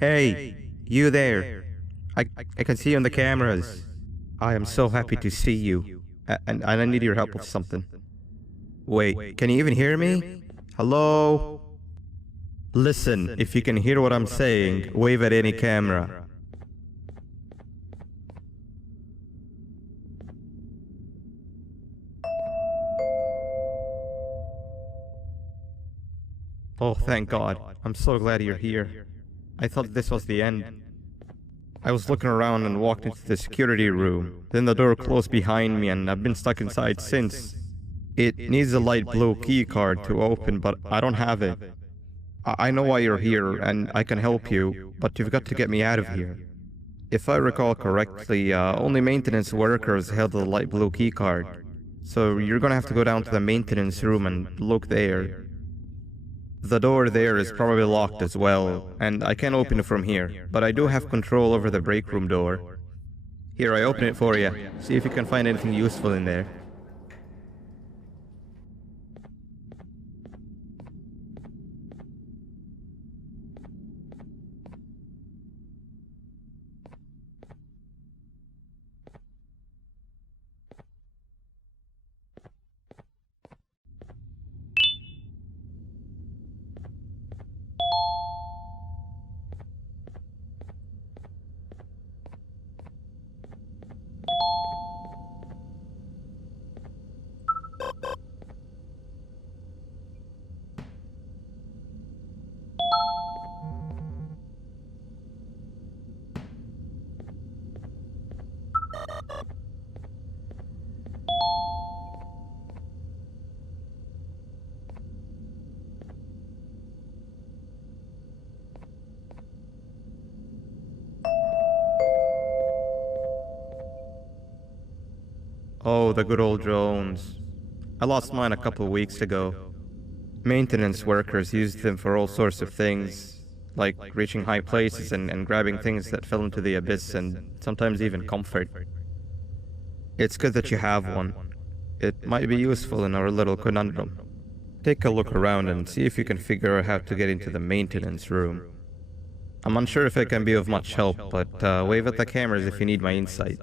Hey, you there. I can see you on the cameras. I am so happy to see you. And I need your help with something. Wait, can you even hear me? Hello? Listen, if you can hear what I'm saying, wave at any camera. Oh, thank God. I'm so glad you're here. I thought this was the end. I was looking around and walked into the security room. Then the door closed behind me and I've been stuck inside since. It needs a light blue key card to open, but I don't have it. I know why you're here and I can help you, but you've got to get me out of here. If I recall correctly, only maintenance workers held the light blue key card. So you're gonna have to go down to the maintenance room and look there. The door there is probably locked as well, and I can't open it from here, but I do have control over the break room door. Here, I open it for you. See if you can find anything useful in there. Oh, the good old drones. I lost mine a couple of weeks ago. Maintenance workers used them for all sorts of things, like reaching high places and grabbing things that fell into the abyss and sometimes even comfort. It's good that you have one. It might be useful in our little conundrum. Take a look around and see if you can figure out how to get into the maintenance room. I'm unsure if it can be of much help, but wave at the cameras if you need my insight.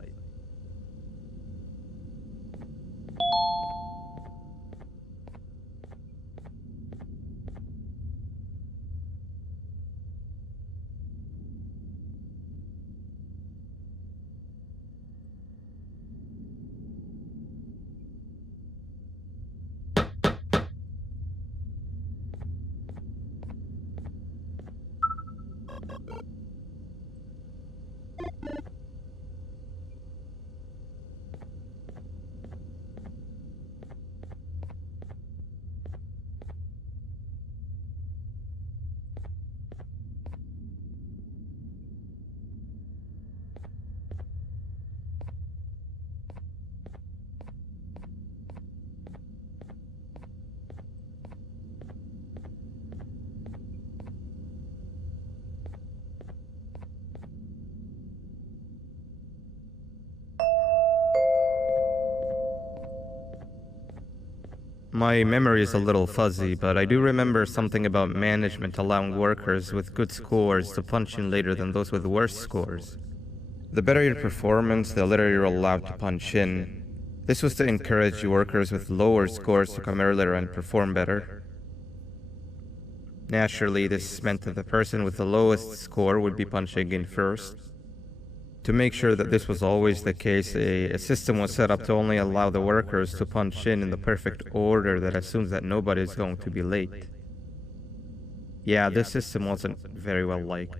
My memory is a little fuzzy, but I do remember something about management allowing workers with good scores to punch in later than those with worse scores. The better your performance, the later you're allowed to punch in. This was to encourage workers with lower scores to come earlier and perform better. Naturally, this meant that the person with the lowest score would be punching in first. To make sure that this was always the case, a system was set up to only allow the workers to punch in the perfect order that assumes that nobody is going to be late. Yeah, this system wasn't very well liked.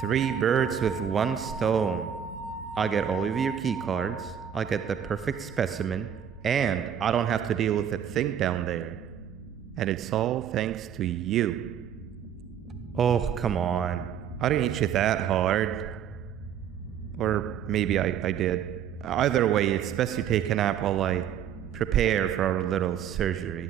Three birds with one stone. I get all of your key cards, I get the perfect specimen, and I don't have to deal with that thing down there. And it's all thanks to you. Oh, come on. I didn't hit you that hard. Or maybe I did. Either way, it's best you take a nap while I prepare for our little surgery.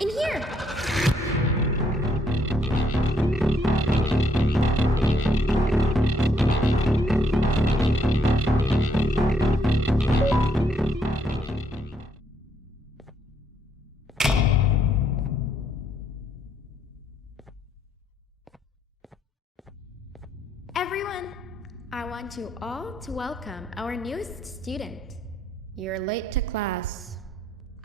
in here! Everyone, I want you all to welcome our newest student. You're late to class.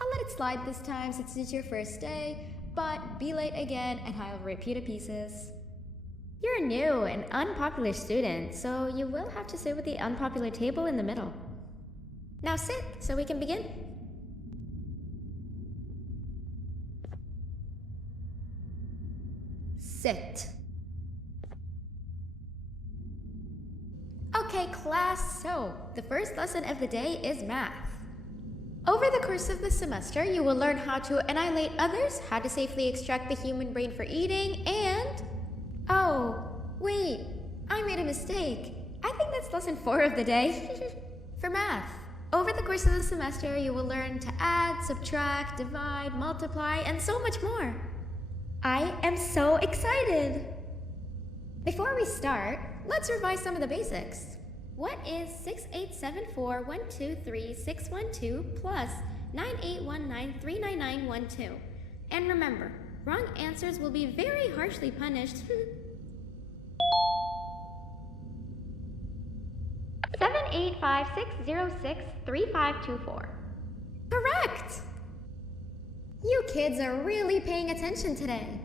I'll let it slide this time since it's your first day, but be late again and I'll rip you to pieces. You're a new and unpopular student, so you will have to sit with the unpopular table in the middle. Now sit so we can begin. Sit. Okay, class, so the first lesson of the day is math. Over the course of the semester, you will learn how to annihilate others, how to safely extract the human brain for eating, and... Oh, wait, I made a mistake. I think that's lesson 4 of the day. For math, over the course of the semester, you will learn to add, subtract, divide, multiply, and so much more. I am so excited! Before we start, let's revise some of the basics. What is 6874123612 plus 9819399912? And remember, wrong answers will be very harshly punished. 785-606-3524. Correct! You kids are really paying attention today.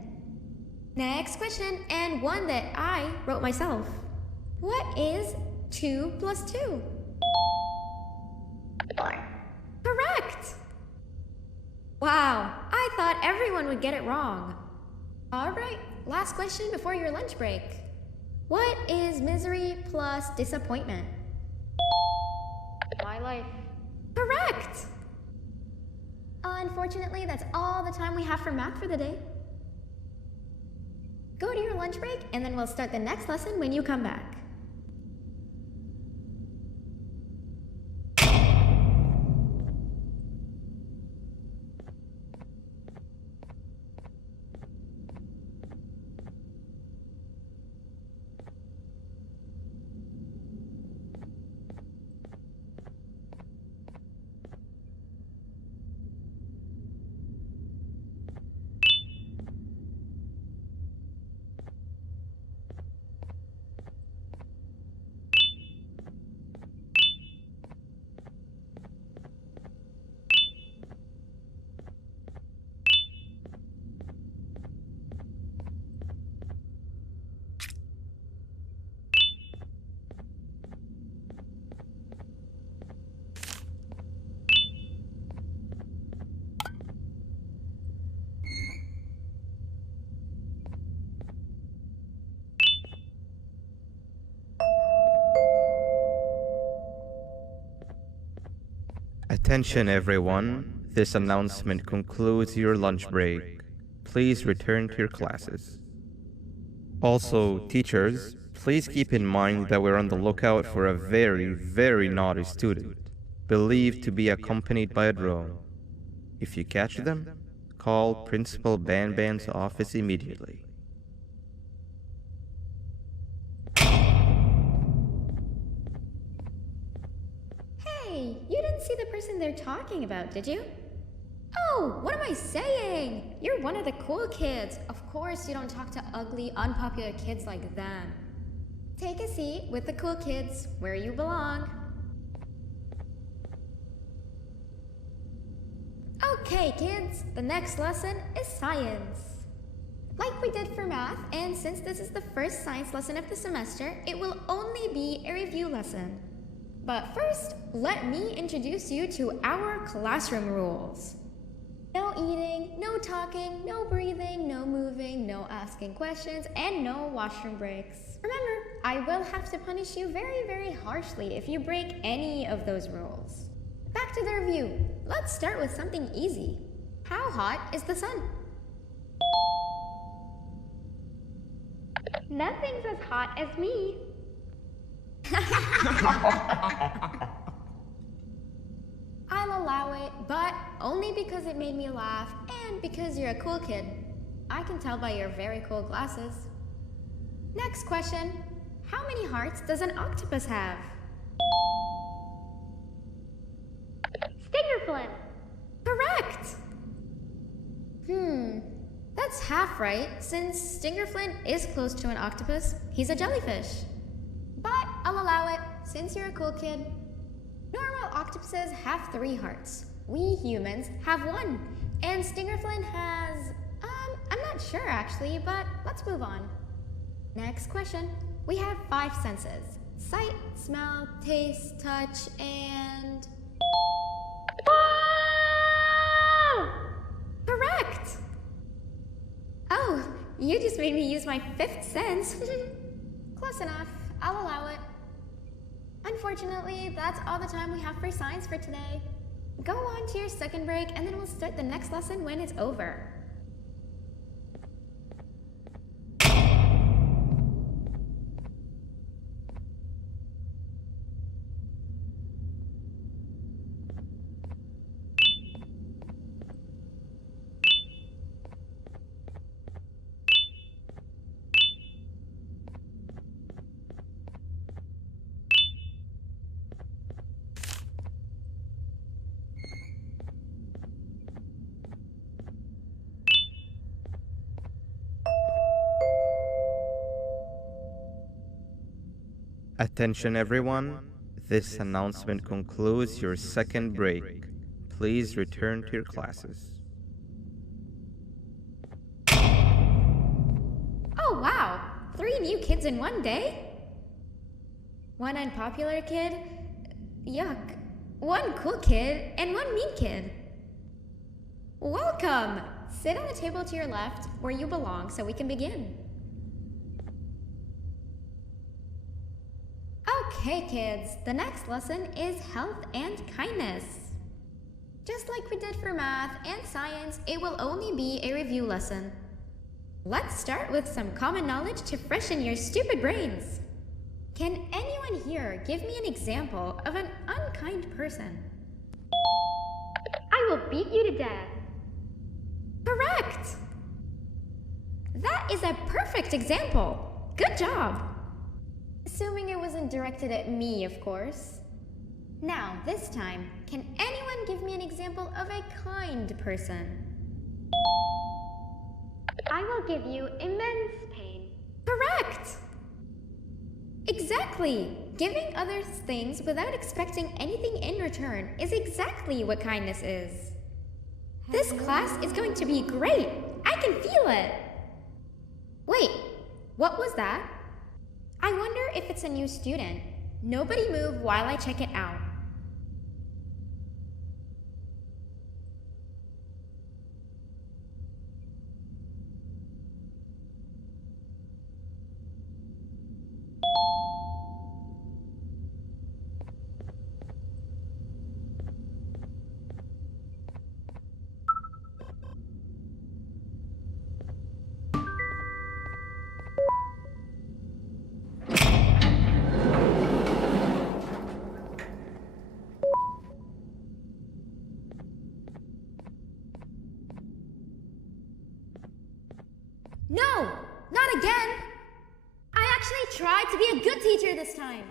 Next question, and one that I wrote myself. What is 2 plus 2? 4. Correct! Wow, I thought everyone would get it wrong. Alright, last question before your lunch break. What is misery plus disappointment? My life. Correct! Unfortunately, that's all the time we have for math for the day. Go to your lunch break, and then we'll start the next lesson when you come back. Attention everyone, this announcement concludes your lunch break. Please return to your classes. Also, teachers, please keep in mind that we're on the lookout for a very, very naughty student, believed to be accompanied by a drone. If you catch them, call Principal Banban's office immediately. Hey, you didn't see the person they're talking about, did you? Oh, what am I saying? You're one of the cool kids. Of course you don't talk to ugly, unpopular kids like them. Take a seat with the cool kids, where you belong. Okay, kids, the next lesson is science. Like we did for math, and since this is the first science lesson of the semester, it will only be a review lesson. But first, let me introduce you to our classroom rules. No eating, no talking, no breathing, no moving, no asking questions, and no washroom breaks. Remember, I will have to punish you very, very harshly if you break any of those rules. Back to the review. Let's start with something easy. How hot is the sun? Nothing's as hot as me. I'll allow it, but only because it made me laugh and because you're a cool kid. I can tell by your very cool glasses. Next question. How many hearts does an octopus have? Stingerflint. Correct! That's half right, since Stingerflint is close to an octopus. He's a jellyfish. But I'll allow it, since you're a cool kid. Normal octopuses have 3 hearts. We humans have 1. And Stingerflint has... I'm not sure actually, but let's move on. Next question. We have 5 senses. Sight, smell, taste, touch, and... Whoa! Correct! Oh, you just made me use my 5th sense. Close enough. I'll allow it. Unfortunately, that's all the time we have for science for today. Go on to your second break, and then we'll start the next lesson when it's over. Attention everyone, this announcement concludes your second break. Please return to your classes. Oh wow! 3 new kids in one day? 1 unpopular kid? Yuck. 1 cool kid and 1 mean kid. Welcome! Sit on the table to your left where you belong so we can begin. Okay, kids, the next lesson is health and kindness. Just like we did for math and science, it will only be a review lesson. Let's start with some common knowledge to freshen your stupid brains. Can anyone here give me an example of an unkind person? I will beat you to death. Correct! That is a perfect example. Good job. Assuming it wasn't directed at me, of course. Now, this time, can anyone give me an example of a kind person? I will give you immense pain. Correct! Exactly! Giving others things without expecting anything in return is exactly what kindness is. This class is going to be great! I can feel it! Wait, what was that? I wonder if it's a new student. Nobody move while I check it out. No! Not again! I actually tried to be a good teacher this time.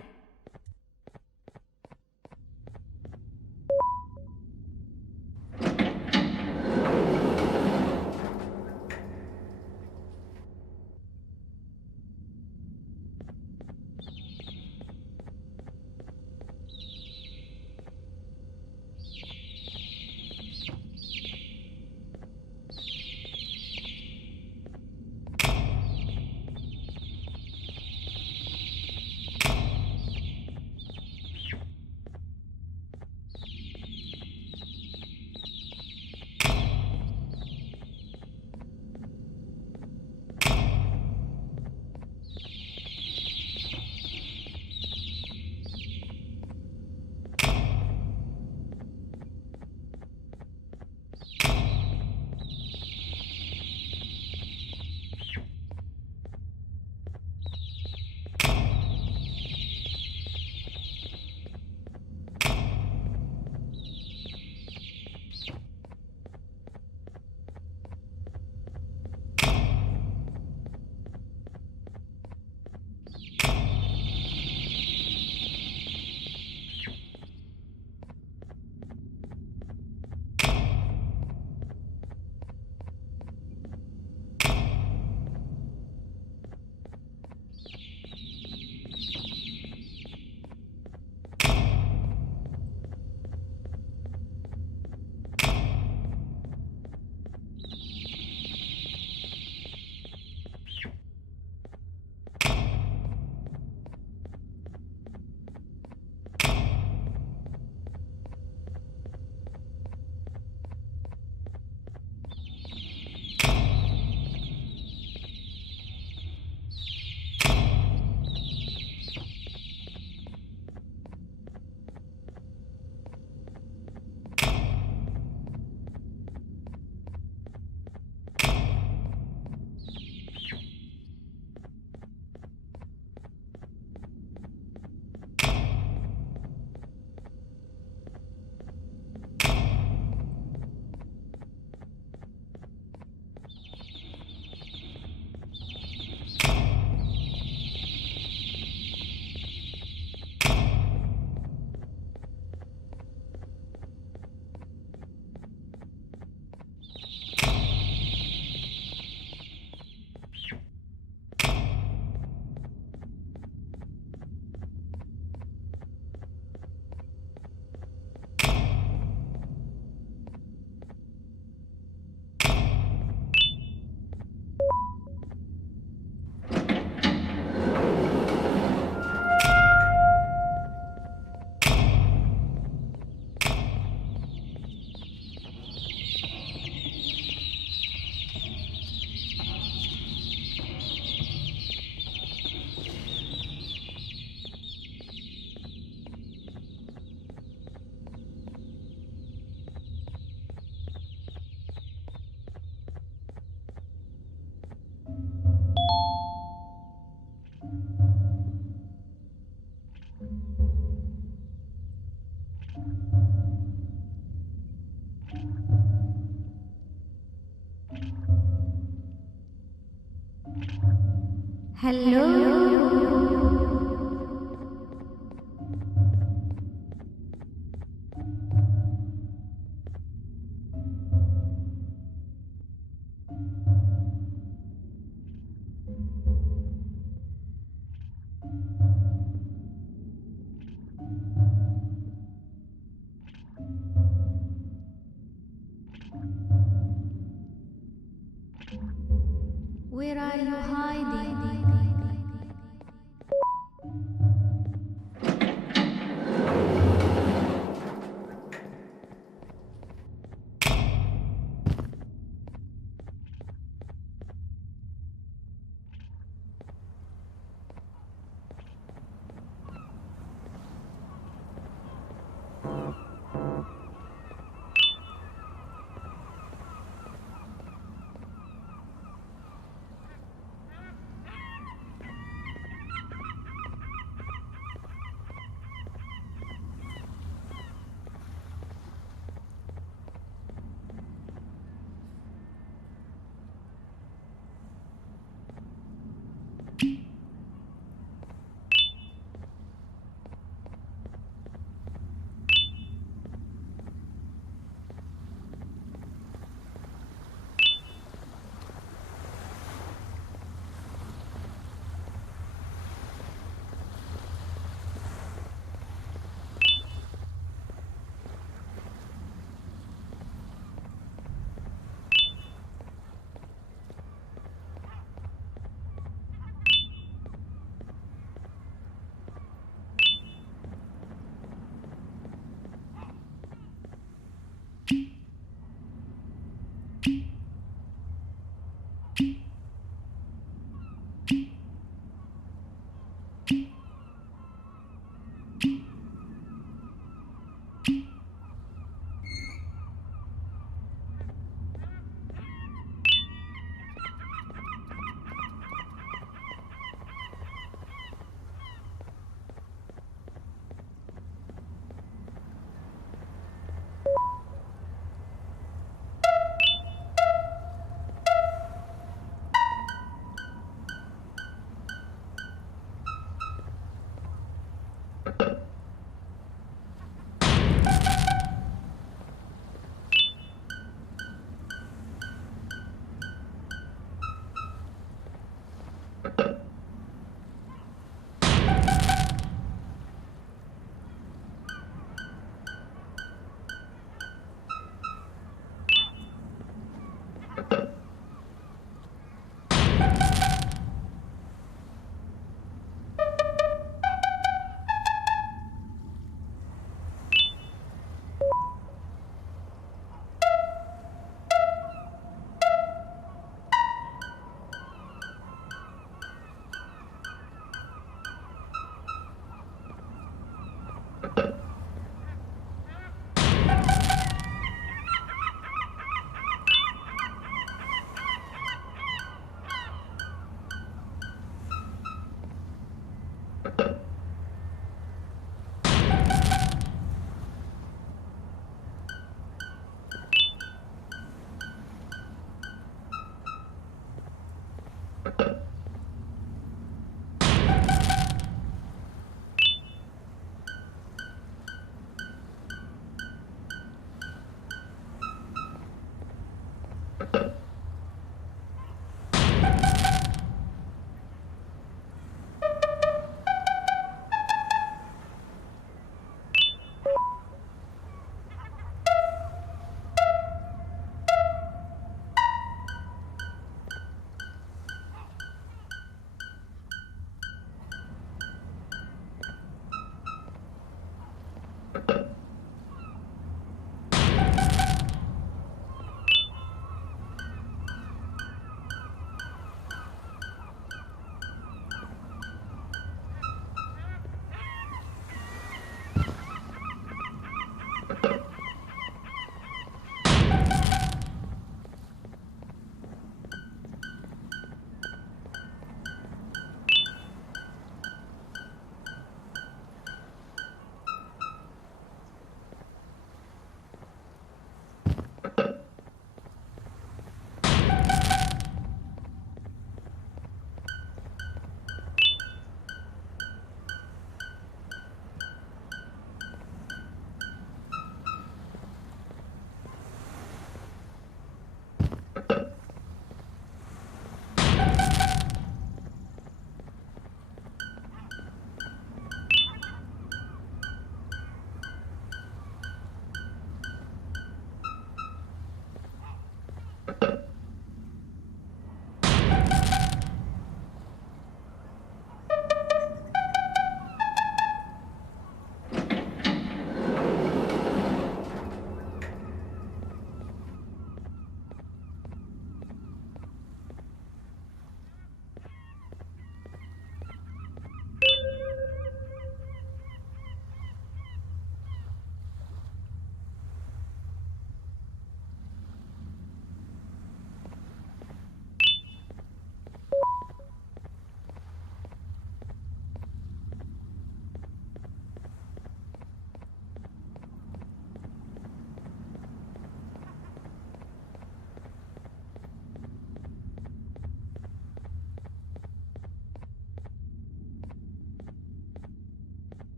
Where are you hiding?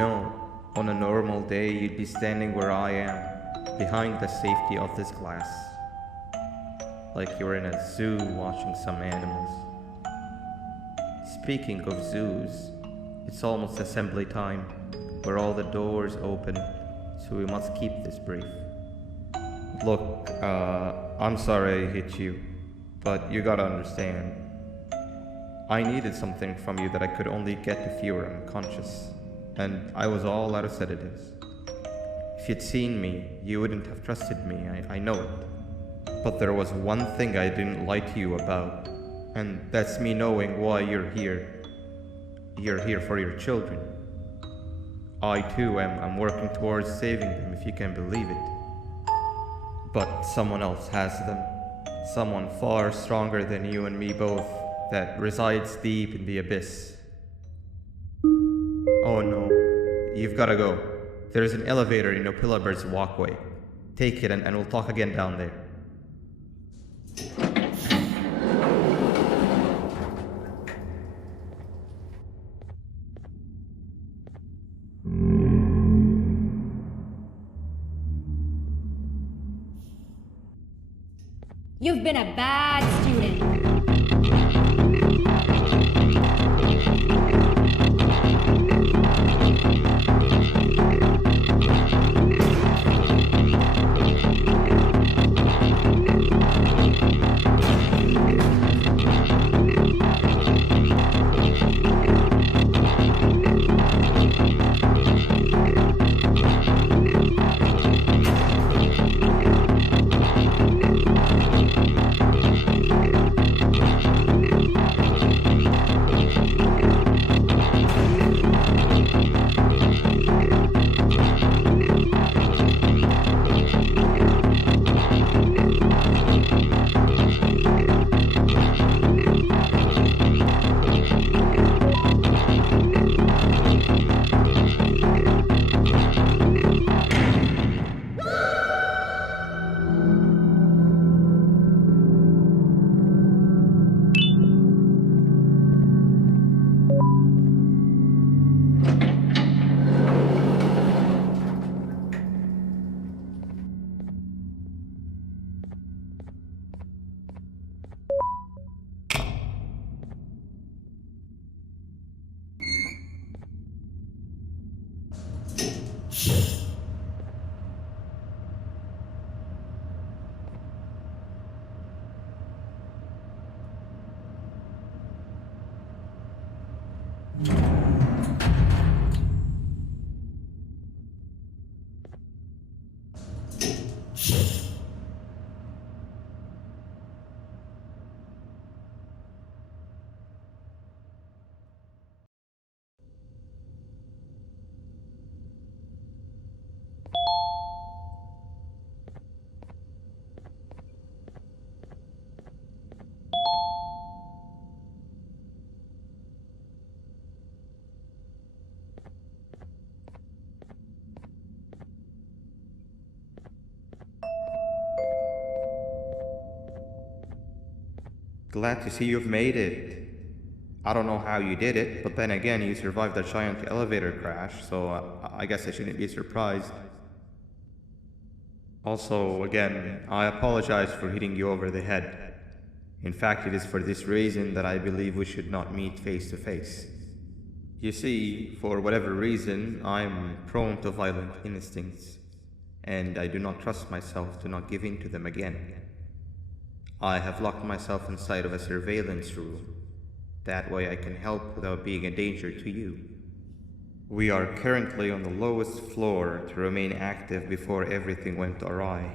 On a normal day, you'd be standing where I am, behind the safety of this glass. Like you're in a zoo watching some animals. Speaking of zoos, it's almost assembly time, where all the doors open, so we must keep this brief. Look, I'm sorry I hit you, but you gotta understand. I needed something from you that I could only get if you were unconscious, and I was all out of sedatives. If you'd seen me, you wouldn't have trusted me, I know it. But there was one thing I didn't lie to you about, and that's me knowing why you're here. You're here for your children. I too am working towards saving them, if you can believe it. But someone else has them. Someone far stronger than you and me both, that resides deep in the abyss. Oh no, you've gotta go. There's an elevator in Opillabird's walkway. Take it and we'll talk again down there. You've been a bad student. Glad to see you've made it. I don't know how you did it, but then again, you survived a giant elevator crash, so I guess I shouldn't be surprised. Also, again, I apologize for hitting you over the head. In fact, it is for this reason that I believe we should not meet face to face. You see, for whatever reason, I'm prone to violent instincts, and I do not trust myself to not give in to them again. I have locked myself inside of a surveillance room. That way I can help without being a danger to you. We are currently on the lowest floor to remain active before everything went awry.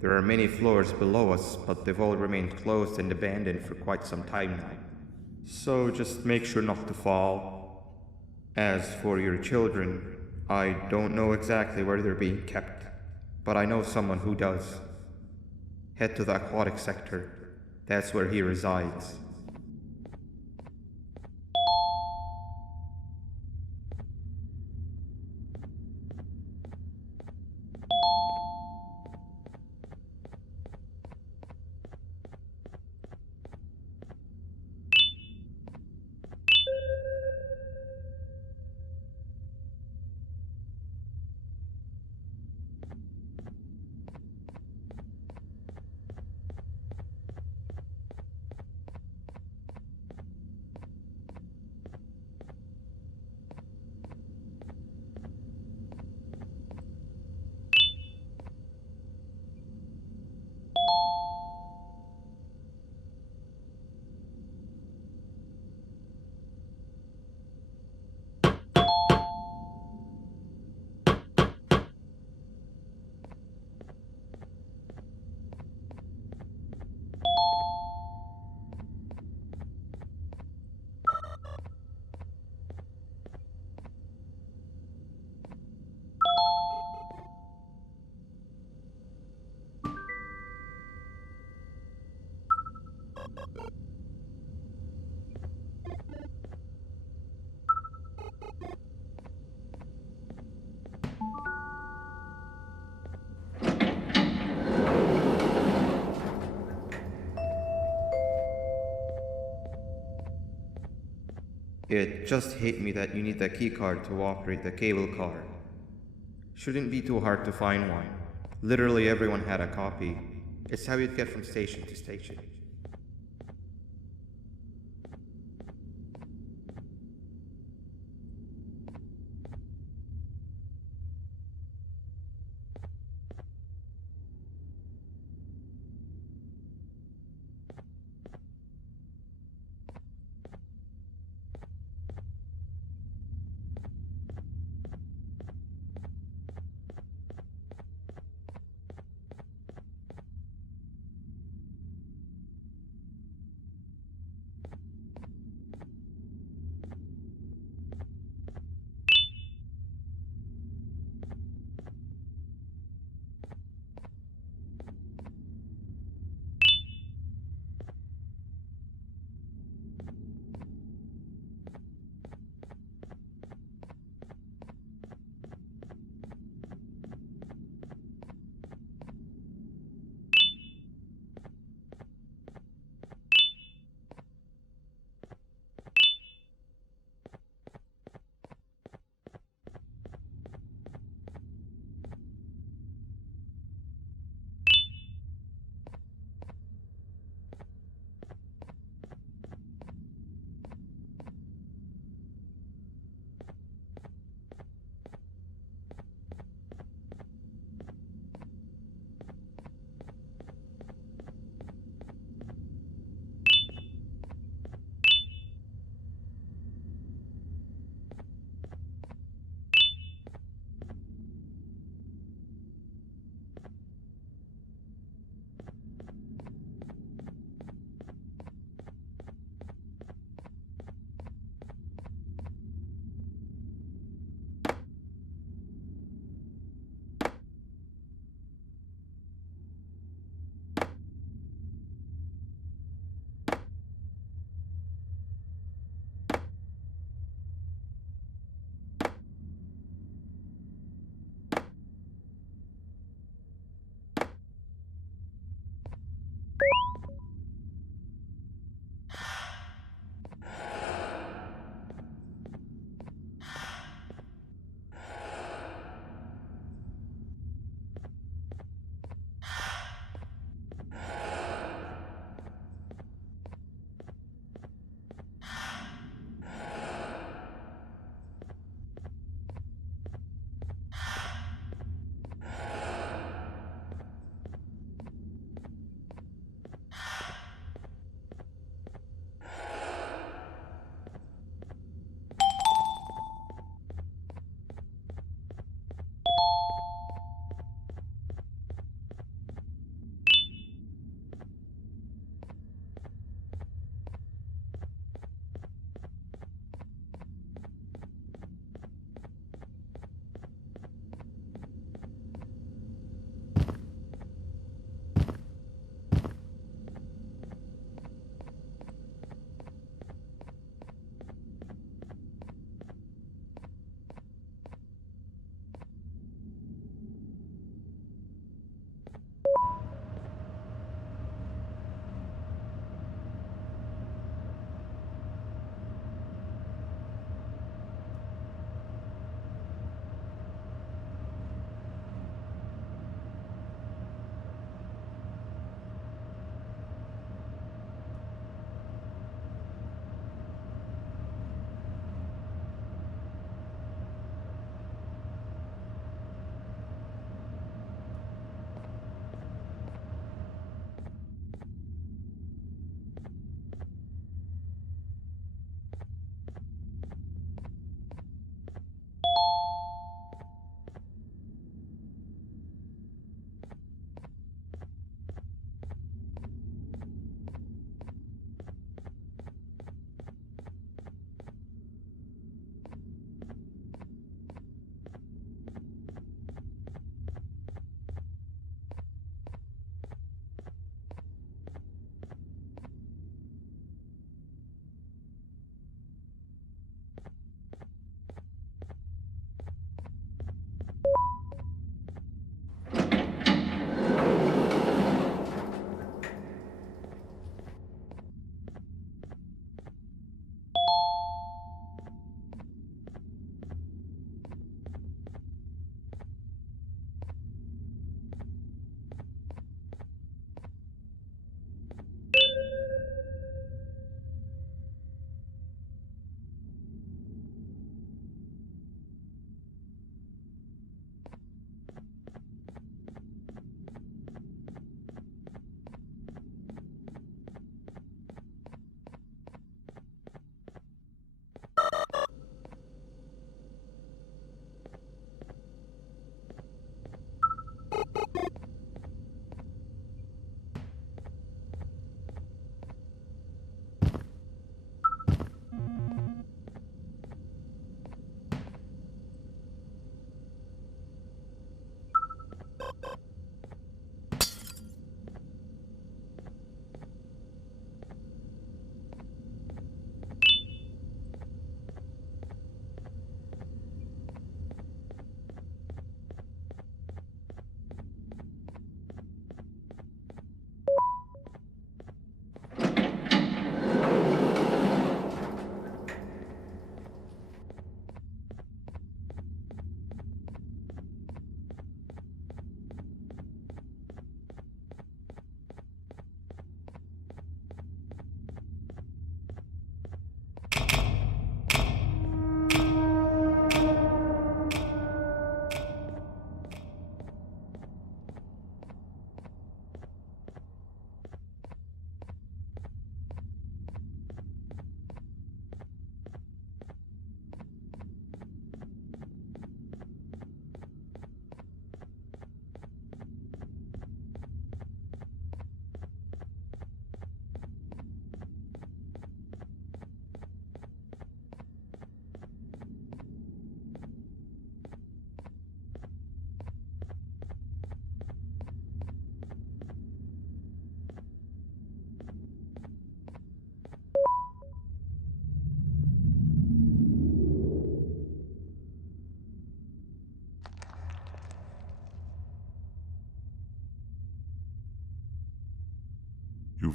There are many floors below us, but they've all remained closed and abandoned for quite some time now. So just make sure not to fall. As for your children, I don't know exactly where they're being kept, but I know someone who does. Head to the aquatic sector. That's where he resides. It just hit me that you need the keycard to operate the cable car. Shouldn't be too hard to find one. Literally everyone had a copy. It's how you'd get from station to station.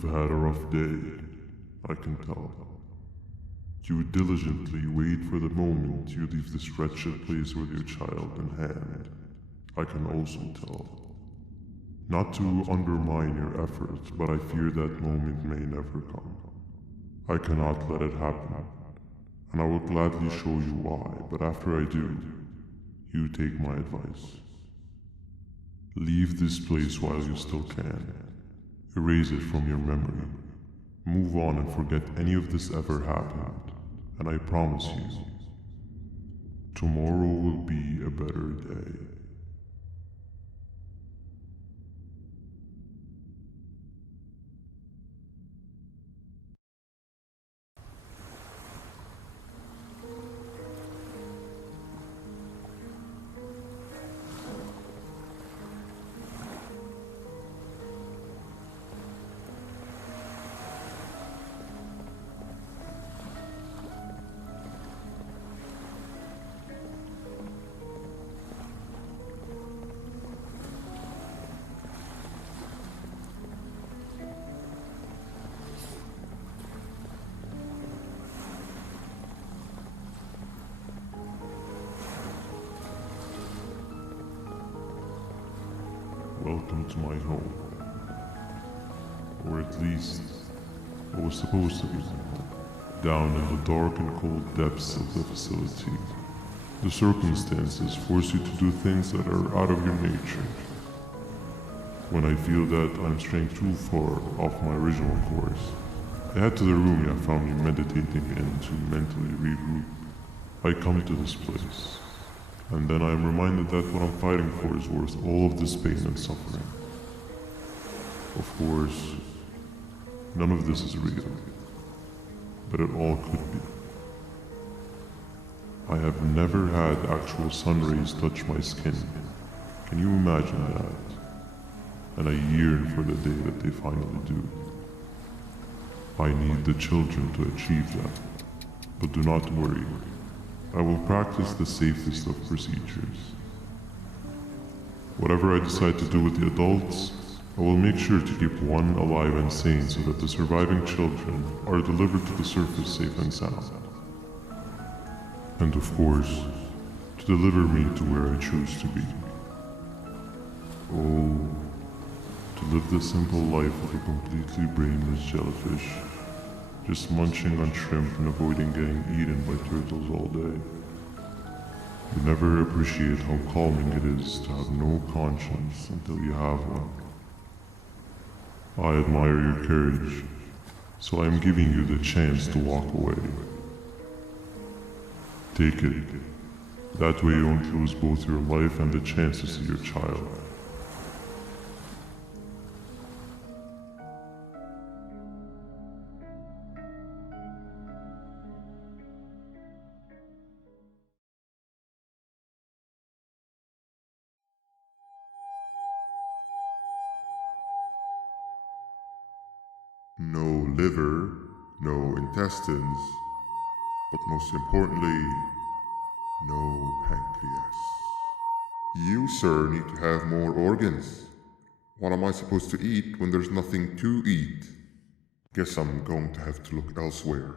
You've had a rough day, I can tell. You diligently wait for the moment you leave this wretched place with your child in hand. I can also tell. Not to undermine your efforts, but I fear that moment may never come. I cannot let it happen, and I will gladly show you why, but after I do, you take my advice. Leave this place while you still can. Erase it from your memory. Move on and forget any of this ever happened, and I promise you, tomorrow will be a better day. Welcome to my home. Or at least, it was supposed to be. Down in the dark and cold depths of the facility, the circumstances force you to do things that are out of your nature. When I feel that I'm straying too far off my original course, I head to the room you found me meditating in to mentally regroup. I come to this place, and then I am reminded that what I'm fighting for is worth all of this pain and suffering. Of course, none of this is real, but it all could be. I have never had actual sun rays touch my skin. Can you imagine that? And I yearn for the day that they finally do. I need the children to achieve that, but do not worry. I will practice the safest of procedures. Whatever I decide to do with the adults, I will make sure to keep one alive and sane so that the surviving children are delivered to the surface safe and sound. And of course, to deliver me to where I choose to be. Oh, to live the simple life of a completely brainless jellyfish, just munching on shrimp and avoiding getting eaten by turtles all day. You never appreciate how calming it is to have no conscience until you have one. I admire your courage, so I am giving you the chance to walk away. Take it. That way you won't lose both your life and the chance to see your child. No liver, no intestines, but most importantly, no pancreas. You, sir, need to have more organs. What am I supposed to eat when there's nothing to eat? Guess I'm going to have to look elsewhere.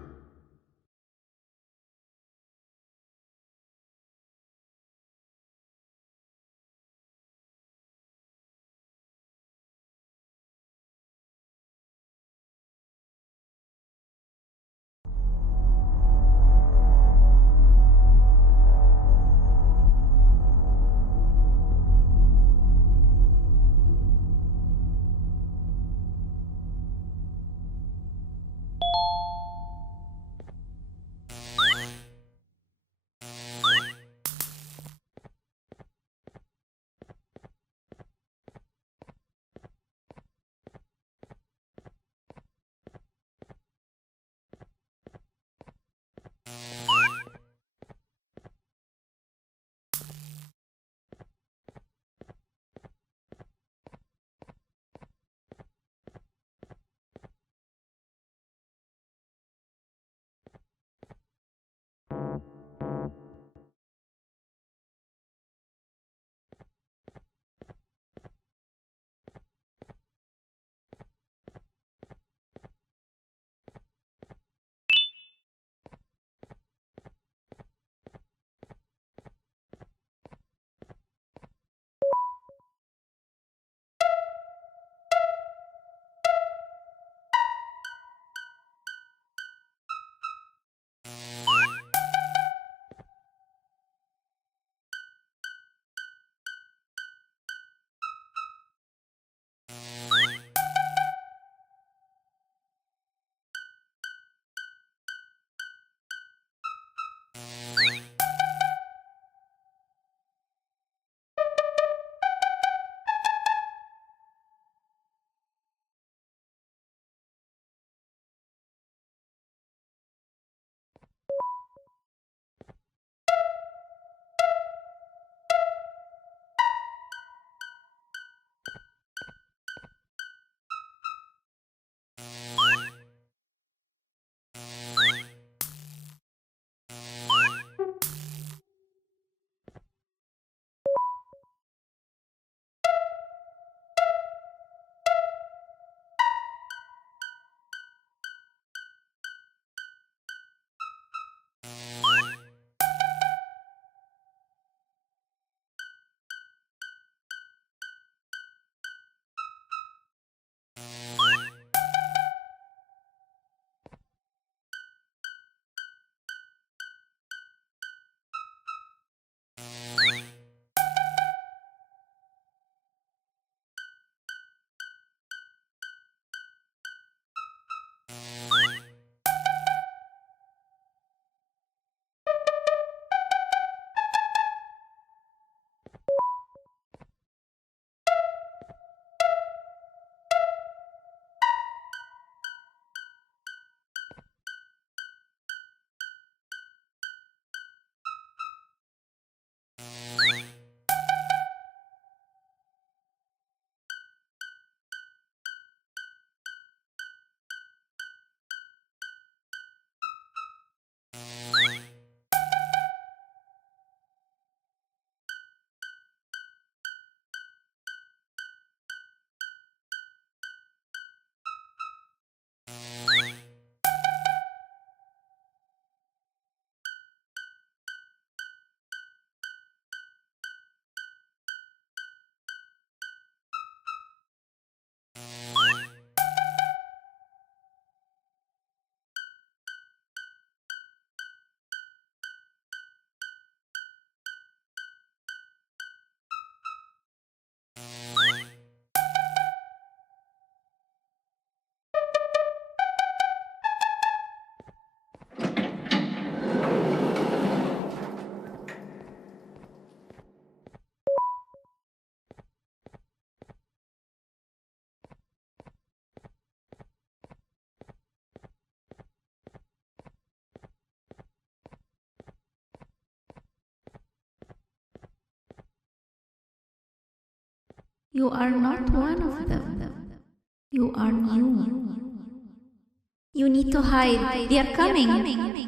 You are not one of them. You are new. You need to hide. They are coming.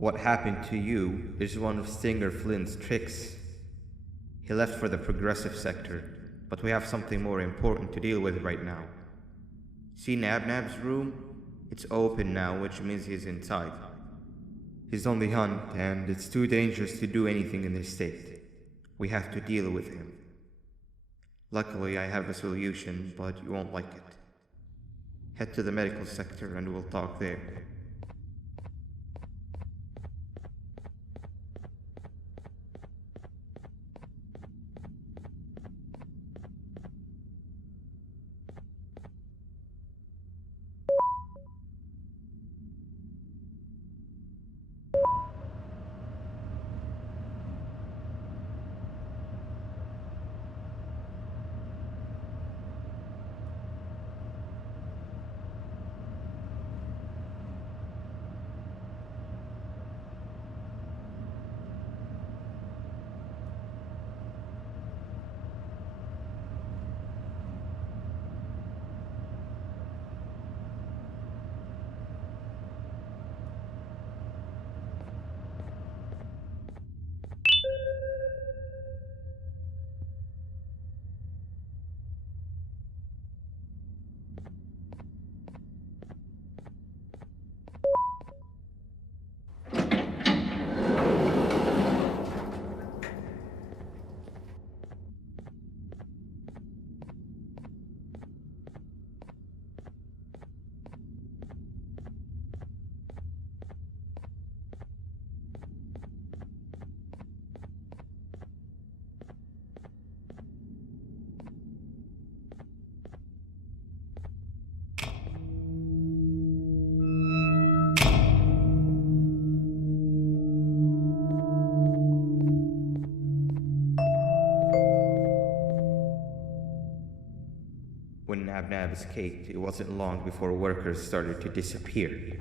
What happened to you is one of Stinger Flynn's tricks. He left for the progressive sector, but we have something more important to deal with right now. See Nabnab's room? It's open now, which means he's inside. He's on the hunt, and it's too dangerous to do anything in this state. We have to deal with him. Luckily, I have a solution, but you won't like it. Head to the medical sector and we'll talk there. Nab escaped, it wasn't long before workers started to disappear.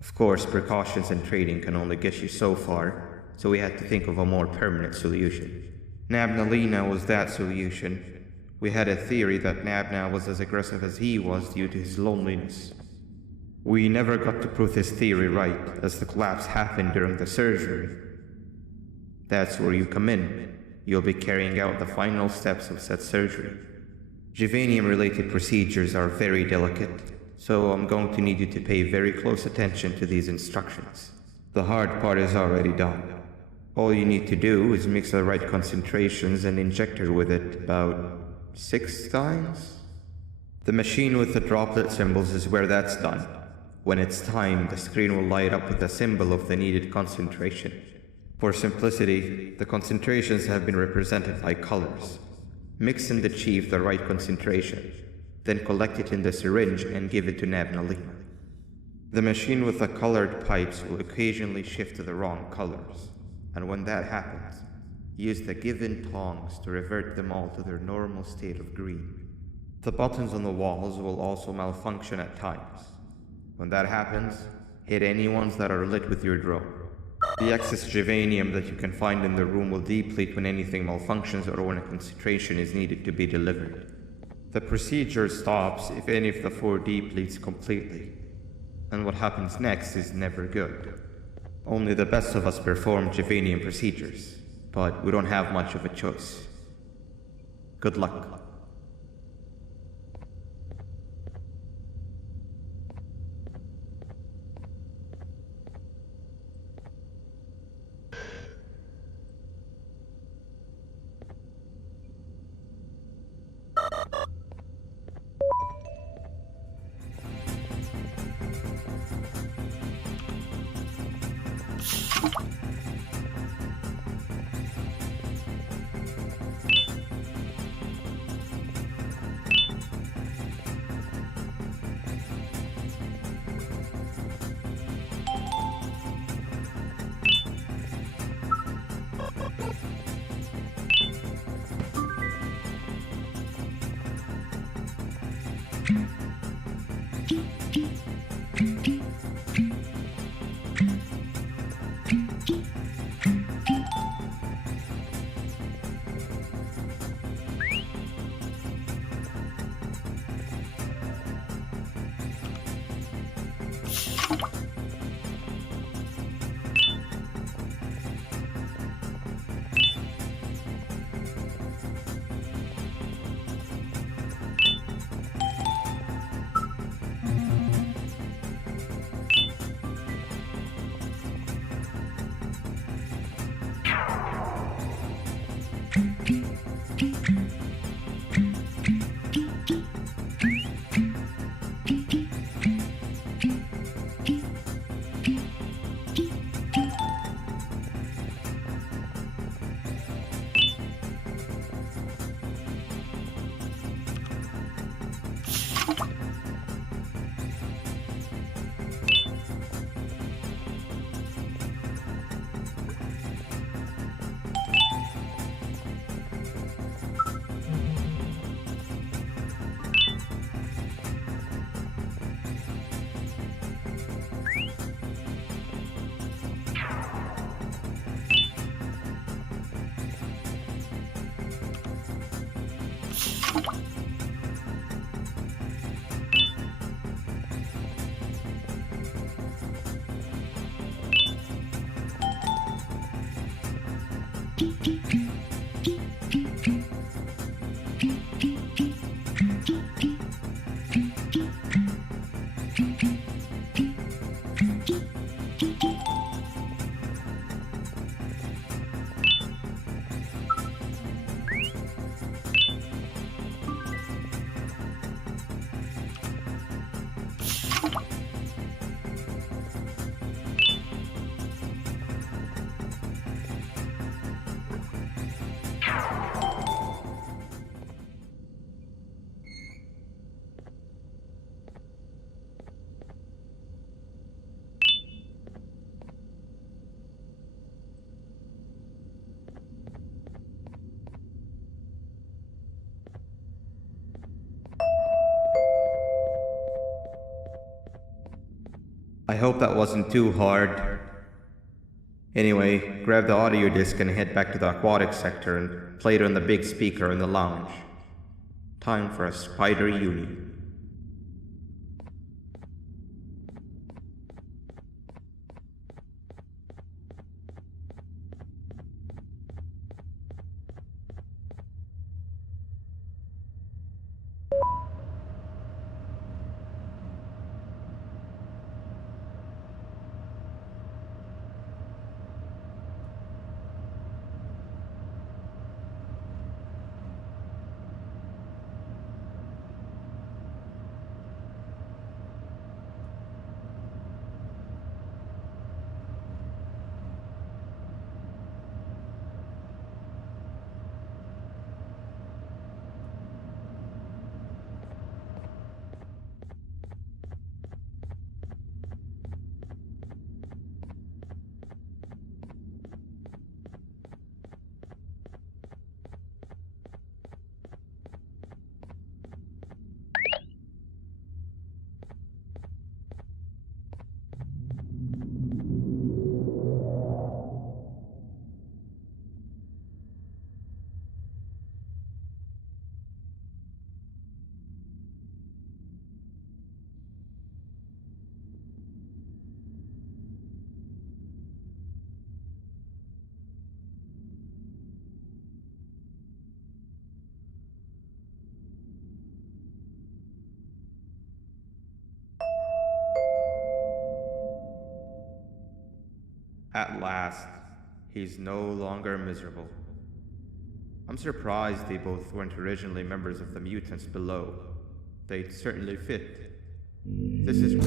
Of course, precautions and trading can only get you so far, so we had to think of a more permanent solution. Nabnalina was that solution. We had a theory that Nabna was as aggressive as he was due to his loneliness. We never got to prove this theory right, as the collapse happened during the surgery. That's where you come in. You'll be carrying out the final steps of said surgery. Juvanium-related procedures are very delicate, so I'm going to need you to pay very close attention to these instructions. The hard part is already done. All you need to do is mix the right concentrations and inject her with it about 6 times? The machine with the droplet symbols is where that's done. When it's time, the screen will light up with the symbol of the needed concentration. For simplicity, the concentrations have been represented by colors. Mix and achieve the right concentration, then collect it in the syringe and give it to Nabnalina. The machine with the colored pipes will occasionally shift to the wrong colors, and when that happens, use the given tongs to revert them all to their normal state of green. The buttons on the walls will also malfunction at times. When that happens, hit any ones that are lit with your drone. The excess juvanium that you can find in the room will deplete when anything malfunctions or when a concentration is needed to be delivered. The procedure stops if any of the 4 depletes completely, and what happens next is never good. Only the best of us perform juvanium procedures, but we don't have much of a choice. Good luck. I hope that wasn't too hard. Anyway, grab the audio disc and head back to the aquatic sector and play it on the big speaker in the lounge. Time for a spider uni. At last, he's no longer miserable. I'm surprised they both weren't originally members of the mutants below. They'd certainly fit. This is...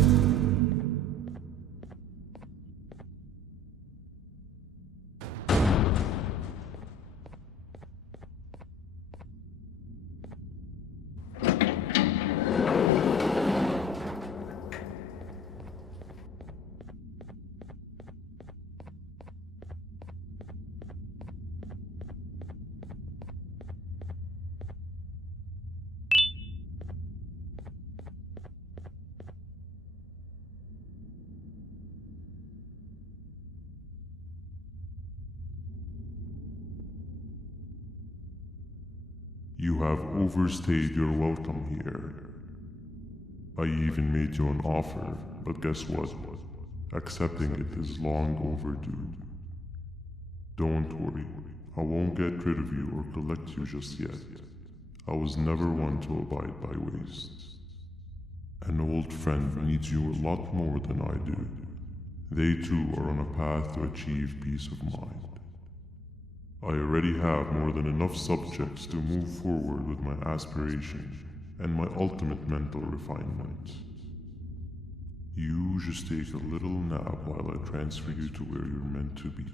You have overstayed your welcome here. I even made you an offer, but guess what? Accepting it is long overdue. Don't worry, I won't get rid of you or collect you just yet. I was never one to abide by wastes. An old friend needs you a lot more than I do. They too are on a path to achieve peace of mind. I already have more than enough subjects to move forward with my aspiration and my ultimate mental refinement. You just take a little nap while I transfer you to where you're meant to be.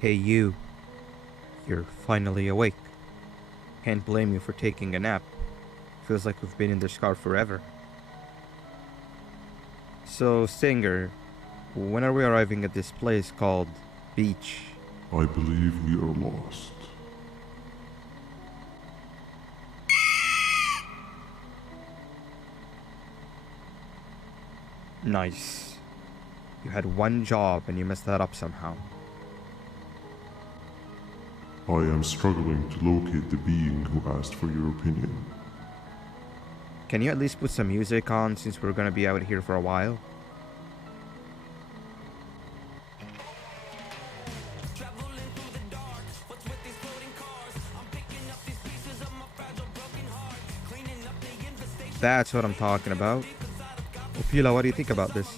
Hey you. You're finally awake. Can't blame you for taking a nap. Feels like we've been in this car forever. So, Singer, when are we arriving at this place called Beach? I believe we are lost. Nice. You had one job and you messed that up somehow. I am struggling to locate the being who asked for your opinion. Can you at least put some music on since we're gonna be out here for a while? That's what I'm talking about. Opila, what do you think about this?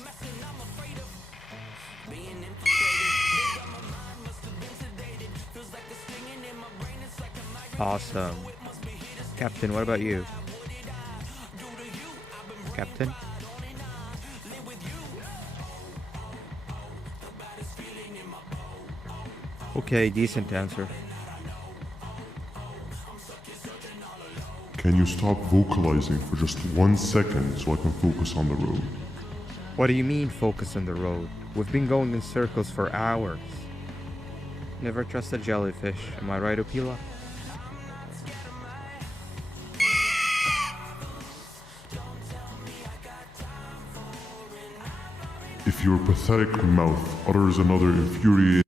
Awesome. Captain, what about you? Captain? Okay, decent answer. Can you stop vocalizing for just 1 second so I can focus on the road? What do you mean focus on the road? We've been going in circles for hours. Never trust a jellyfish, am I right, Opila? If your pathetic mouth utters another infuriating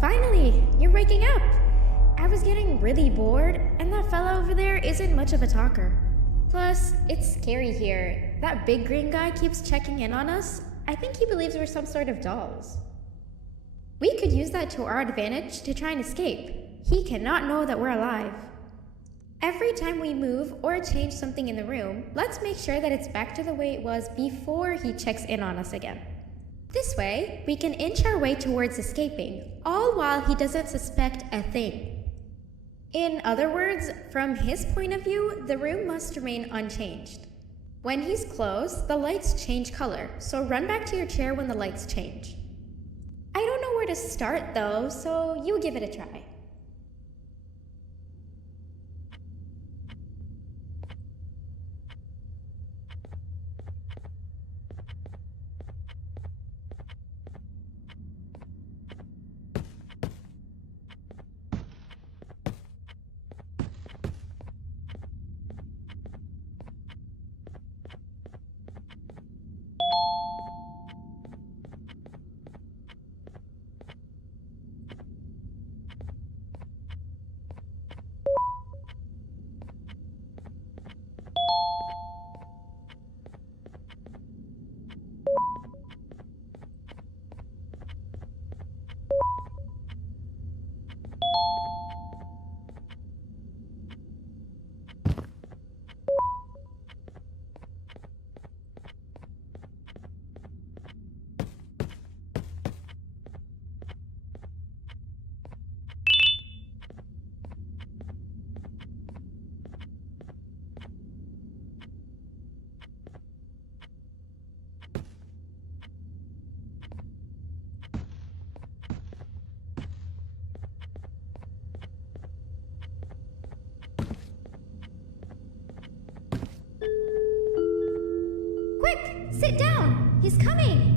Finally, you're waking up! I was getting really bored, and that fella over there isn't much of a talker. Plus, it's scary here. That big green guy keeps checking in on us. I think he believes we're some sort of dolls. We could use that to our advantage to try and escape. He cannot know that we're alive. Every time we move or change something in the room, let's make sure that it's back to the way it was before he checks in on us again. This way, we can inch our way towards escaping, all while he doesn't suspect a thing. In other words, from his point of view, the room must remain unchanged. When he's close, the lights change color, so run back to your chair when the lights change. I don't know where to start though, so you give it a try. Quick! Sit down! He's coming!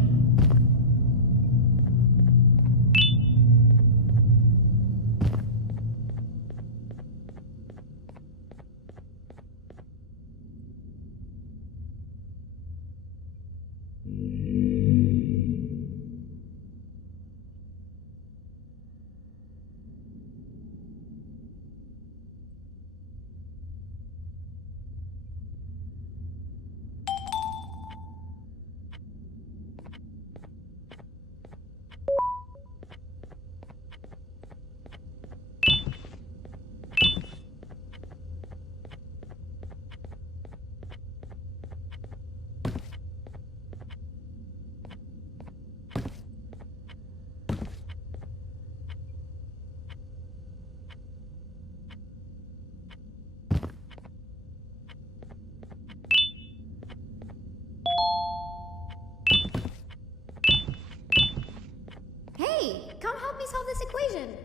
Hey, come help me solve this equation.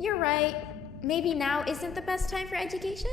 You're right. Maybe now isn't the best time for education?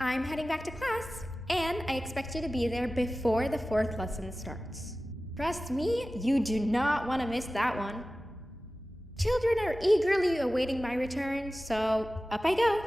I'm heading back to class, and I expect you to be there before the 4th lesson starts. Trust me, you do not want to miss that one. Children are eagerly awaiting my return, so up I go.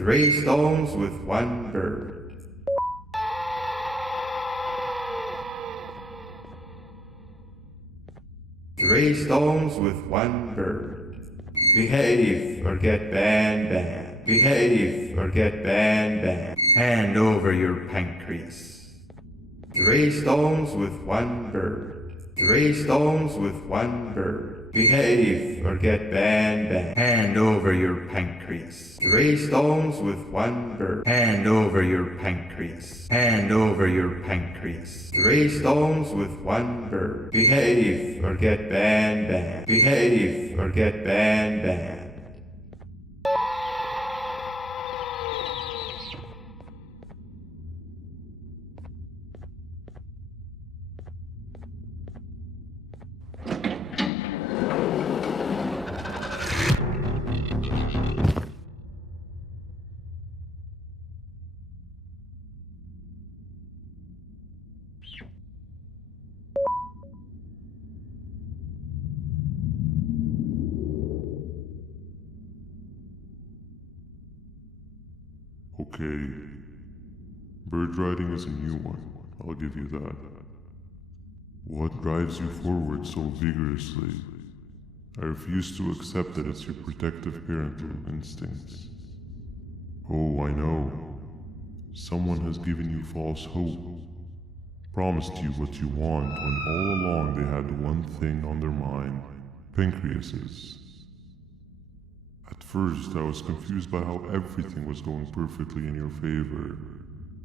3 stones with 1 bird. Three stones with 1 bird. Behave or get banned. Behave or get banned. Hand over your pancreas. 3 stones with 1 bird. 3 stones with 1 bird. Behave or get banned. Hand over your pancreas. 3 stones with 1 bird. Hand over your pancreas. Hand over your pancreas. 3 stones with 1 bird. Behave or get banned. Behave or get banned. Okay. Bird riding is a new one, I'll give you that. What drives you forward so vigorously? I refuse to accept that it's your protective parental instincts. Oh, I know. Someone has given you false hope. Promised you what you want when all along they had one thing on their mind. Pancreases. At first, I was confused by how everything was going perfectly in your favor,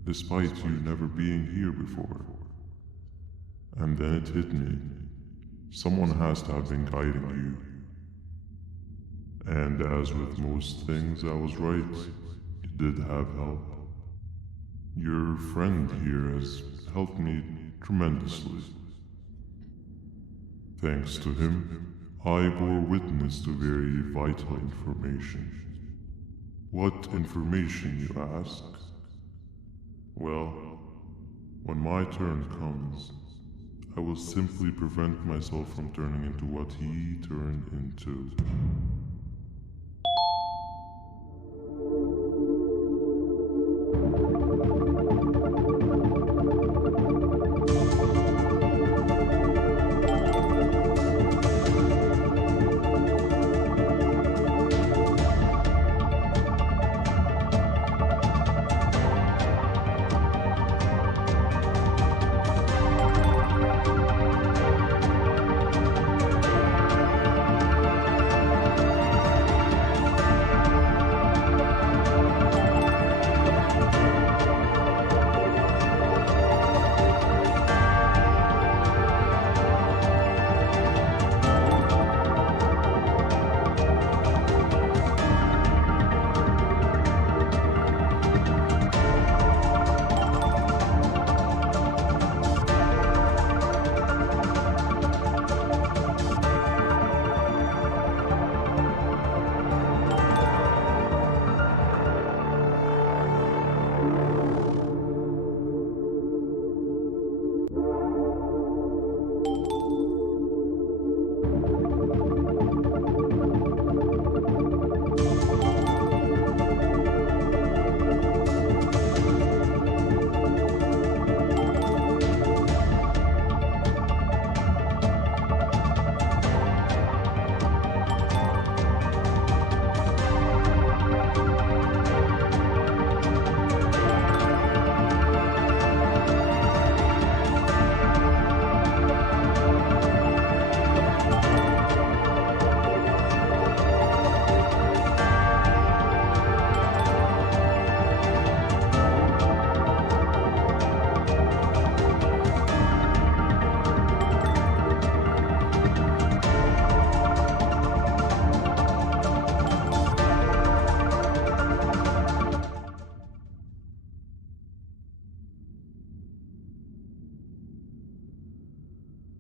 despite you never being here before. And then it hit me. Someone has to have been guiding you. And as with most things, I was right. You did have help. Your friend here has helped me tremendously. Thanks to him, I bore witness to very vital information. What information, you ask? Well, when my turn comes, I will simply prevent myself from turning into what he turned into.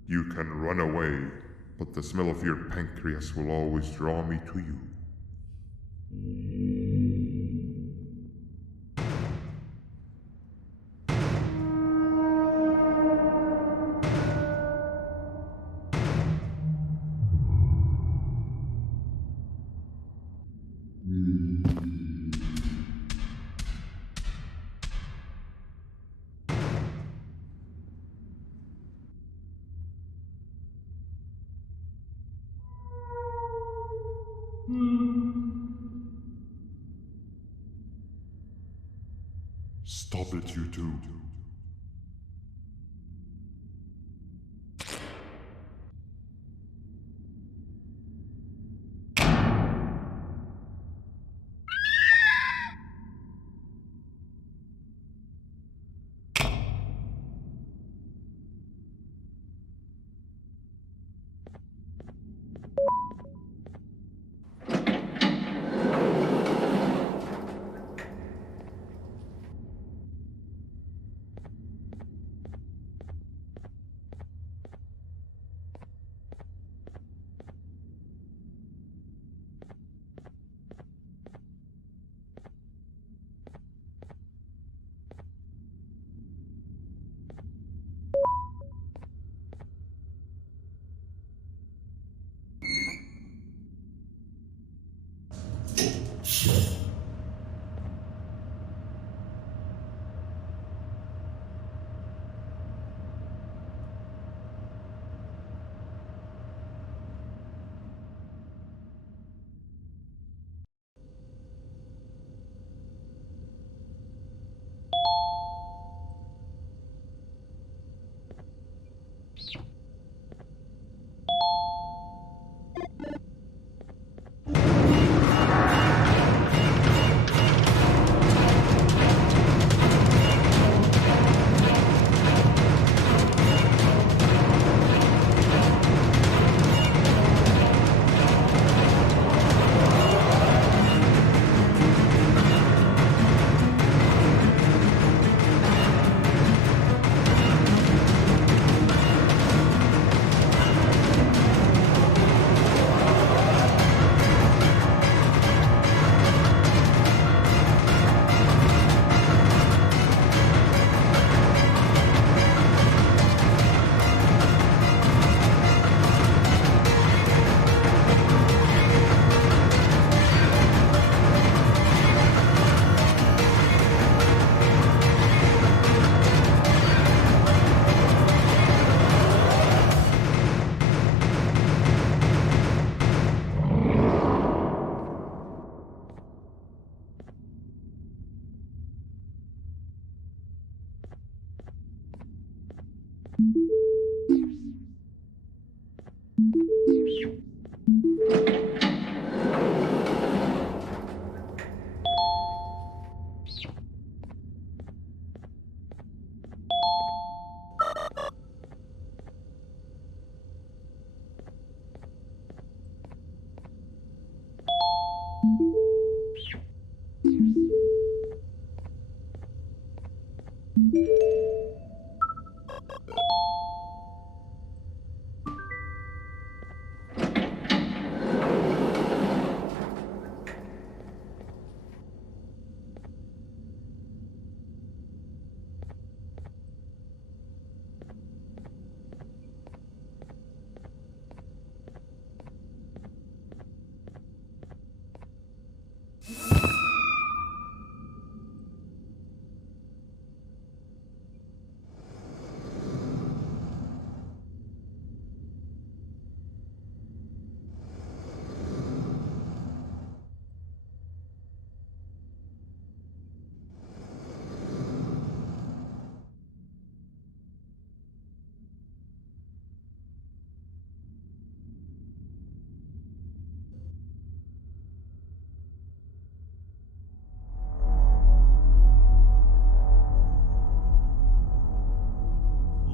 You can run away, but the smell of your pancreas will always draw me to you. Stop it, you two.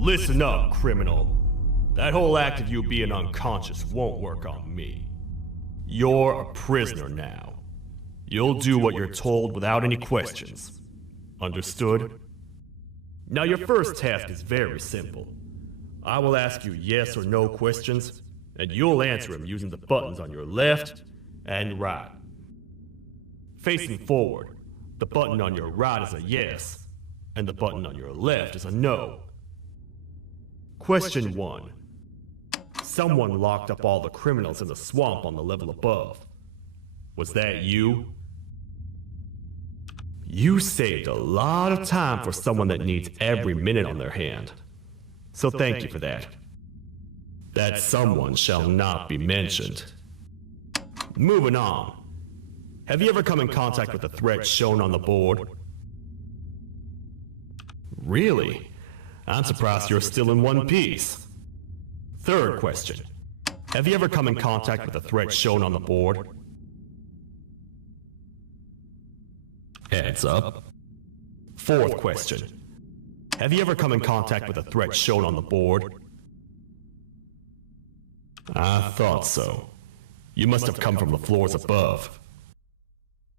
Listen up, criminal. That whole act of you being unconscious won't work on me. You're a prisoner now. You'll do what you're told without any questions. Understood? Now your first task is very simple. I will ask you yes or no questions, and you'll answer them using the buttons on your left and right. Facing forward, the button on your right is a yes, and the button on your left is a no. Question 1. Someone locked up all the criminals in the swamp on the level above. Was that you? You saved a lot of time for someone that needs every minute on their hand. So thank you for that. That someone shall not be mentioned. Moving on. Have you ever come in contact with the threat shown on the board? Really? I'm surprised you're still in one piece. Third question. Have you ever come in contact with the threat shown on the board? Heads up. Fourth question. Have you ever come in contact with the threat shown on the board? I thought so. You must have come from the floors above.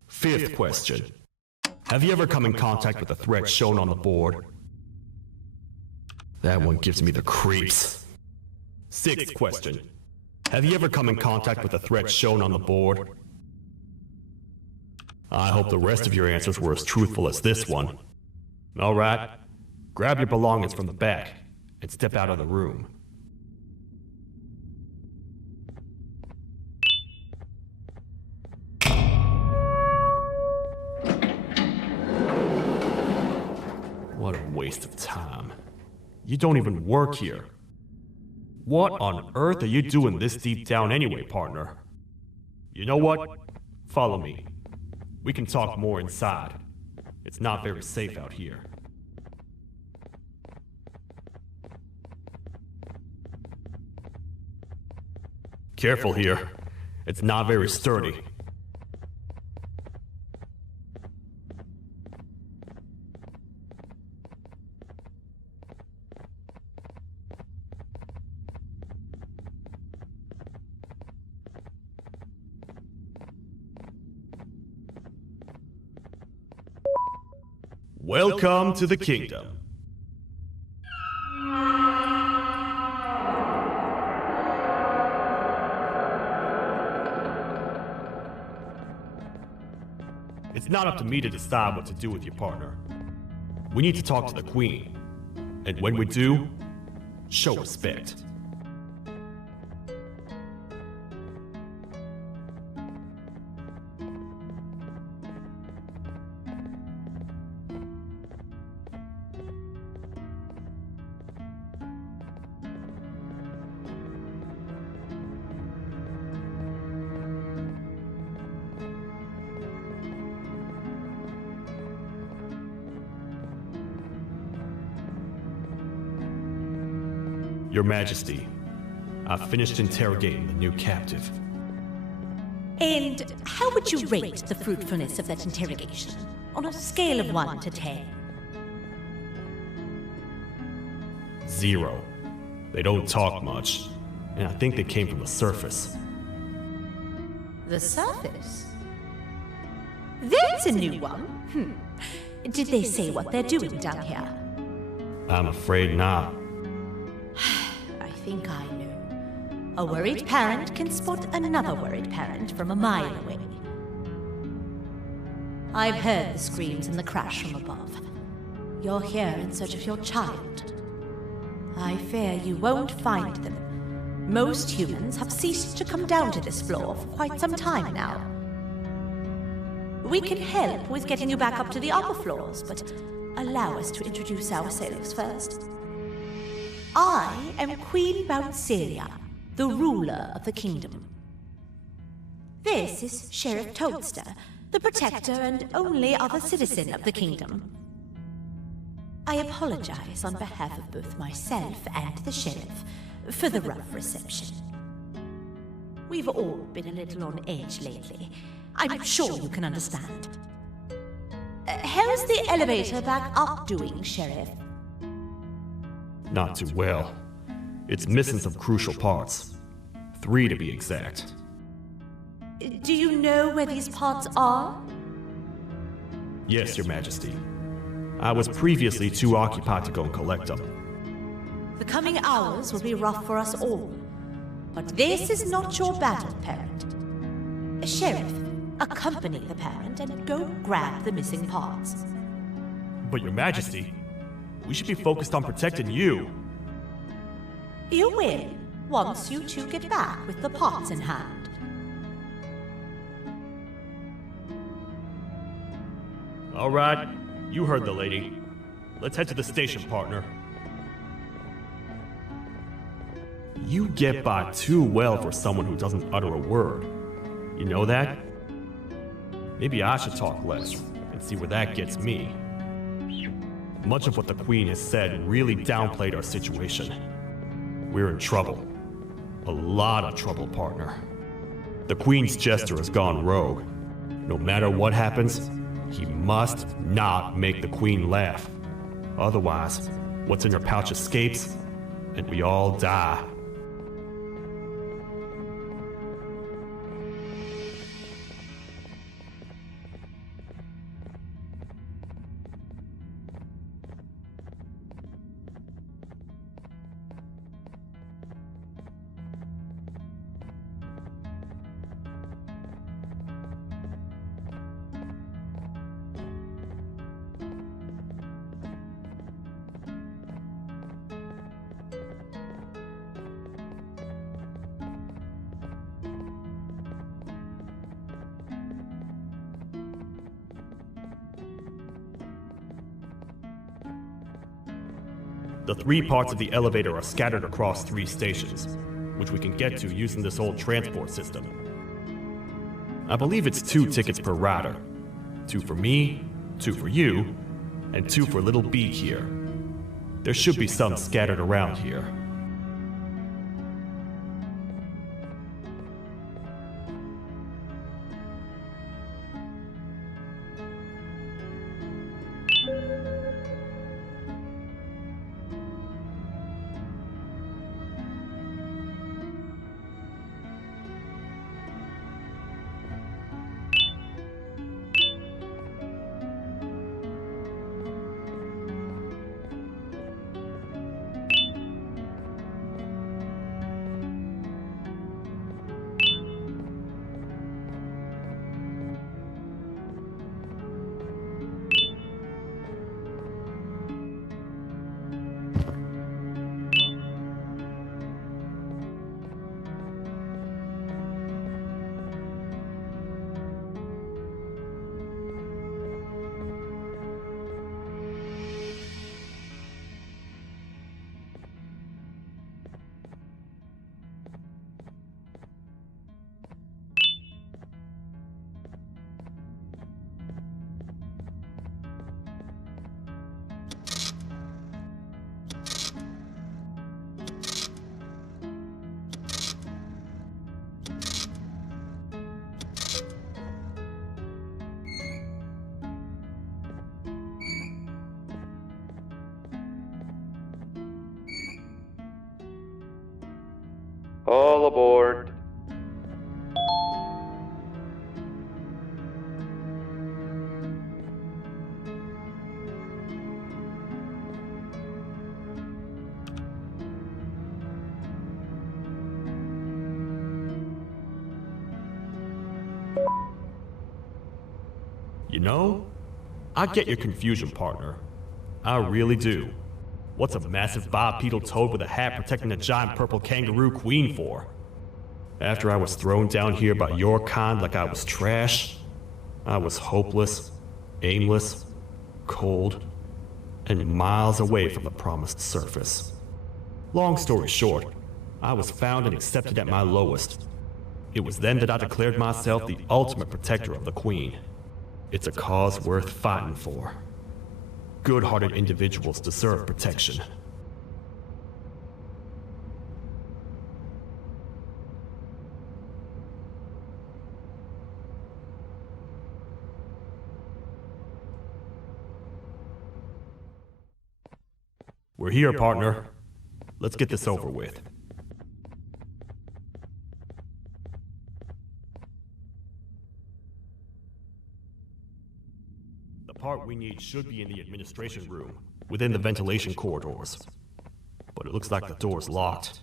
Fifth question. Have you ever come in contact with the threat shown on the board? That one gives me the creeps. Sixth question. Have you ever come in contact with the threat shown on the board? I hope the rest of your answers were as truthful as this one. All right. Grab your belongings from the back and step out of the room. What a waste of time. You don't even work here. What on earth are you doing this deep down anyway, partner? You know what? Follow me. We can talk more inside. It's not very safe out here. Careful here. It's not very sturdy. Welcome to the kingdom. It's not up to me to decide what to do with your partner. We need to talk to the queen. And when we do, show respect. Your Majesty, I've finished interrogating the new captive. And how would you rate the fruitfulness of that interrogation, on a scale of 1 to 10? 0. They don't talk much, and I think they came from the surface. The surface? That's a new one. Did they say what they're doing down here? I'm afraid not. I think I know. A worried parent can spot another worried parent from a mile away. I've heard the screams and the crash from above. You're here in search of your child. I fear you won't find them. Most humans have ceased to come down to this floor for quite some time now. We can help with getting you back up to the upper floors, but allow us to introduce ourselves first. I am Queen Bouncelia, the ruler of the kingdom. This is Sheriff Toadster, the protector and only other citizen of the kingdom. I apologize on behalf of both myself and the sheriff for the rough reception. We've all been a little on edge lately. I'm sure you can understand. How's the elevator back up doing, Sheriff? Not too well. It's missing some crucial parts. 3 to be exact. Do you know where these parts are? Yes, Your Majesty. I was previously too occupied to go and collect them. The coming hours will be rough for us all. But this is not your battle, parent. Sheriff, accompany the parent and go grab the missing parts. But Your Majesty, we should be focused on protecting you. You will, once you two get back with the parts in hand. All right, you heard the lady. Let's head to the station, partner. You get by too well for someone who doesn't utter a word. You know that? Maybe I should talk less and see where that gets me. Much of what the Queen has said really downplayed our situation. We're in trouble. A lot of trouble, partner. The Queen's jester has gone rogue. No matter what happens, he must not make the Queen laugh. Otherwise, what's in her pouch escapes, and we all die. The 3 parts of the elevator are scattered across 3 stations, which we can get to using this old transport system. I believe it's 2 tickets per rider. 2 for me, 2 for you, and 2 for little Beak here. There should be some scattered around here. All aboard. You know, I get your confusion, partner. I really do. What's a massive bipedal toad with a hat protecting a giant purple kangaroo queen for? After I was thrown down here by your kind like I was trash, I was hopeless, aimless, cold, and miles away from the promised surface. Long story short, I was found and accepted at my lowest. It was then that I declared myself the ultimate protector of the Queen. It's a cause worth fighting for. Good-hearted individuals deserve protection. We're here, partner. Let's get this over with. The part we need should be in the administration room, within the ventilation corridors. But it looks like the door's locked.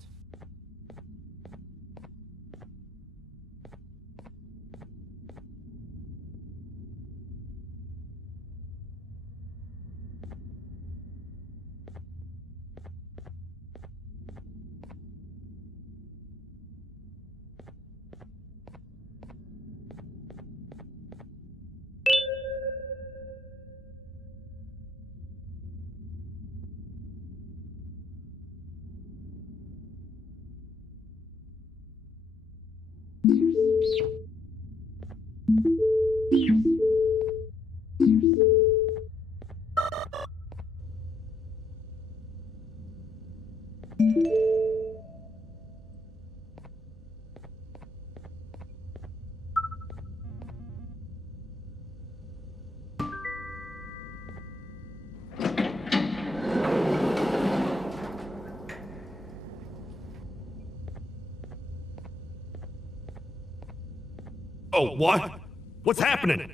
Oh, what? What's happening?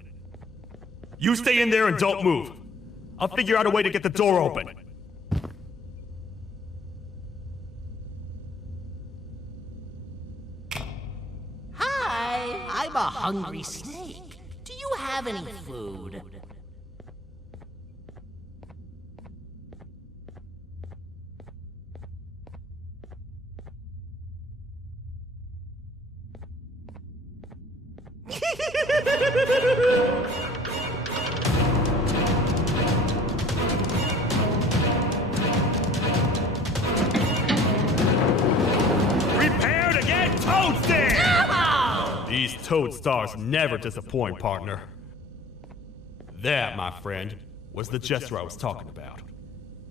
You stay in there and don't move. I'll figure out a way to get the door open. Hi, I'm a hungry snake. Do you have any food? Prepare to get toasted! These toad stars never disappoint, partner. That, my friend, was the jester I was talking about,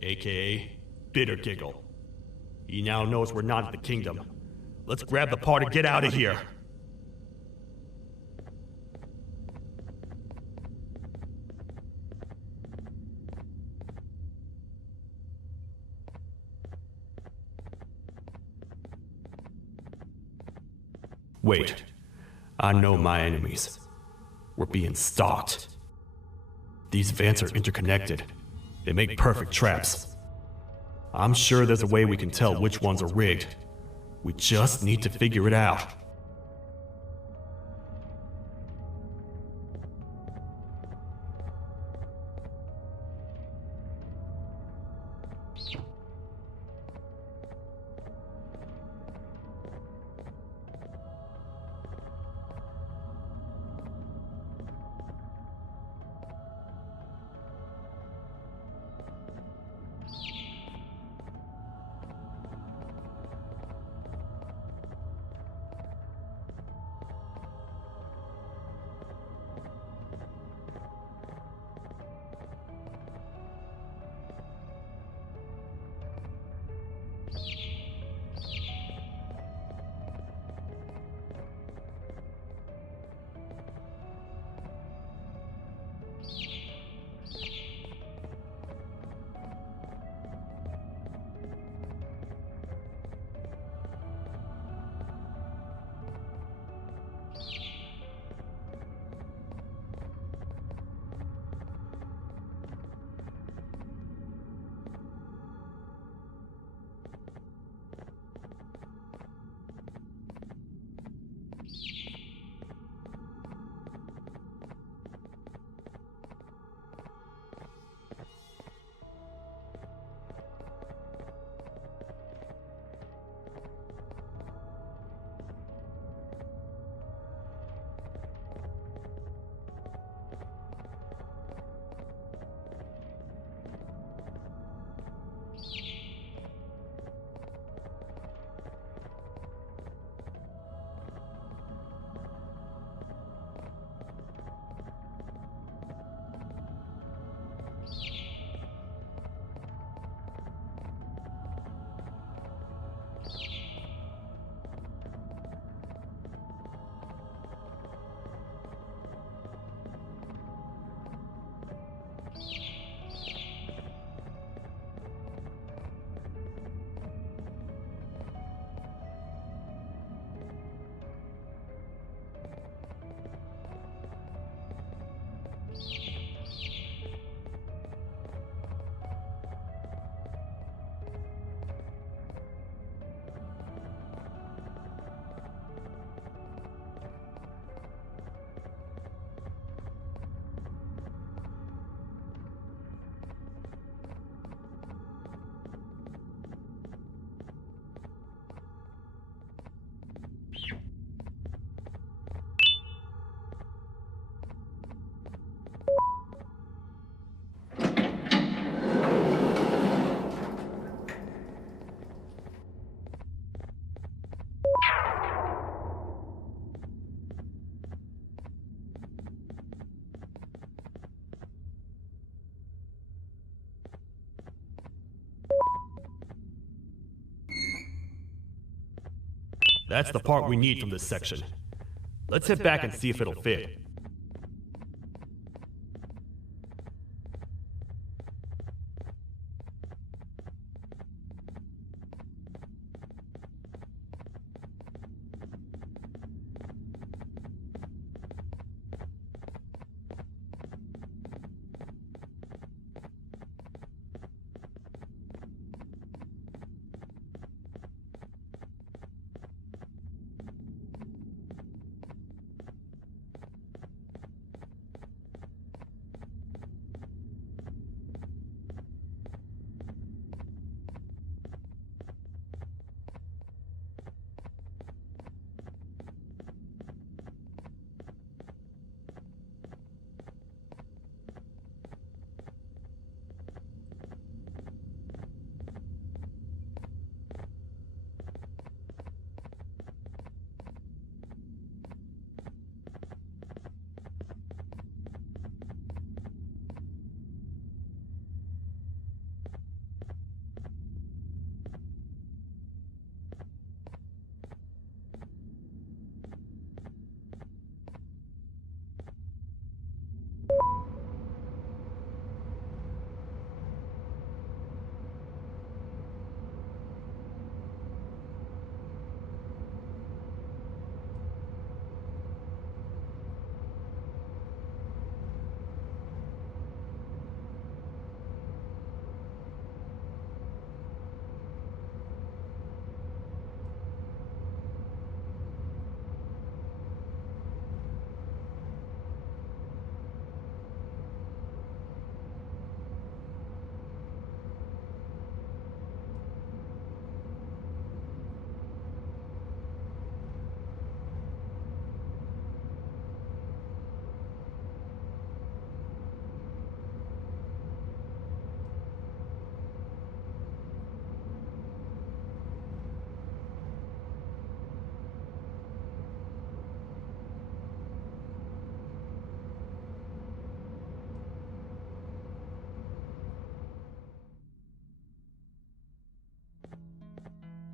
aka Bitter Giggle. He now knows we're not at the kingdom. Let's grab the part and get out of here. Wait, I know my enemies. We're being stalked. These vents are interconnected. They make perfect traps. I'm sure there's a way we can tell which ones are rigged. We just need to figure it out. That's the part we need from this section. Let's head back and see if it'll fit.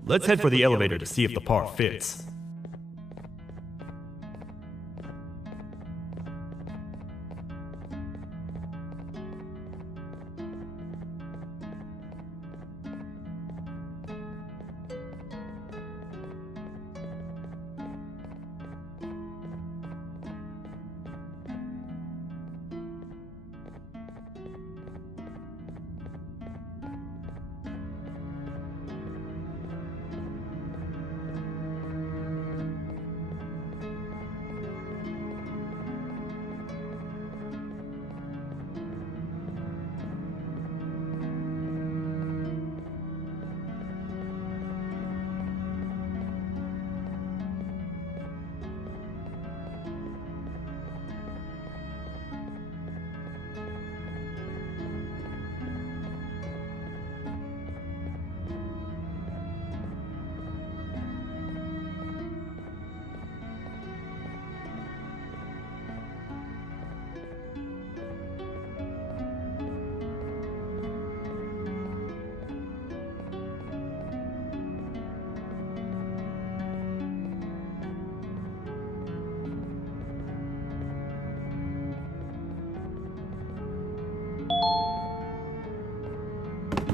Let's head for the elevator to see if the part fits.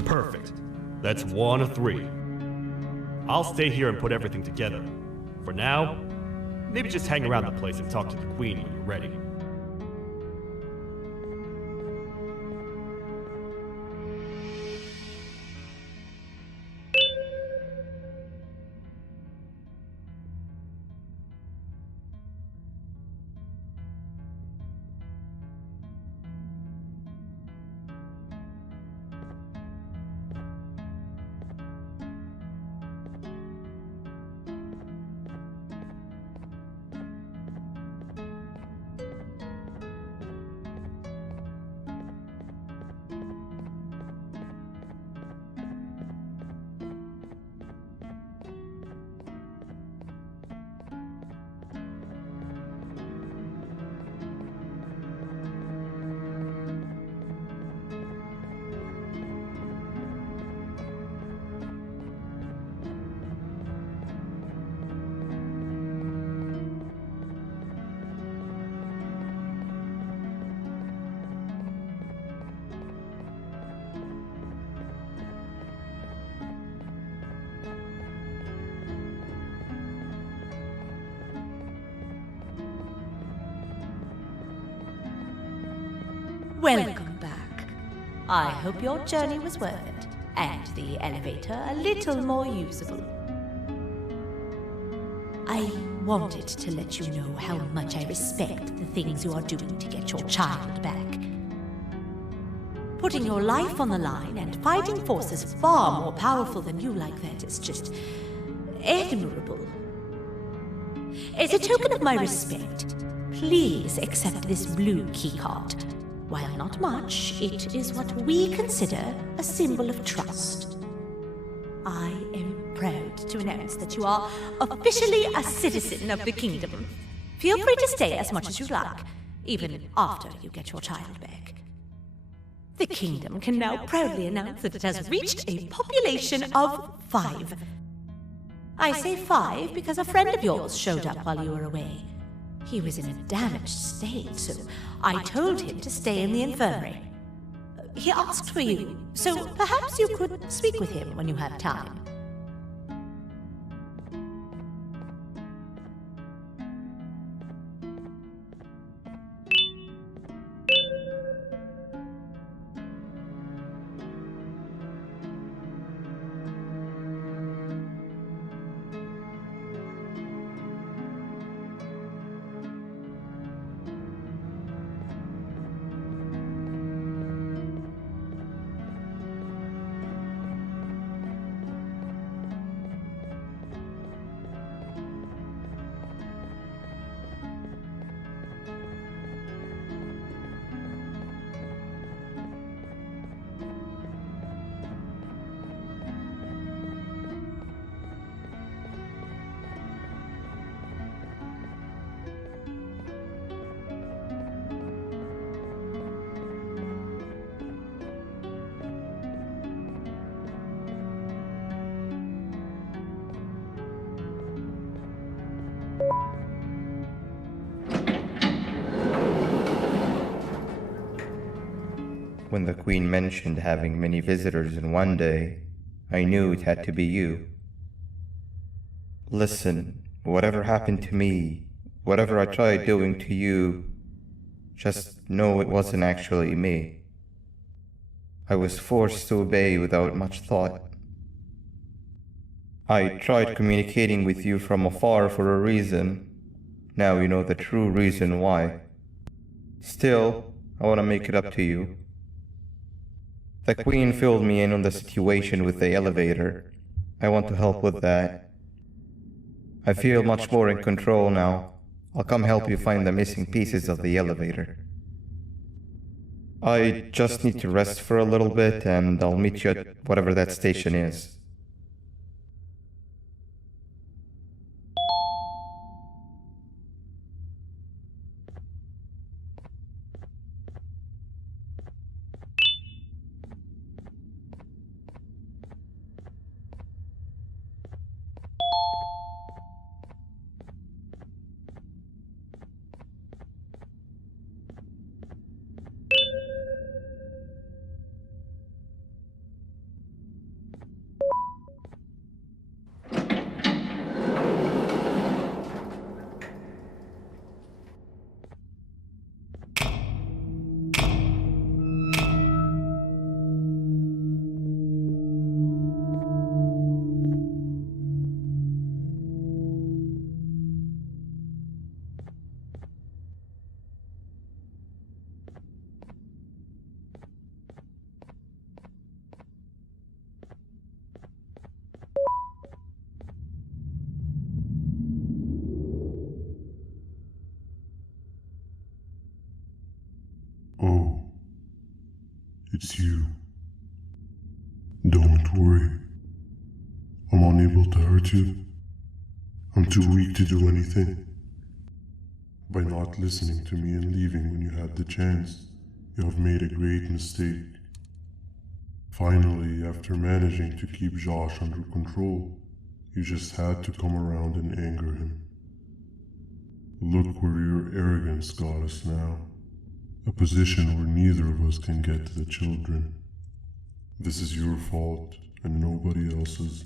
Perfect. That's 1 of 3. I'll stay here and put everything together. For now, maybe just hang around the place and talk to the Queen when you're ready. Welcome back. I hope your journey was worth it, and the elevator a little more usable. I wanted to let you know how much I respect the things you are doing to get your child back. Putting your life on the line and fighting forces far more powerful than you like that is just admirable. As a token of my respect, please accept this blue keycard. While not much, it is what we consider a symbol of trust. I am proud to announce that you are officially a citizen of the kingdom. Feel free to stay as much as you like, even after you get your child back. The kingdom can now proudly announce that it has reached a population of 5. I say 5 because a friend of yours showed up while you were away. He was in a damaged state, so I told him to stay in the infirmary. He asked for you, so perhaps you could speak with him when you have time. When the Queen mentioned having many visitors in one day, I knew it had to be you. Listen, whatever happened to me, whatever I tried doing to you, just know it wasn't actually me. I was forced to obey without much thought. I tried communicating with you from afar for a reason. Now you know the true reason why. Still, I want to make it up to you. The Queen filled me in on the situation with the elevator. I want to help with that. I feel much more in control now. I'll come help you find the missing pieces of the elevator. I just need to rest for a little bit and I'll meet you at whatever that station is. Oh, it's you. Don't worry. I'm unable to hurt you. I'm too weak to do anything. By not listening to me and leaving when you had the chance, you have made a great mistake. Finally, after managing to keep Josh under control, you just had to come around and anger him. Look where your arrogance got us now. A position where neither of us can get to the children. This is your fault and nobody else's.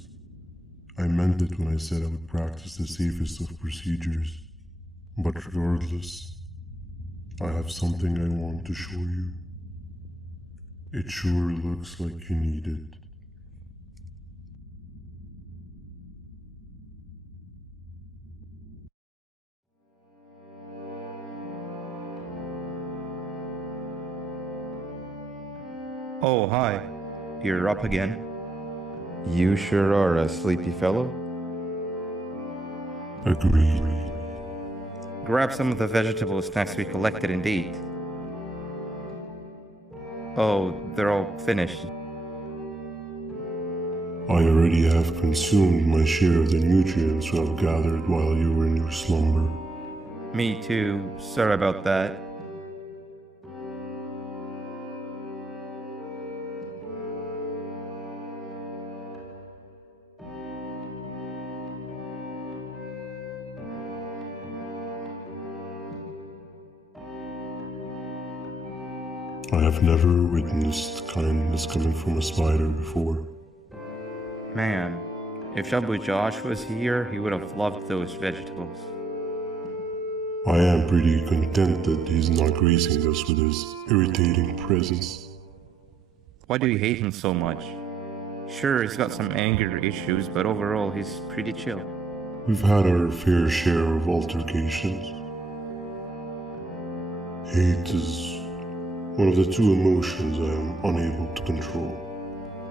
I meant it when I said I would practice the safest of procedures. But regardless, I have something I want to show you. It sure looks like you need it. Oh, hi. You're up again. You sure are a sleepy fellow. Agreed. Grab some of the vegetable snacks we collected and eat. Oh, they're all finished. I already have consumed my share of the nutrients you have gathered while you were in your slumber. Me too. Sorry about that. I have never witnessed kindness coming from a spider before. Man, if Shabu Josh was here, he would have loved those vegetables. I am pretty content that he's not gracing us with his irritating presence. Why do you hate him so much? Sure, he's got some anger issues, but overall he's pretty chill. We've had our fair share of altercations. Hate is one of the two emotions I am unable to control.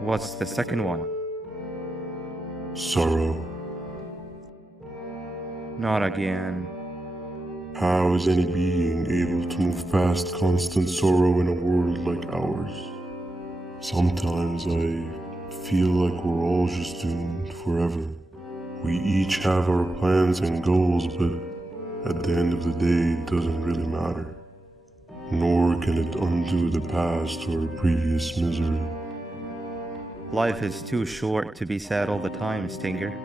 What's the second one? Sorrow. Not again. How is any being able to move past constant sorrow in a world like ours? Sometimes I feel like we're all just doomed forever. We each have our plans and goals, but at the end of the day, it doesn't really matter. Nor can it undo the past or previous misery. Life is too short to be sad all the time, Stinger.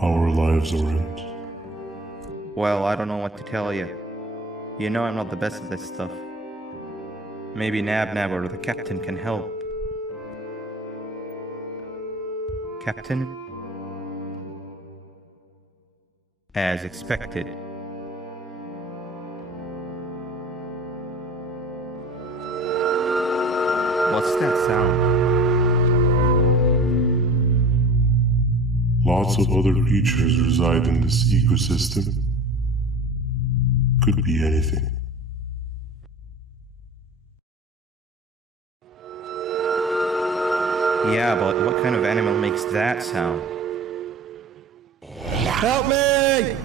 Our lives aren't. Well, I don't know what to tell you. You know I'm not the best at this stuff. Maybe Nab or the captain can help. Captain? As expected. What's that sound? Lots of other creatures reside in this ecosystem. Could be anything. Yeah, but what kind of animal makes that sound? Help me!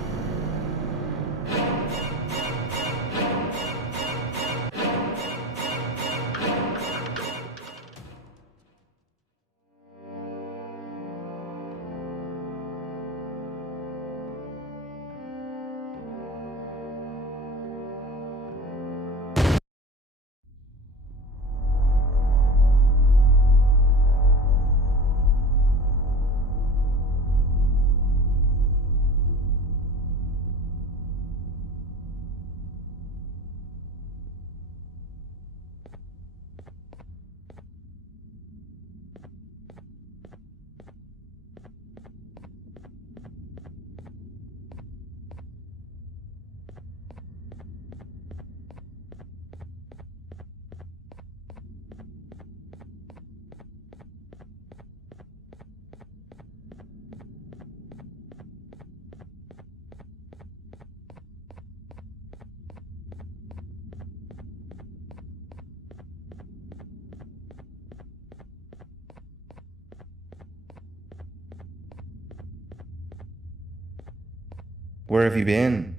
Where have you been?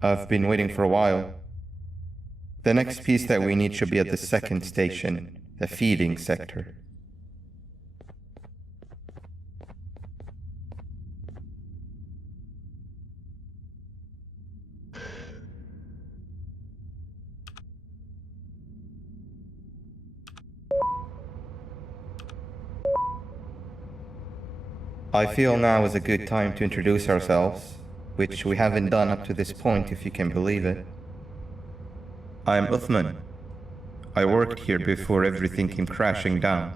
I've been waiting for a while. The next piece that we need should be at the second station, the feeding sector. I feel now is a good time to introduce ourselves, which we haven't done up to this point, if you can believe it. I'm Uthman. I worked here before everything came crashing down,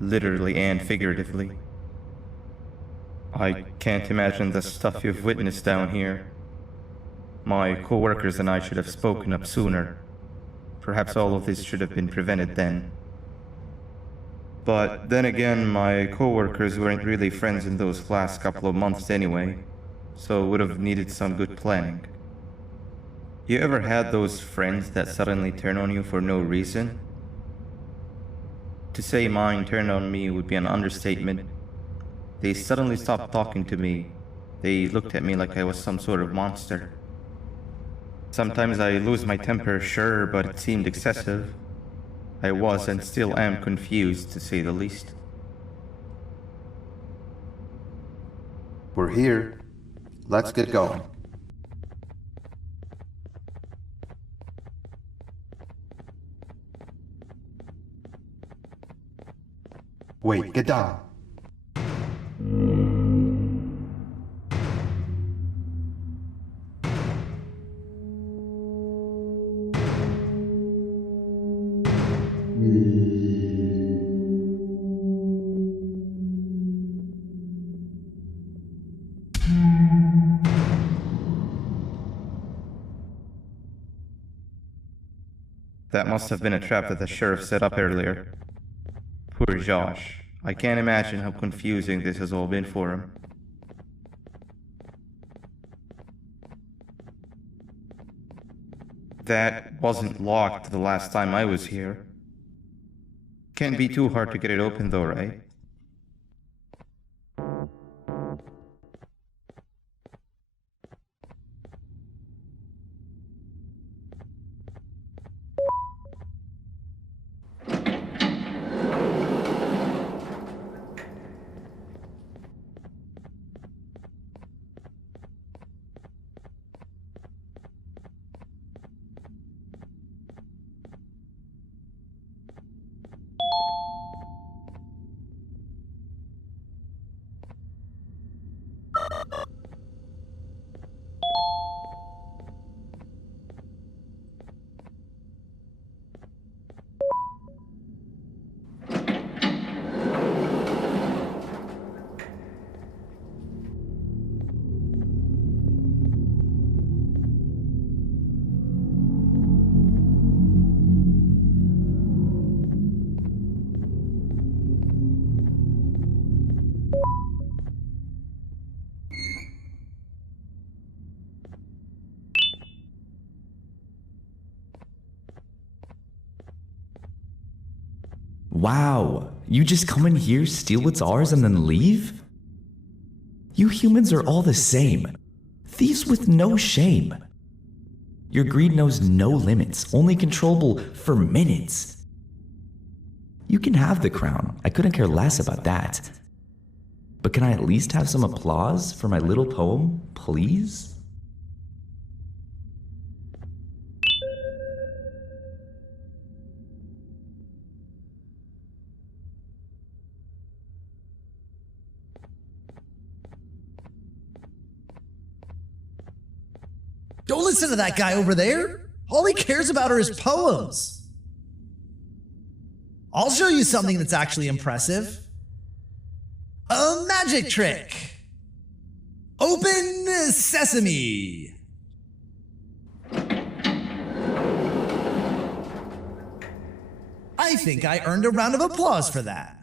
literally and figuratively. I can't imagine the stuff you've witnessed down here. My co-workers and I should have spoken up sooner. Perhaps all of this should have been prevented then. But then again, my co-workers weren't really friends in those last couple of months anyway, so would have needed some good planning. You ever had those friends that suddenly turn on you for no reason? To say mine turned on me would be an understatement. They suddenly stopped talking to me. They looked at me like I was some sort of monster. Sometimes I lose my temper, sure, but it seemed excessive. I was and still am confused, to say the least. We're here. Let's get going. Wait, get down. That must have been a trap that the sheriff set up earlier. Poor Josh. I can't imagine how confusing this has all been for him. That wasn't locked the last time I was here. Can't be too hard to get it open though, right? Wow, you just come in here, steal what's ours, and then leave? You humans are all the same. Thieves with no shame. Your greed knows no limits, only controllable for minutes. You can have the crown, I couldn't care less about that. But can I at least have some applause for my little poem, please? Don't listen to that guy over there. All he cares about are his poems. I'll show you something that's actually impressive. A magic trick. Open sesame. I think I earned a round of applause for that.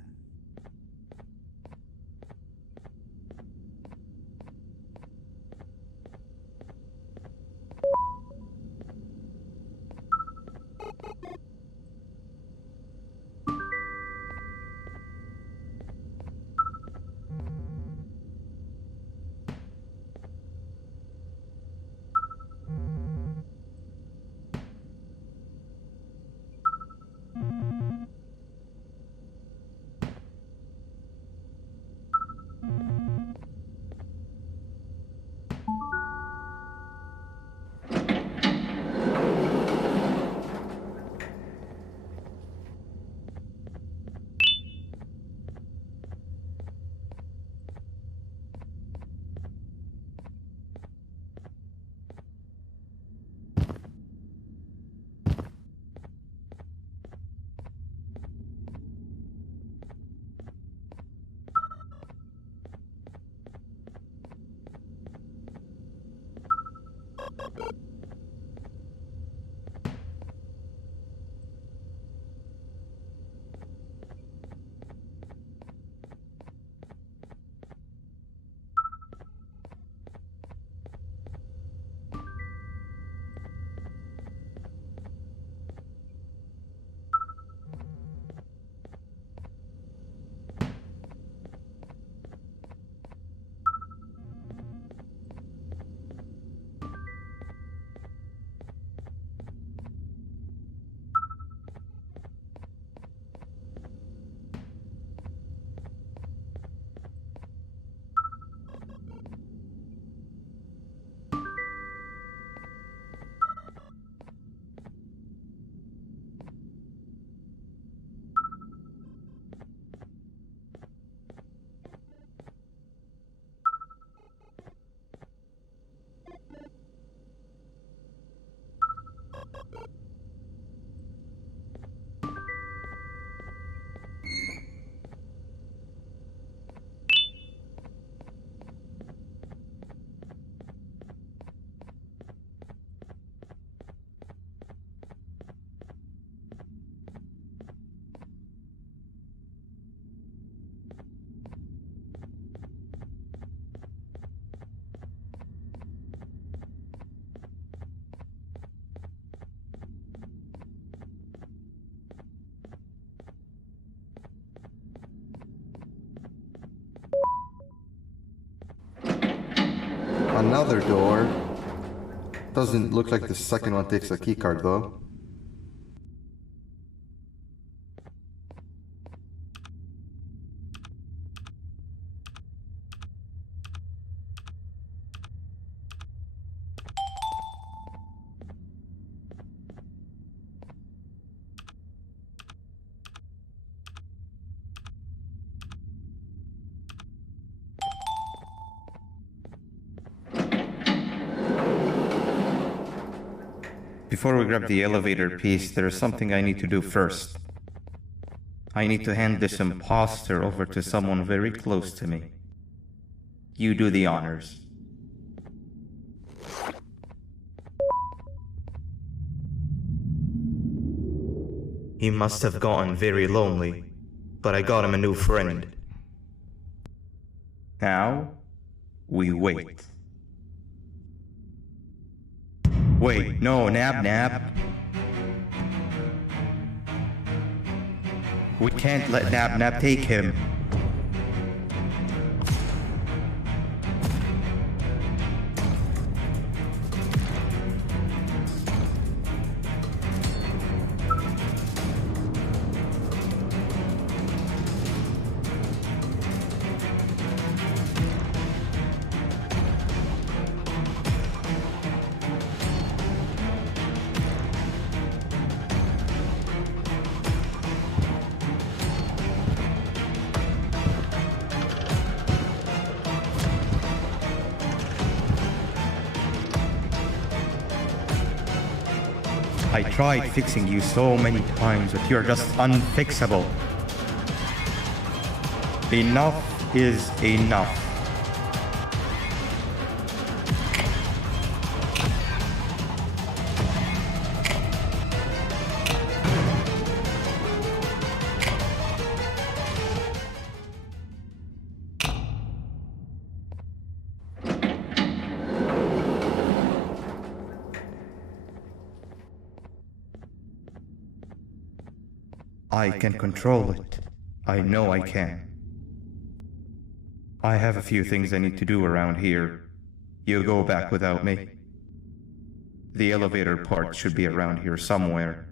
Another door. Doesn't look like the second one takes a keycard though. Before we grab the elevator piece, there is something I need to do first. I need to hand this imposter over to someone very close to me. You do the honors. He must have gotten very lonely, but I got him a new friend. Now, we wait. Wait, no, Nab. We can't let Nab take him. I tried fixing you so many times, but you're just unfixable. Enough is enough. I can control it. I know I can. I have a few things I need to do around here. You go back without me. The elevator part should be around here somewhere.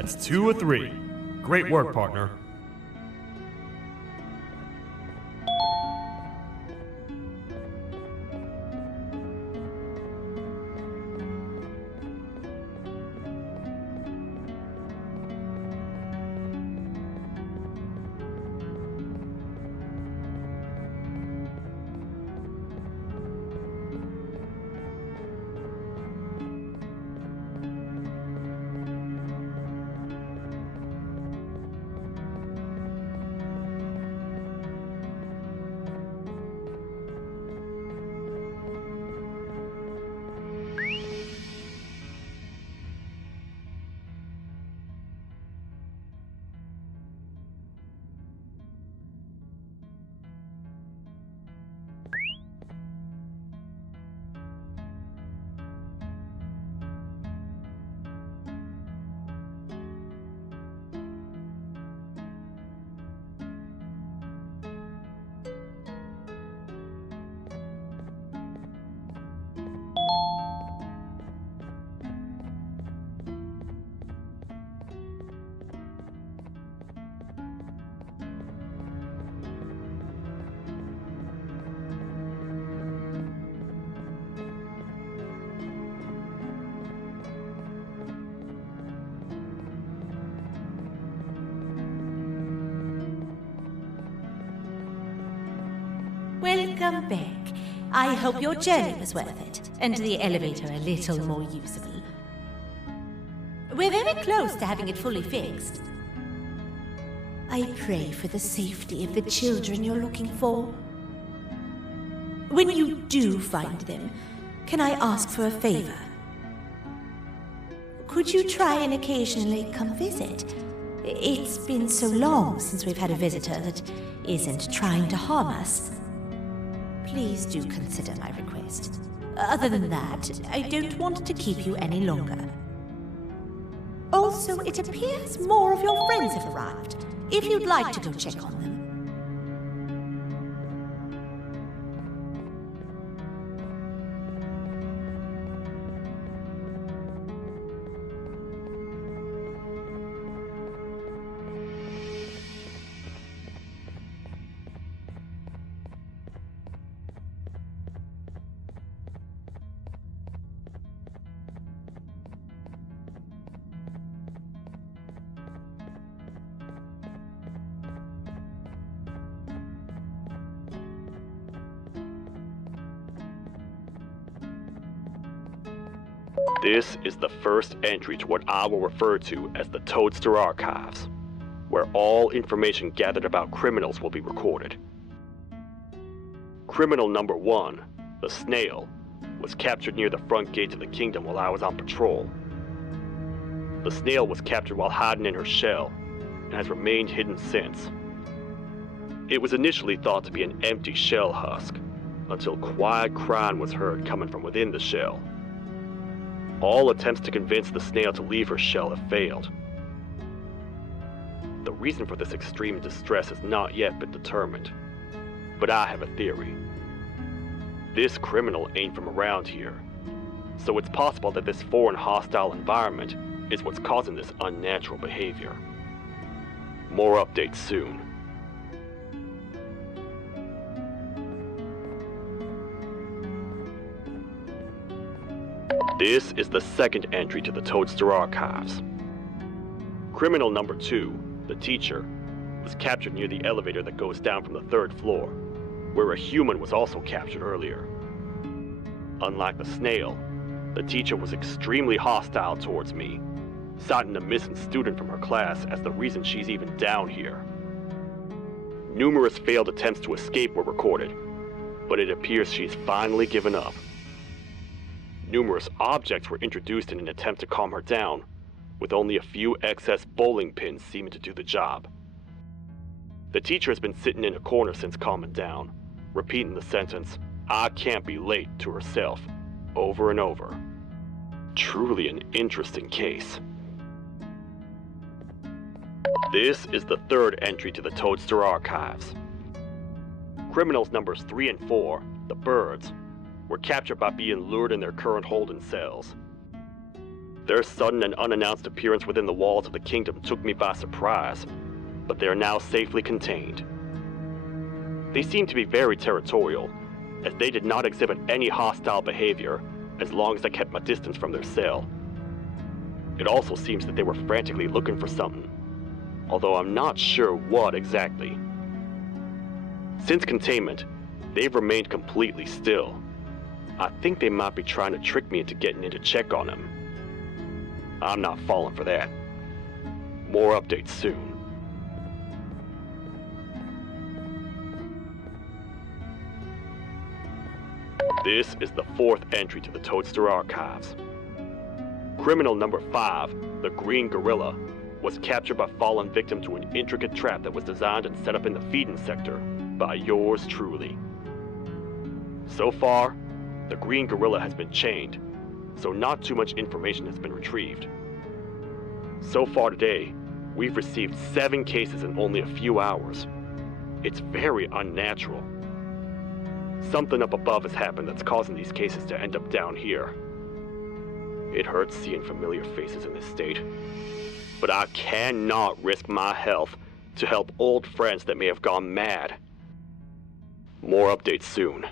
That's 2 of 3. Great work, partner. Welcome back. I hope your journey was worth it, and the elevator a little more usable. We're very close to having it fully fixed. I pray for the safety of the children you're looking for. When you do find them, can I ask for a favor? Could you try and occasionally come visit? It's been so long since we've had a visitor that isn't trying to harm us. Please do consider my request. Other than that, I don't want to keep you any longer. Also, it appears more of your friends have arrived, if you'd like to go check on them. This is the first entry to what I will refer to as the Toadster Archives, where all information gathered about criminals will be recorded. Criminal number 1, the Snail, was captured near the front gate of the kingdom while I was on patrol. The Snail was captured while hiding in her shell, and has remained hidden since. It was initially thought to be an empty shell husk, until quiet crying was heard coming from within the shell. All attempts to convince the Snail to leave her shell have failed. The reason for this extreme distress has not yet been determined, but I have a theory. This criminal ain't from around here, so it's possible that this foreign hostile environment is what's causing this unnatural behavior. More updates soon. This is the second entry to the Toadster Archives. Criminal number 2, the teacher, was captured near the elevator that goes down from the 3rd floor, where a human was also captured earlier. Unlike the Snail, the teacher was extremely hostile towards me, citing a missing student from her class as the reason she's even down here. Numerous failed attempts to escape were recorded, but it appears she's finally given up. Numerous objects were introduced in an attempt to calm her down, with only a few excess bowling pins seeming to do the job. The teacher has been sitting in a corner since calming down, repeating the sentence, "I can't be late," to herself, over and over. Truly an interesting case. This is the 3rd entry to the Toadster Archives. Criminals numbers 3 and 4, the Birds, were captured by being lured in their current holding cells. Their sudden and unannounced appearance within the walls of the kingdom took me by surprise, but they are now safely contained. They seem to be very territorial, as they did not exhibit any hostile behavior as long as I kept my distance from their cell. It also seems that they were frantically looking for something, although I'm not sure what exactly. Since containment, they've remained completely still. I think they might be trying to trick me into getting in to check on them. I'm not falling for that. More updates soon. This is the 4th entry to the Toadster Archives. Criminal number 5, the Green Gorilla, was captured by fallen victim to an intricate trap that was designed and set up in the feeding sector by yours truly. So far, the Green Gorilla has been chained, so not too much information has been retrieved. So far today, we've received 7 cases in only a few hours. It's very unnatural. Something up above has happened that's causing these cases to end up down here. It hurts seeing familiar faces in this state, but I cannot risk my health to help old friends that may have gone mad. More updates soon.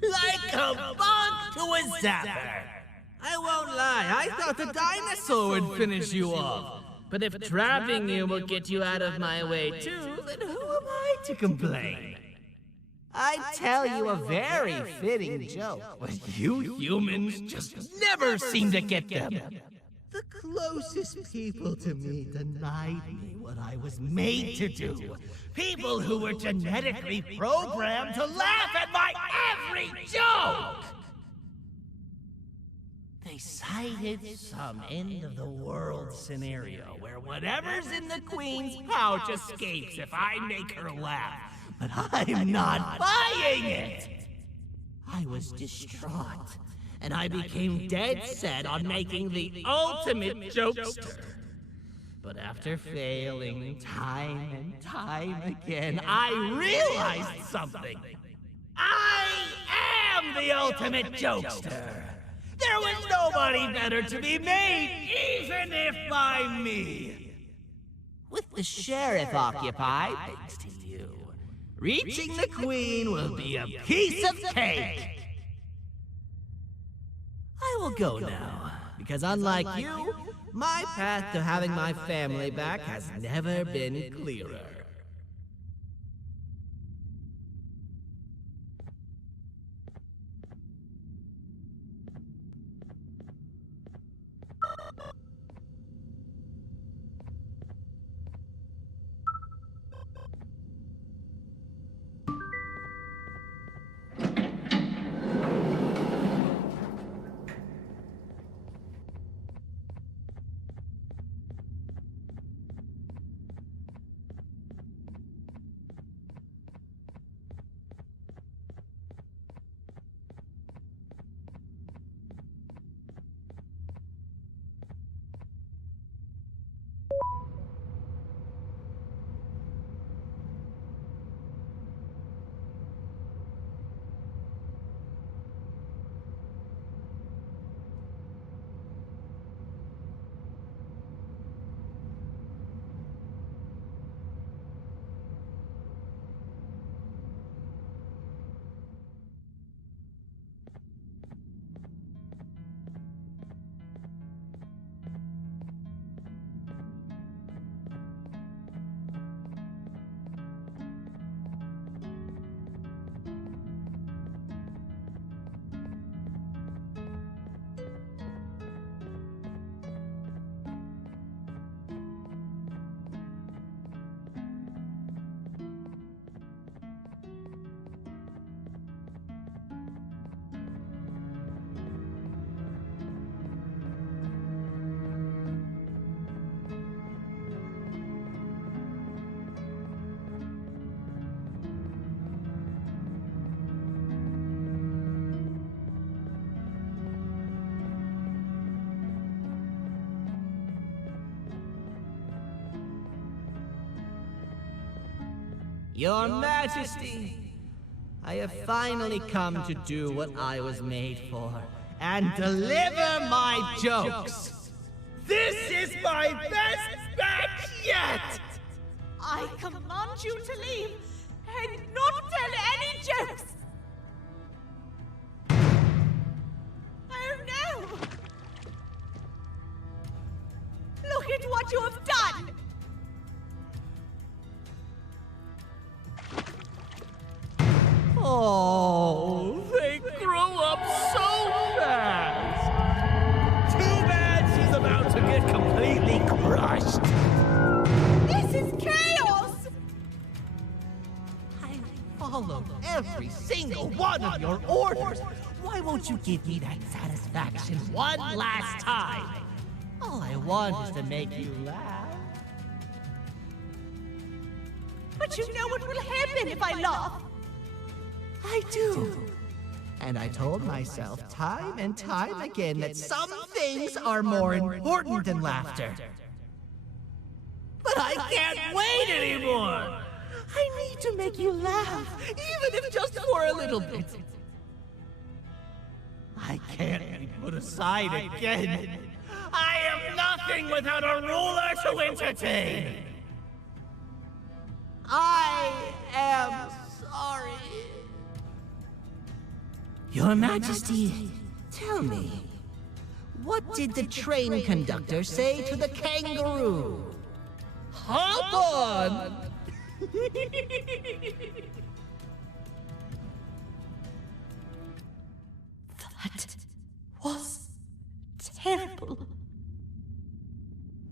Like a bug to a zapper. I won't lie, I thought the dinosaur would finish you off. But if trapping you will get you out of my way too, then who am I to complain? I tell you a very fitting joke, but you humans just never seem to get them. The closest people to me denied me what I was made to do. People who were genetically programmed to laugh at my every joke! They cited some end-of-the-world scenario where whatever's in the Queen's pouch escapes if I make her laugh. But I'm not buying it! I was distraught, and I became dead set on making the ultimate jokester. But after failing time and time again, I realized something. I am the ultimate jokester! There was nobody better to be made, even if by me! With the sheriff occupied, thanks to Reaching the queen will be a piece of cake. I will go now, because unlike you, my path to having my family back has never been clearer. Your Majesty, I have finally come to do what I was made for, and deliver my jokes. This is my best batch yet! I command you to leave and not tell any jokes! Oh no! Look at what you have done! Oh, they grow up so fast! Too bad she's about to get completely crushed! This is chaos! I followed every single one of your orders! Why won't you give me that satisfaction one last time? All I want is to make you laugh. But you know what will happen if I laugh? I do. And I told myself time and time again that some things are more important than laughter. But I can't wait anymore! I need to make you laugh, even if just for a little bit. I can't be put aside again. I am nothing without a ruler to entertain. I am sorry. Your Majesty, tell me, what did the train conductor say to the kangaroo? Hop on! That was terrible.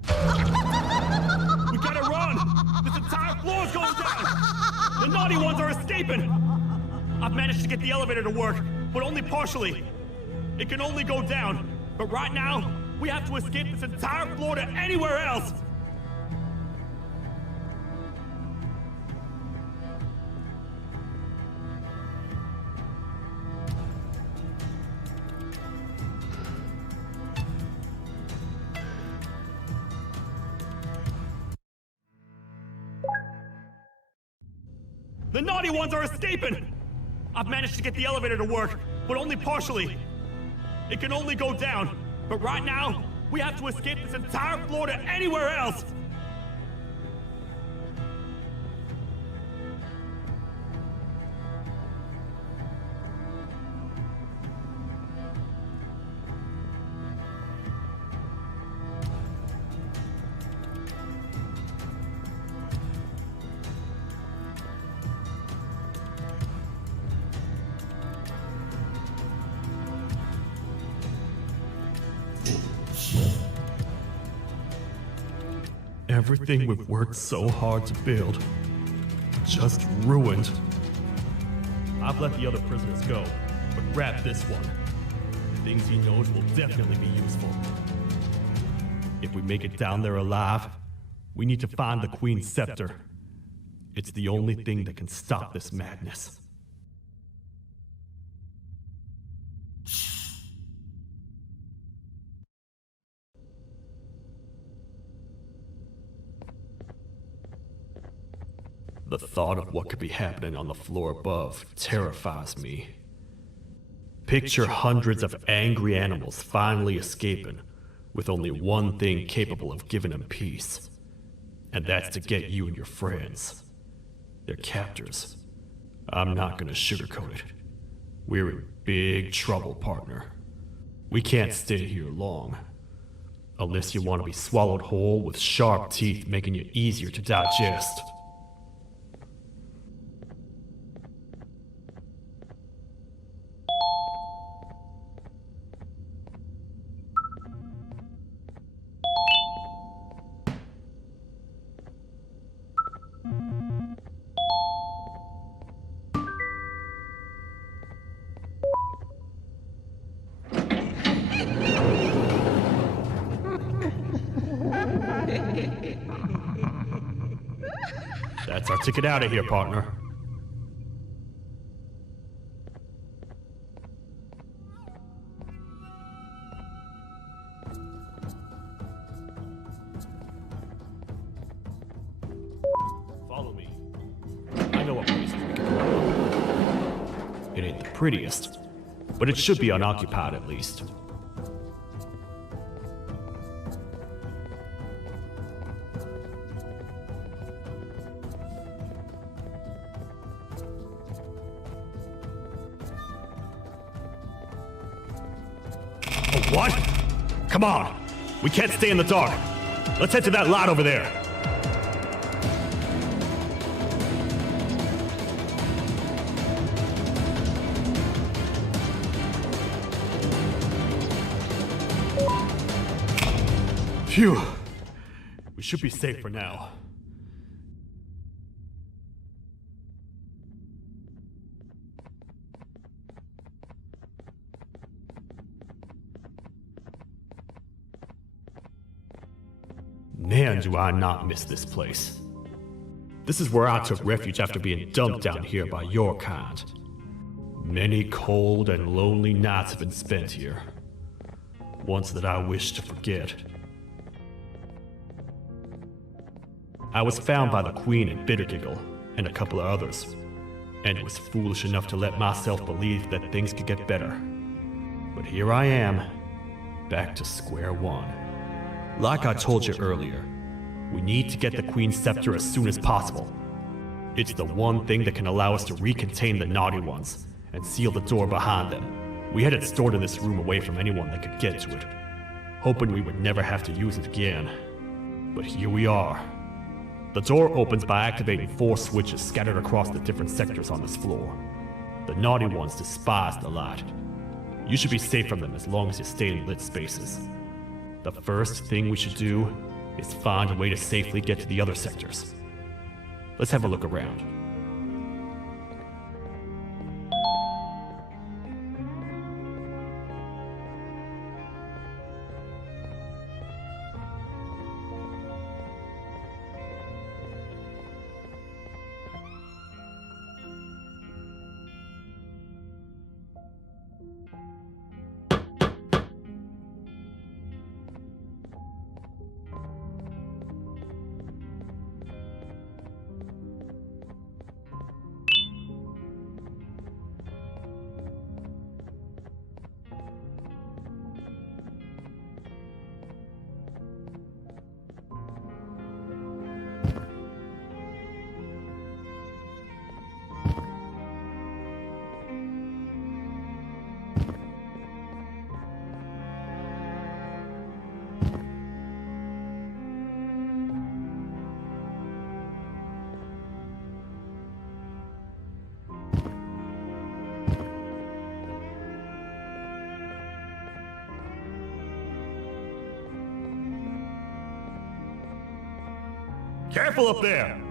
We gotta run! This entire floor's going down! The naughty ones are escaping! I've managed to get the elevator to work, but only partially. It can only go down, but right now, we have to escape this entire floor to anywhere else! The naughty ones are escaping! I've managed to get the elevator to work, but only partially. It can only go down, but right now, we have to escape this entire floor to anywhere else! Everything we've worked so hard to build, just ruined. I've let the other prisoners go, but grab this one. Things he knows will definitely be useful. If we make it down there alive, we need to find the Queen's scepter. It's the only thing that can stop this madness. The thought of what could be happening on the floor above terrifies me. Picture hundreds of angry animals finally escaping, with only one thing capable of giving them peace. And that's to get you and your friends. They're captors. I'm not gonna sugarcoat it. We're in big trouble, partner. We can't stay here long. Unless you want to be swallowed whole with sharp teeth making you easier to digest. That's our ticket out of here, partner. Follow me. I know what place we can go. It ain't the prettiest, but it should be unoccupied at least. What? Come on! We can't stay in the dark! Let's head to that lot over there! Phew! We should be safe for now. Man, do I not miss this place. This is where I took refuge after being dumped down here by your kind. Many cold and lonely nights have been spent here. Ones that I wish to forget. I was found by the Queen and Bittergiggle, and a couple of others, and was foolish enough to let myself believe that things could get better. But here I am, back to square one. Like I told you earlier, we need to get the Queen's scepter as soon as possible. It's the one thing that can allow us to recontain the naughty ones and seal the door behind them. We had it stored in this room away from anyone that could get to it, hoping we would never have to use it again. But here we are. The door opens by activating 4 switches scattered across the different sectors on this floor. The naughty ones despise the light. You should be safe from them as long as you stay in lit spaces. The first thing we should do is find a way to safely get to the other sectors. Let's have a look around. Careful up there!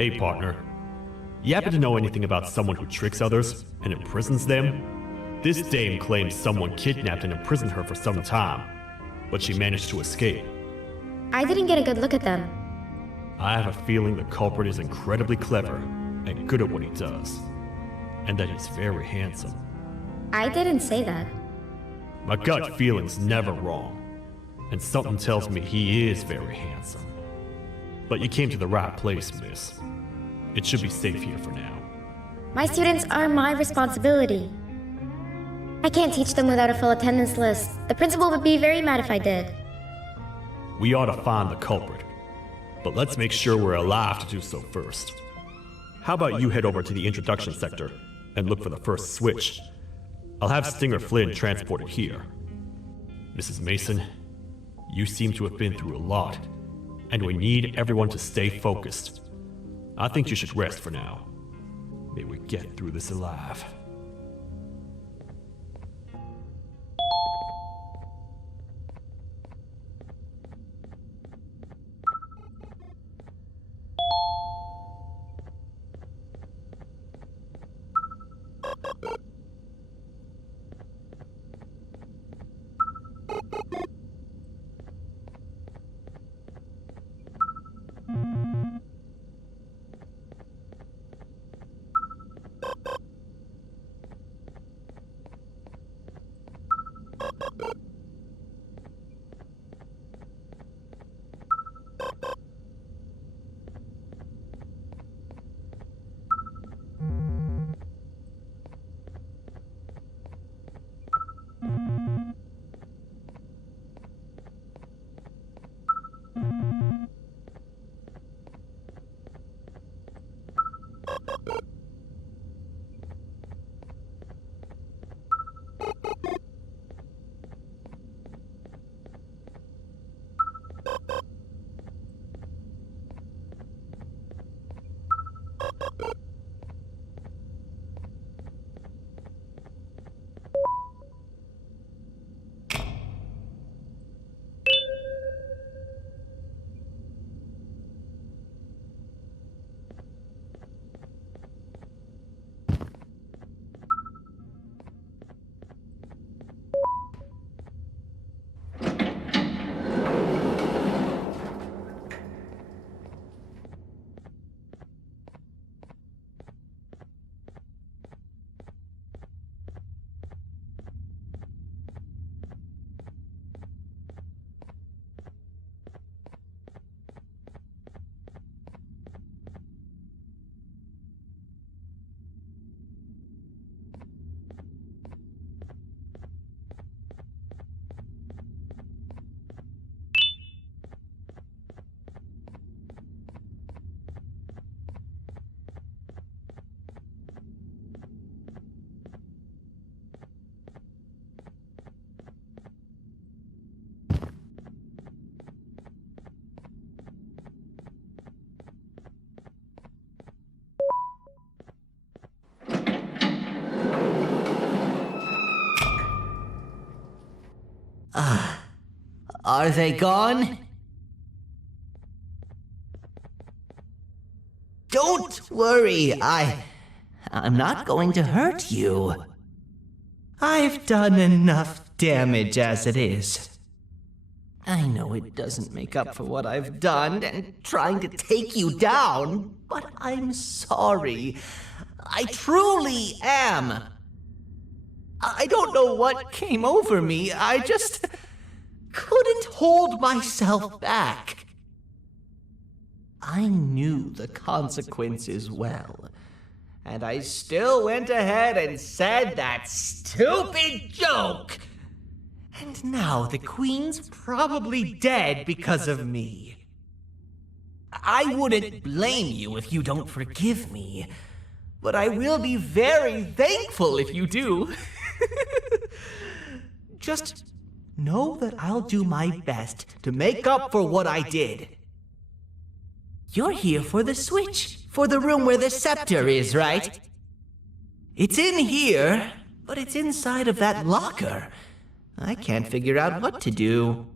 Hey, partner. You happen to know anything about someone who tricks others and imprisons them? This dame claims someone kidnapped and imprisoned her for some time, but she managed to escape. I didn't get a good look at them. I have a feeling the culprit is incredibly clever and good at what he does, and that he's very handsome. I didn't say that. My gut feeling's never wrong, and something tells me he is very handsome. But you came to the right place, miss. It should be safe here for now. My students are my responsibility. I can't teach them without a full attendance list. The principal would be very mad if I did. We ought to find the culprit, but let's make sure we're alive to do so first. How about you head over to the introduction sector and look for the first switch? I'll have Stinger Flynn transported here. Mrs. Mason, you seem to have been through a lot, and we need everyone to stay focused. I think you should rest for now. May we get through this alive. Are they gone? Don't worry, I'm not going to hurt you. I've done enough damage as it is. I know it doesn't make up for what I've done and trying to take you down, but I'm sorry. I truly am. I don't know what came over me. I just couldn't hold myself back. I knew the consequences well, and I still went ahead and said that stupid joke. And now the Queen's probably dead because of me. I wouldn't blame you if you don't forgive me, but I will be very thankful if you do. Just know that I'll do my best to make up for what I did. You're here for the switch, for the room where the scepter is, right? It's in here, but it's inside of that locker. I can't figure out what to do.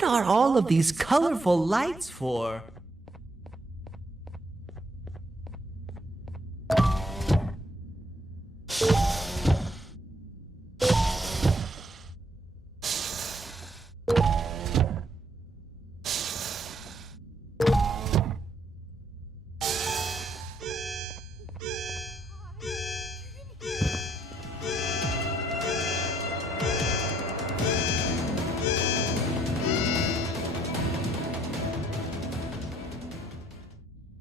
What are all of these colorful lights for?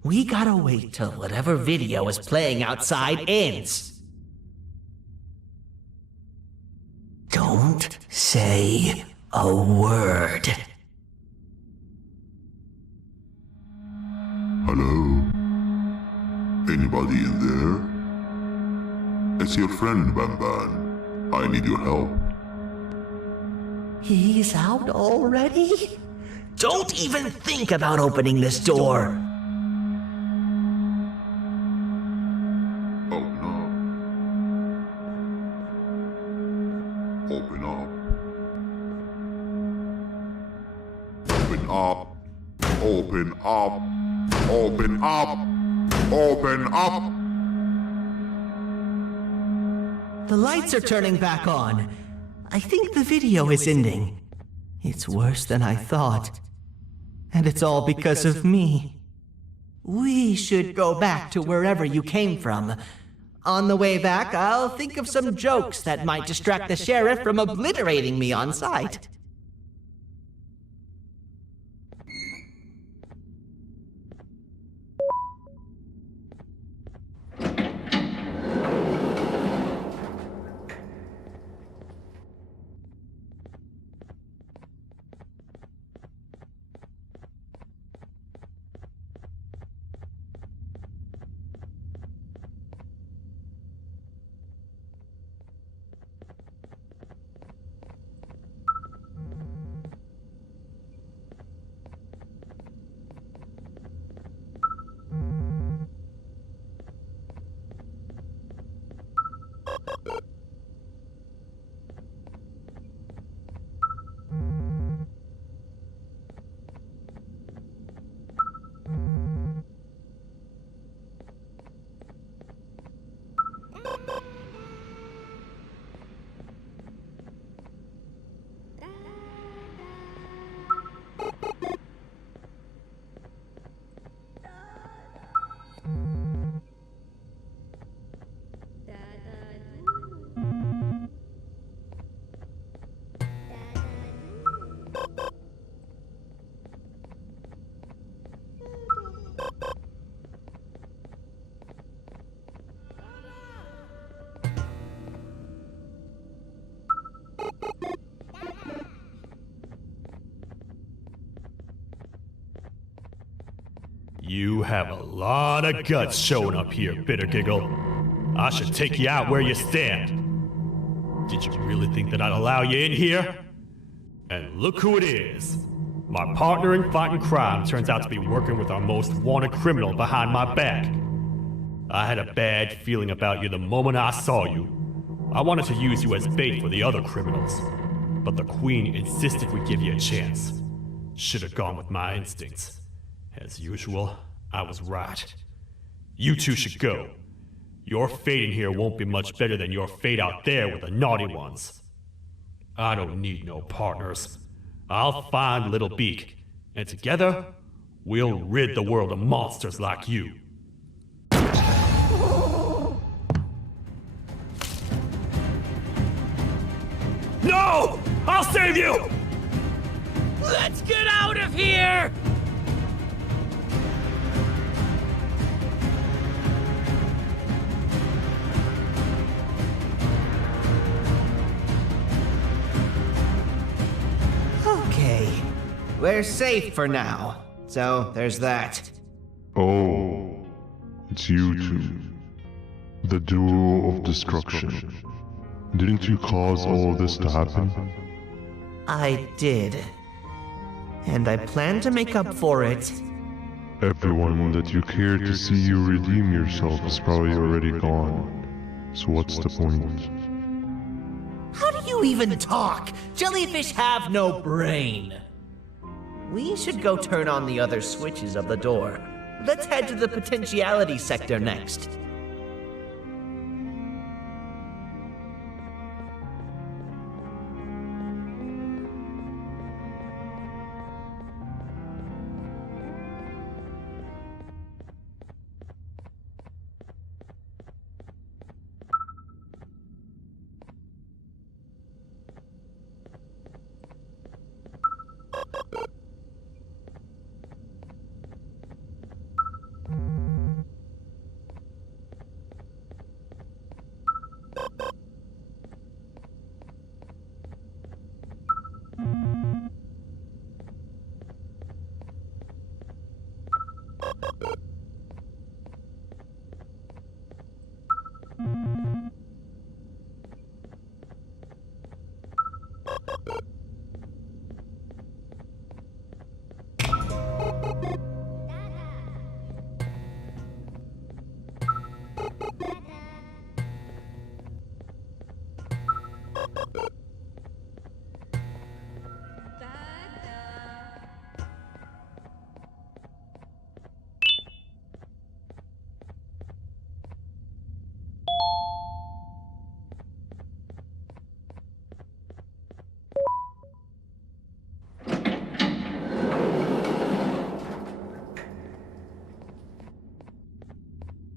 We gotta wait till whatever video is playing outside ends. Don't say a word. Hello? Anybody in there? It's your friend, Banban. I need your help. He's out already? Don't even think about opening this door. Open up. Open up. Open up. Open up. Open up. Open up. The lights are turning back on. I think the video is ending. It's worse than I thought. And it's all because of me. We should go back to wherever you came from. On the way back, I'll think of some jokes that might distract the sheriff from obliterating me on sight. You have a lot of guts showing up here, Bitter Giggle. I should take you out where you stand. Did you really think that I'd allow you in here? And look who it is. My partner in fighting crime turns out to be working with our most wanted criminal behind my back. I had a bad feeling about you the moment I saw you. I wanted to use you as bait for the other criminals, but the Queen insisted we give you a chance. Should have gone with my instincts. As usual, I was right. You two should go. Your fate in here won't be much better than your fate out there with the naughty ones. I don't need no partners. I'll find Little Beak, and together, we'll rid the world of monsters like you. No! I'll save you! Let's get out of here! Okay, we're safe for now, so there's that. Oh, it's you two. The duo of destruction. Didn't you cause all of this to happen? I did. And I plan to make up for it. Everyone that you care to see you redeem yourself is probably already gone. So what's the point? How do you even talk? Jellyfish have no brain. We should go turn on the other switches of the door. Let's head to the potentiality sector next.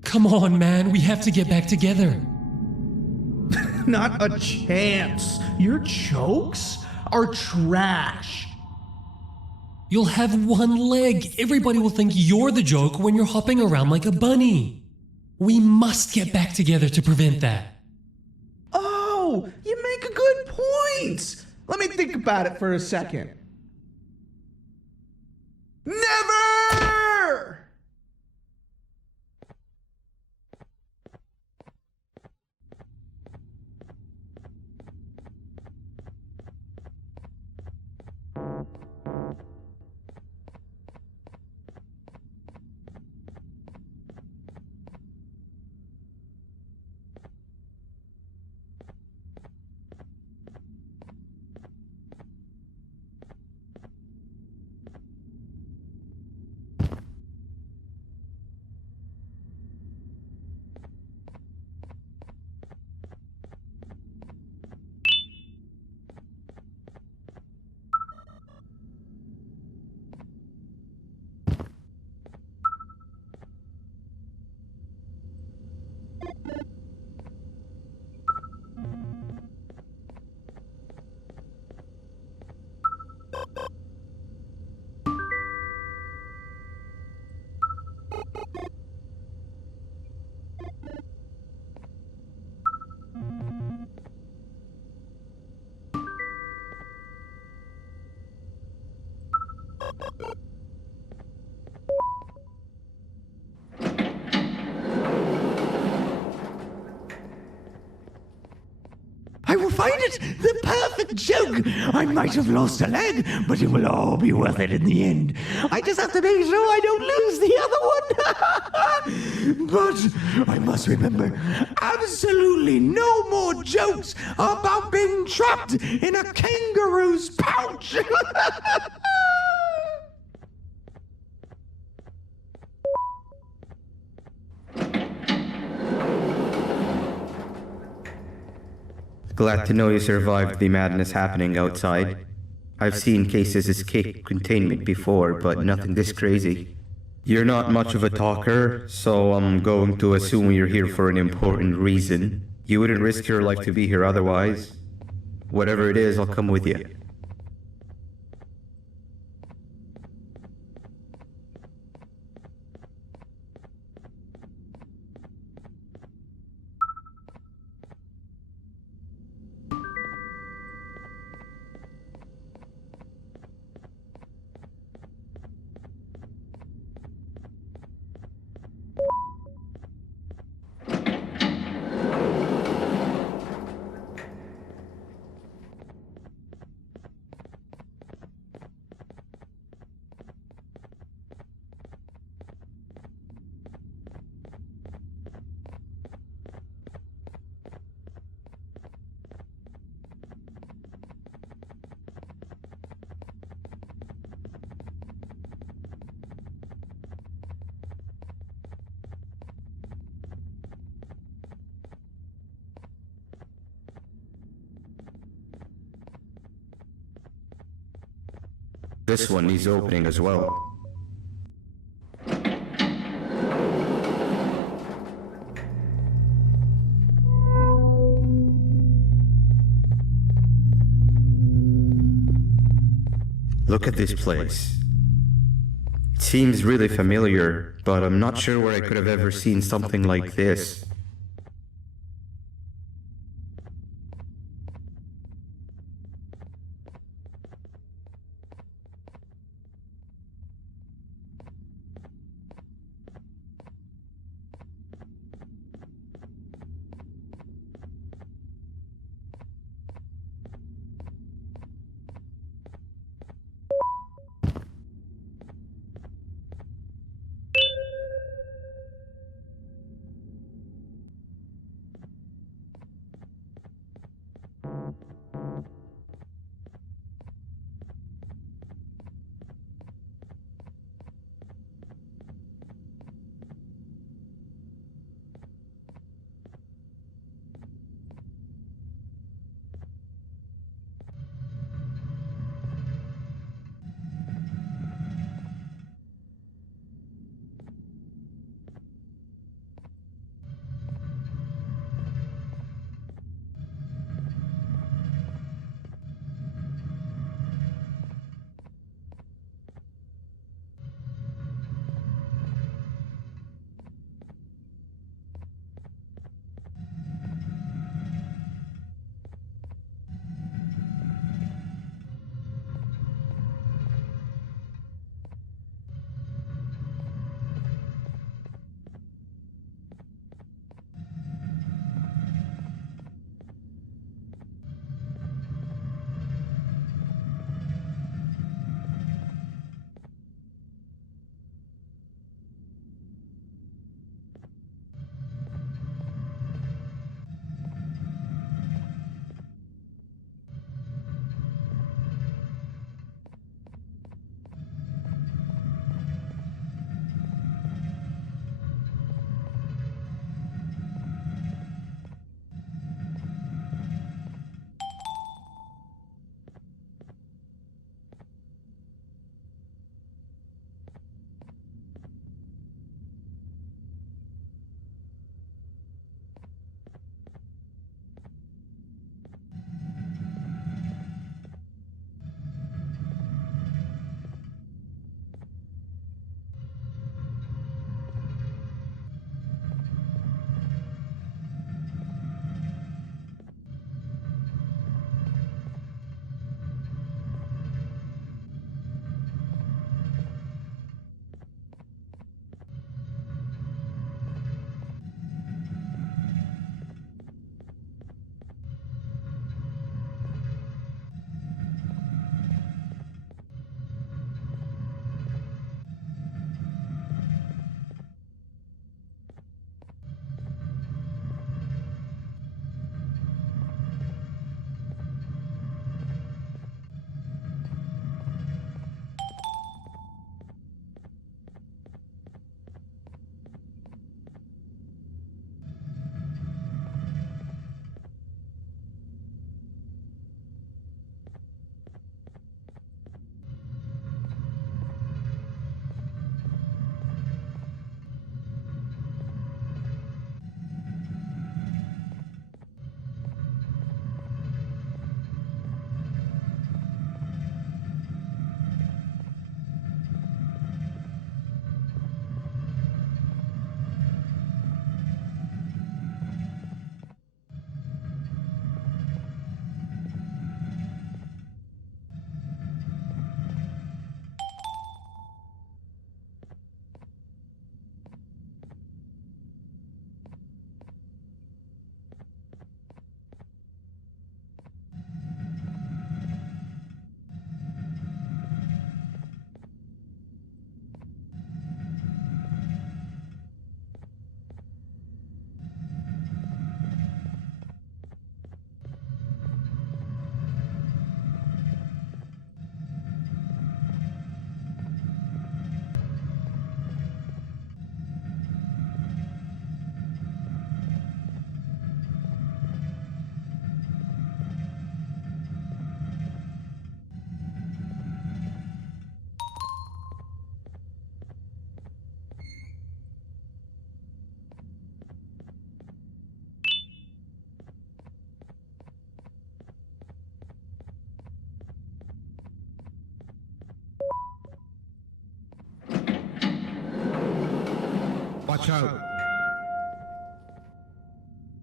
Come on, man, we have to get back together. Not a chance. Your jokes are trash. You'll have one leg. Everybody will think you're the joke when you're hopping around like a bunny. We must get back together to prevent that. Oh, you make a good point. Let me think about it for a second. Never! I will find it! The perfect joke! I might have lost a leg, but it will all be worth it in the end. I just have to make sure I don't lose the other one! But I must remember, absolutely no more jokes about being trapped in a kangaroo's pouch! Glad to know you survived the madness happening outside. I've seen cases escape containment before, but nothing this crazy. You're not much of a talker, so I'm going to assume you're here for an important reason. You wouldn't risk your life to be here otherwise. Whatever it is, I'll come with you. This one needs opening as well. Look at this place. It seems really familiar, but I'm not sure where I could have ever seen something like this. Watch out!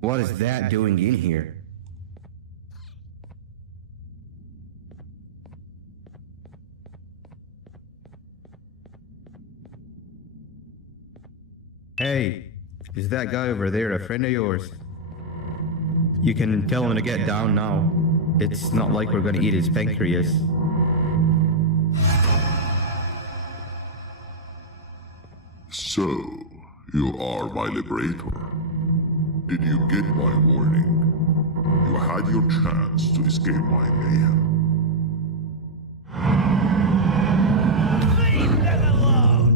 What is that doing in here? Hey, is that guy over there a friend of yours? You can tell him to get down now. It's not like we're gonna eat his pancreas. So, you are my liberator. Did you get my warning? You had your chance to escape my mayhem. Leave them alone!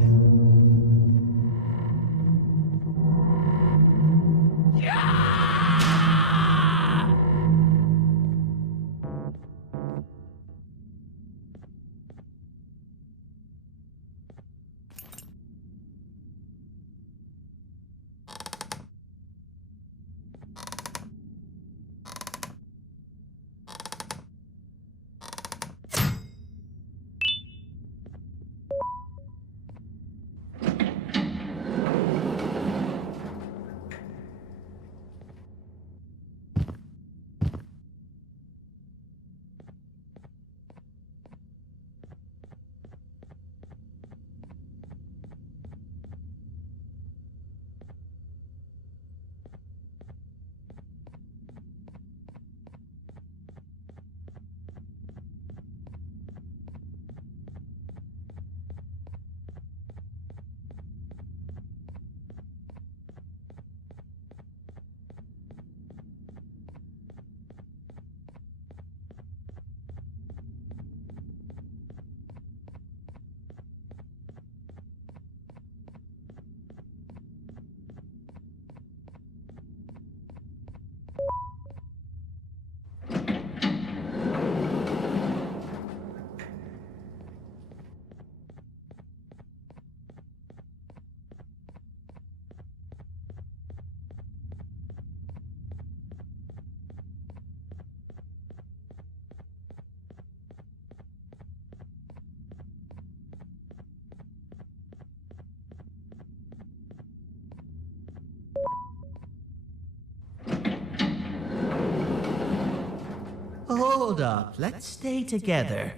Hold up, let's stay together.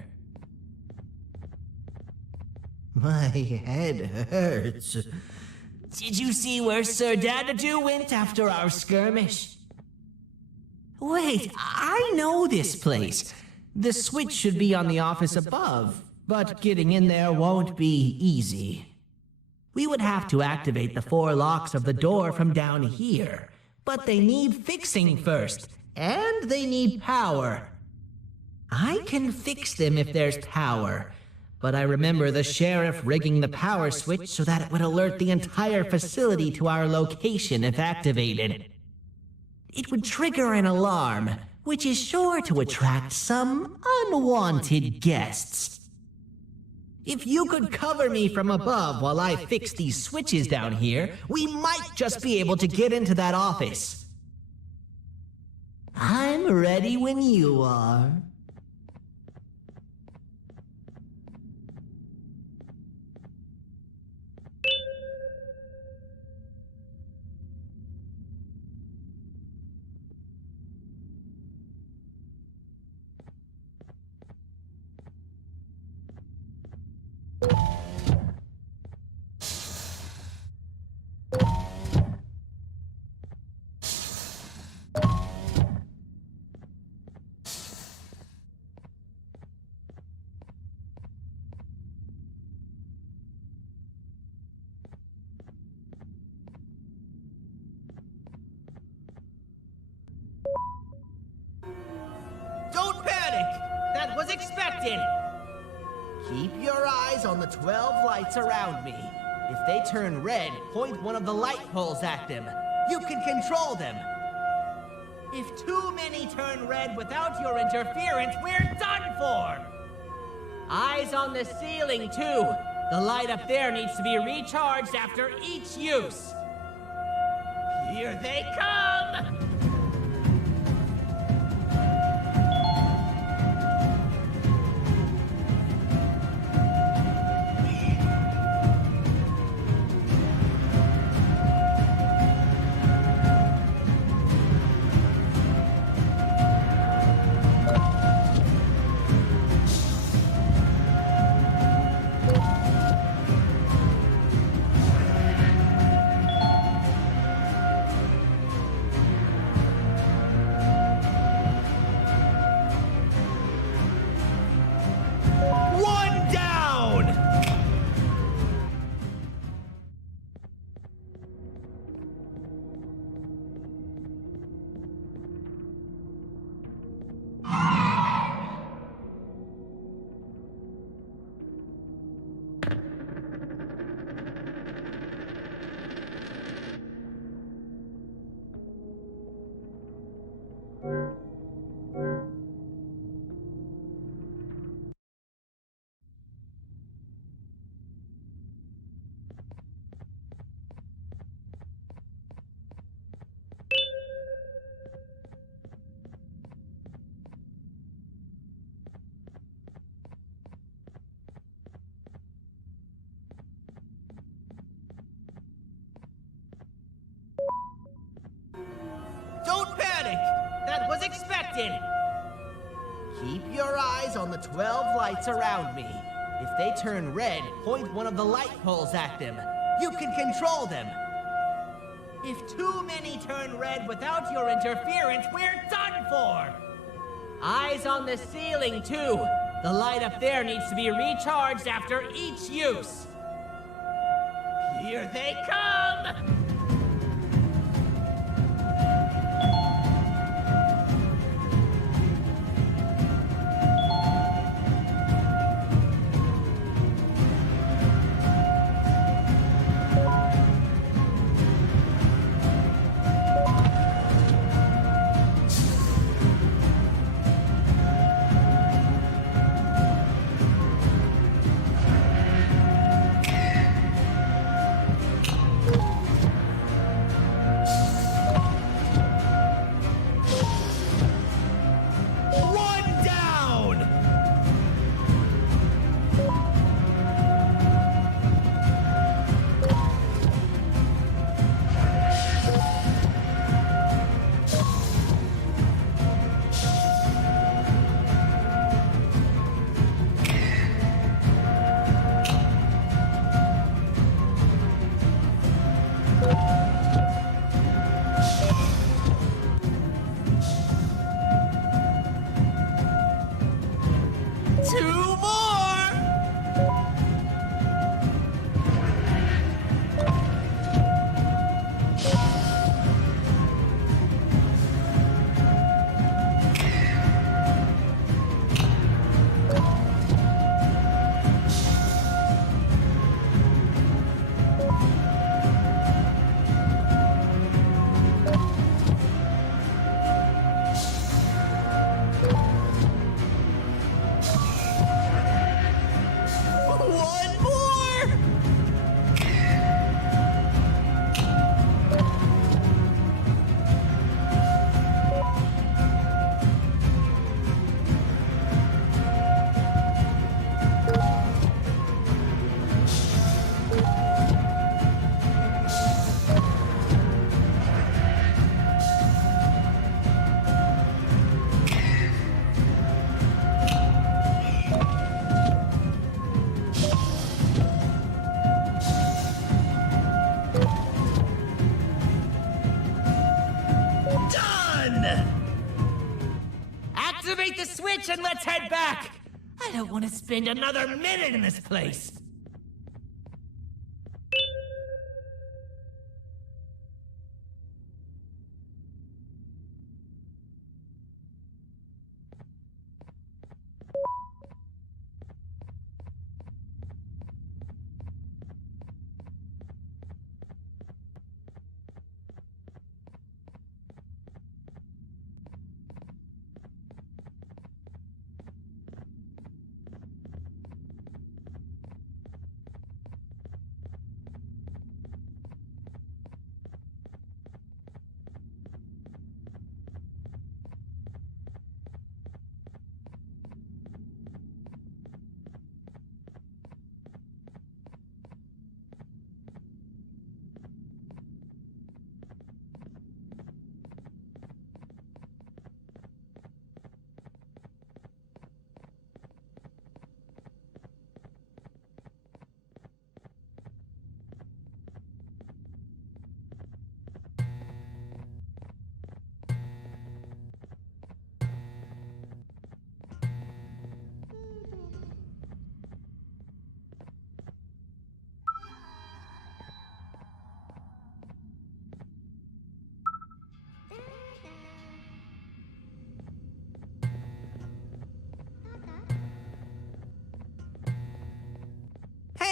My head hurts. Did you see where Sir Dadadoo went after our skirmish? Wait, I know this place. The switch should be on the office above, but getting in there won't be easy. We would have to activate the 4 locks of the door from down here, but they need fixing first. And they need power. I can fix them if there's power, but I remember the sheriff rigging the power switch so that it would alert the entire facility to our location if activated. It would trigger an alarm, which is sure to attract some unwanted guests. If you could cover me from above while I fix these switches down here, we might just be able to get into that office. I'm ready when you are. Don't panic! That was expected! Keep your eyes on the 12 lights around me. If they turn red, point one of the light poles at them. You can control them. If too many turn red without your interference, we're done for! Eyes on the ceiling, too. The light up there needs to be recharged after each use. Here they come! that was expected. Keep your eyes on the 12 lights around me. If they turn red, point one of the light poles at them. You can control them. If too many turn red without your interference, we're done for! Eyes on the ceiling, too. The light up there needs to be recharged after each use. Here they come! Activate the switch and let's head back! I don't want to spend another minute in this place!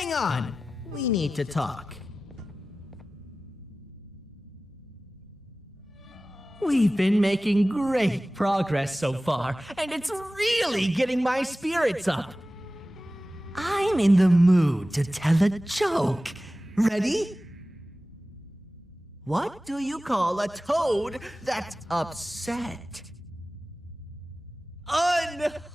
Hang on, we need to talk. We've been making great progress so far, and it's really getting my spirits up. I'm in the mood to tell a joke. Ready? What do you call a toad that's upset? Unhappy.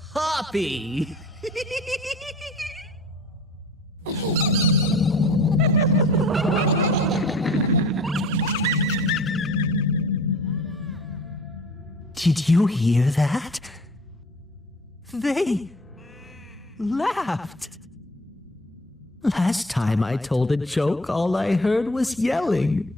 Did you hear that? They laughed. Last time I told a joke, all I heard was yelling.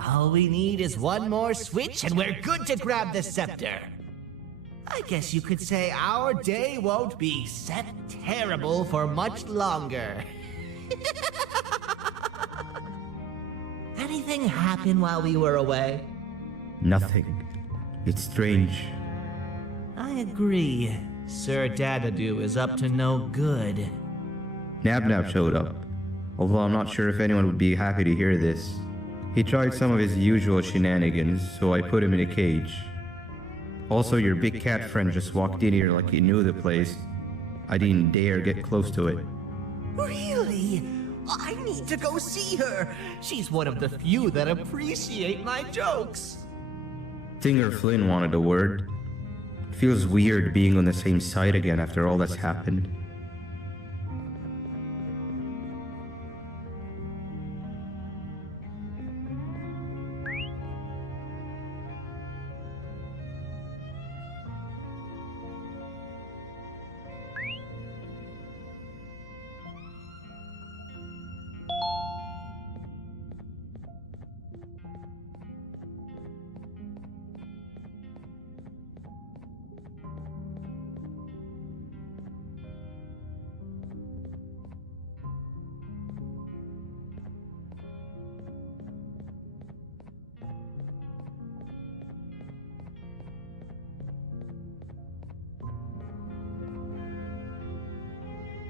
All we need is one more switch and we're good to grab the scepter. I guess you could say our day won't be set terrible for much longer. Anything happen while we were away? Nothing. It's strange. I agree. Sir Dadadoo is up to no good. Nab showed up, although I'm not sure if anyone would be happy to hear this. He tried some of his usual shenanigans, so I put him in a cage. Also, your big cat friend just walked in here like he knew the place. I didn't dare get close to it. Really? I need to go see her. She's one of the few that appreciate my jokes. Stinger Flynn wanted a word. Feels weird being on the same side again after all that's happened.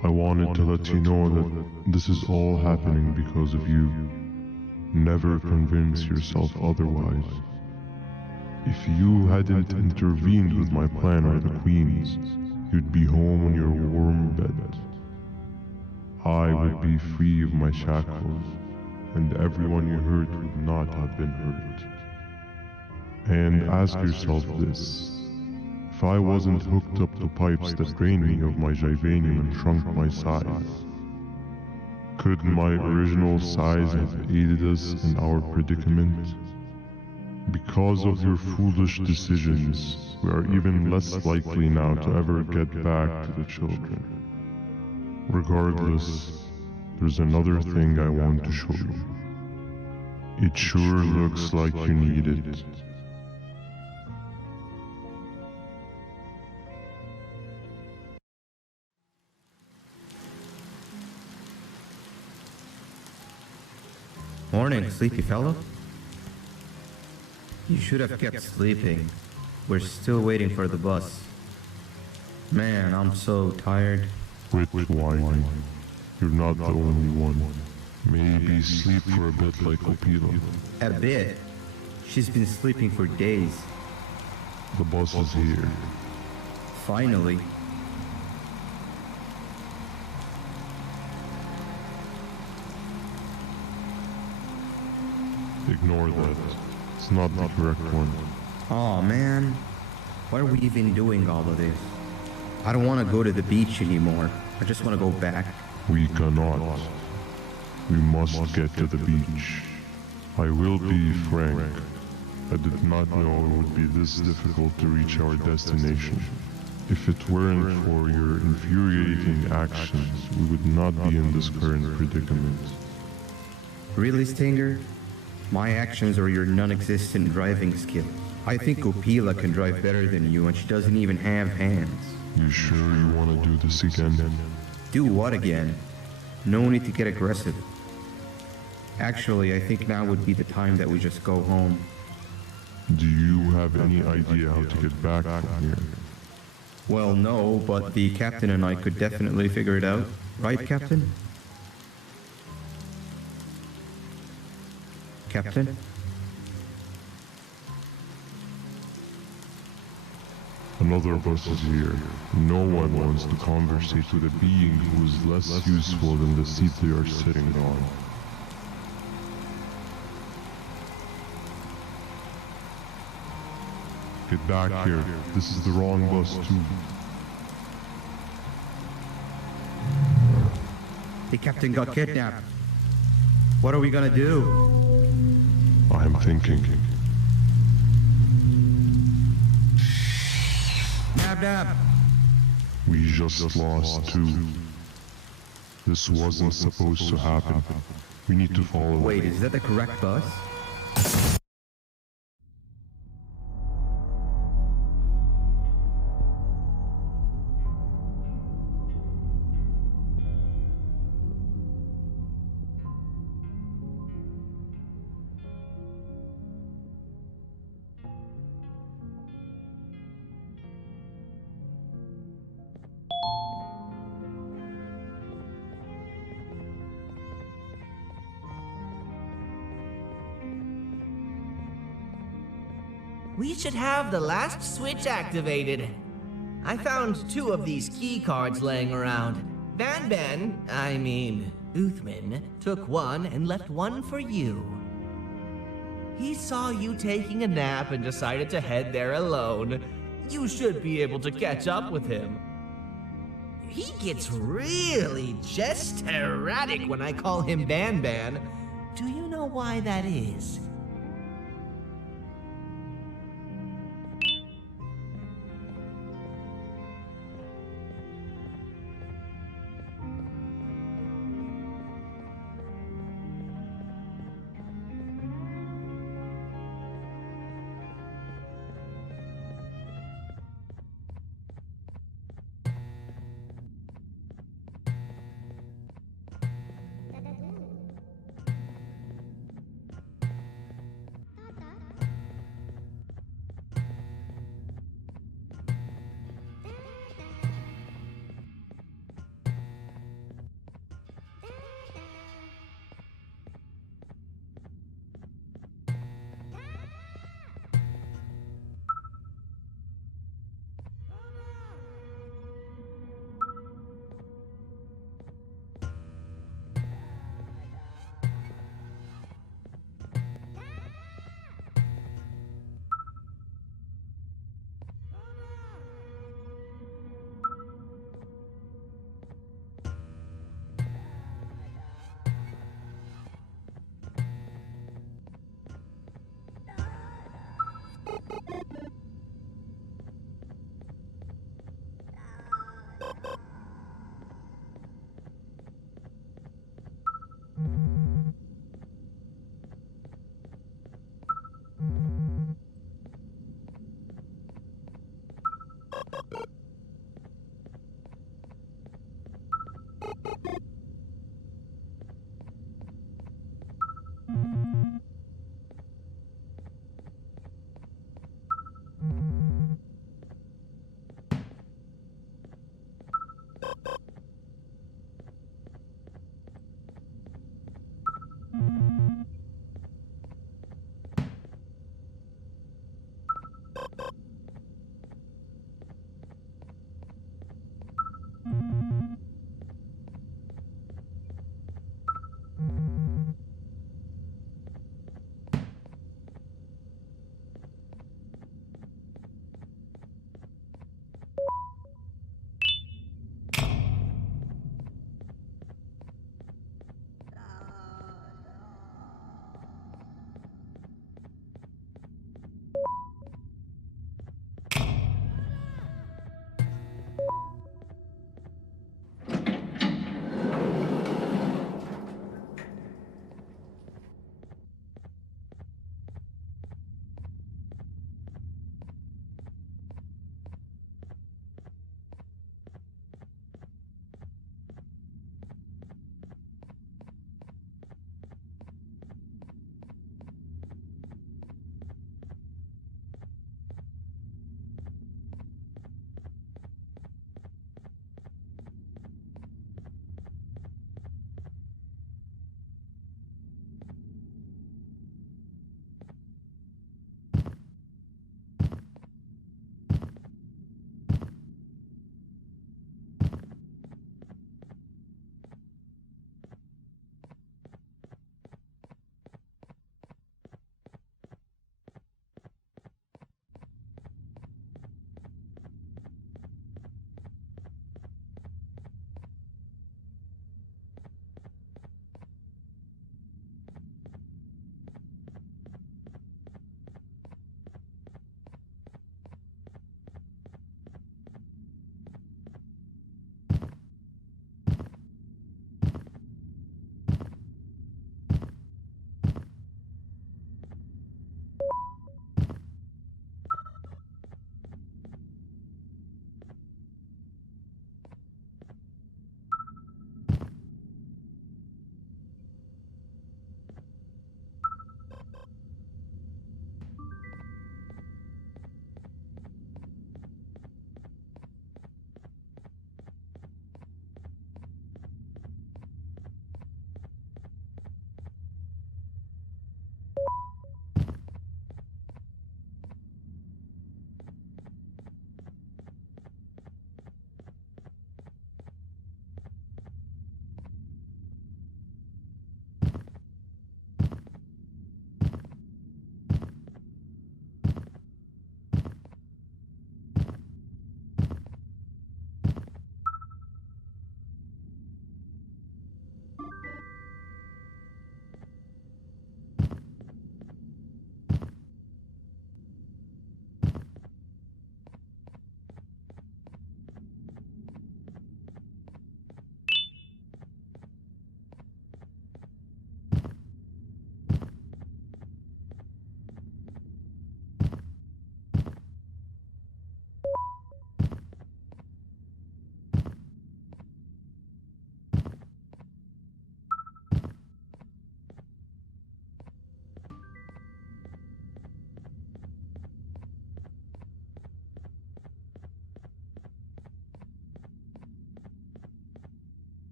I wanted to let you know that this is all happening because of you. Never convince yourself otherwise. If you hadn't intervened with my plan or the Queen's, you'd be home in your warm bed. I would be free of my shackles, and everyone you hurt would not have been hurt. And ask yourself this. If I wasn't hooked up to pipes that drained me of my Jivanium and shrunk my size, could my original size have aided us in our predicament? Because of your foolish decisions, we are even less likely now to ever get back to the children. Regardless, there's another thing I want to show you. It sure looks like you need it. Morning, sleepy fellow. You should have kept sleeping. We're still waiting for the bus. Man, I'm so tired. Quit whining. You're not the only one. Maybe sleep for a bit like Opila. A bit? She's been sleeping for days. The bus is here. Finally. Ignore that. It's not the correct one. Aw, man. Why are we even doing all of this? I don't want to go to the beach anymore. I just want to go back. We cannot. We must get to the beach. I will be frank. I did not know it would be this difficult to reach our destination. If it weren't for your infuriating actions, we would not be in this current predicament. Really, Stinger? My actions are your non-existent driving skill. I think Opila can drive better than you, and she doesn't even have hands. You sure you want to do this again? Do what again? No need to get aggressive. Actually, I think now would be the time that we just go home. Do you have any idea how to get back from here? Well, no, but the captain and I could definitely figure it out. Right, Captain? Captain? Another of us is here. No one wants to conversate with a being who is less useful than the seat they are sitting on. Get back here. This is the wrong bus too. The captain got kidnapped. What are we gonna do? I'm thinking. Nab Nab! We just lost two. This wasn't supposed to happen. We need to follow. Wait, is that the correct bus? We should have the last switch activated. I found 2 of these key cards laying around. Uthman, took one and left one for you. He saw you taking a nap and decided to head there alone. You should be able to catch up with him. He gets really just erratic when I call him Banban. Do you know why that is?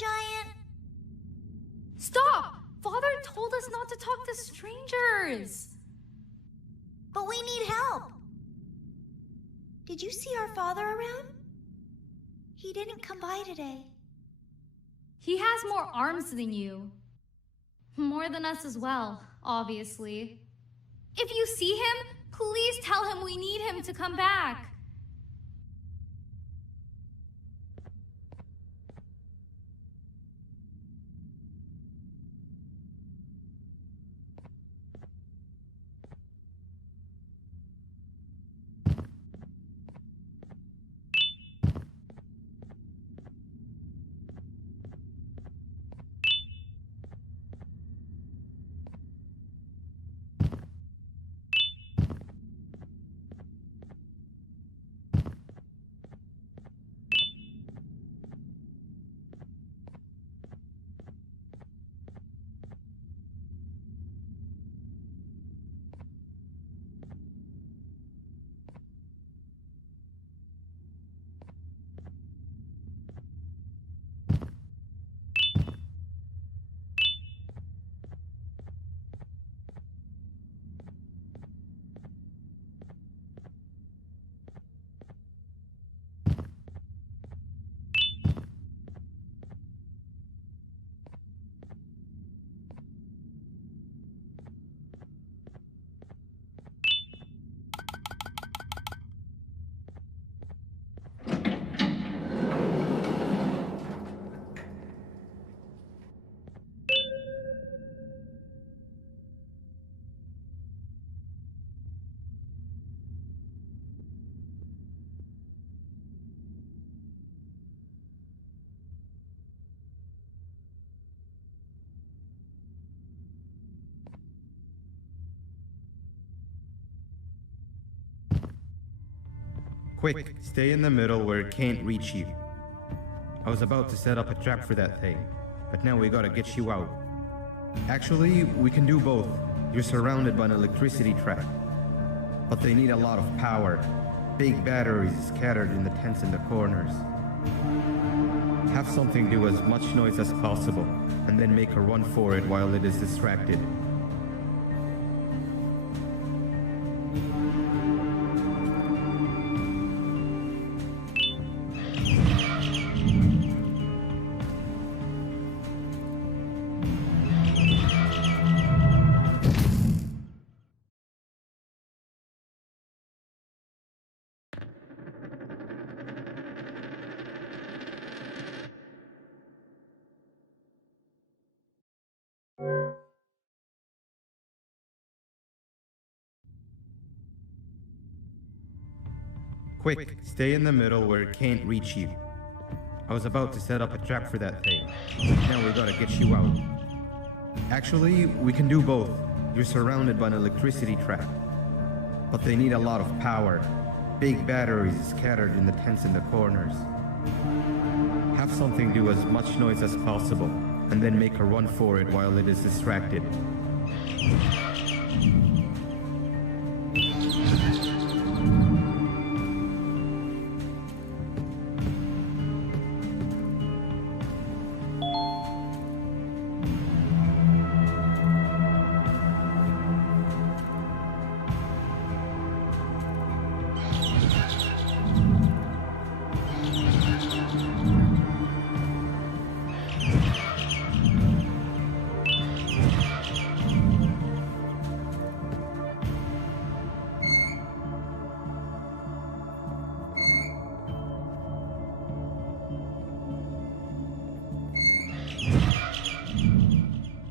giant. Stop! Father told us not to talk to strangers. But we need help. Did you see our father around? He didn't come by today. He has more arms than you. More than us as well, obviously. If you see him, please tell him we need him to come back. Quick, stay in the middle where it can't reach you. I was about to set up a trap for that thing, but now we gotta get you out. Actually, we can do both. You're surrounded by an electricity trap, but they need a lot of power. Big batteries scattered in the tents in the corners. Have something do as much noise as possible, and then make a run for it while it is distracted. Quick, stay in the middle where it can't reach you. I was about to set up a trap for that thing, but now we gotta get you out. Actually, we can do both. You're surrounded by an electricity trap, but they need a lot of power. Big batteries scattered in the tents in the corners. Have something do as much noise as possible, and then make a run for it while it is distracted.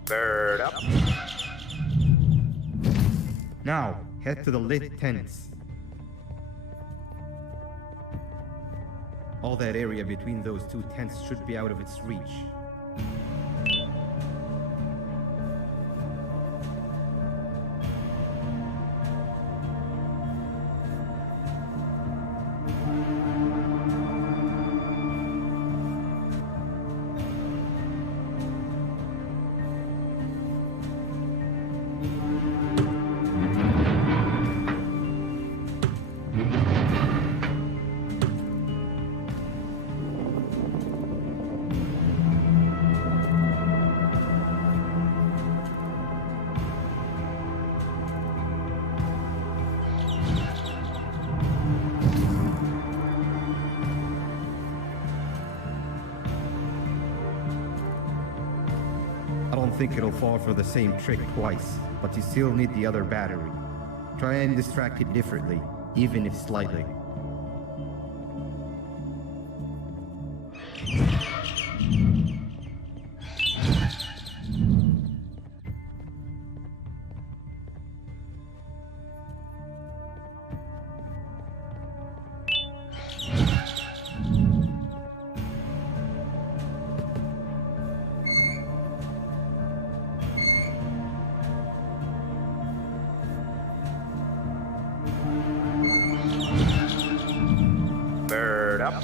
Bird up. Now, head to the lit tents. All that area between those two tents should be out of its reach. don't think it'll fall for the same trick twice, but you still need the other battery. Try and distract it differently, even if slightly. Bird up.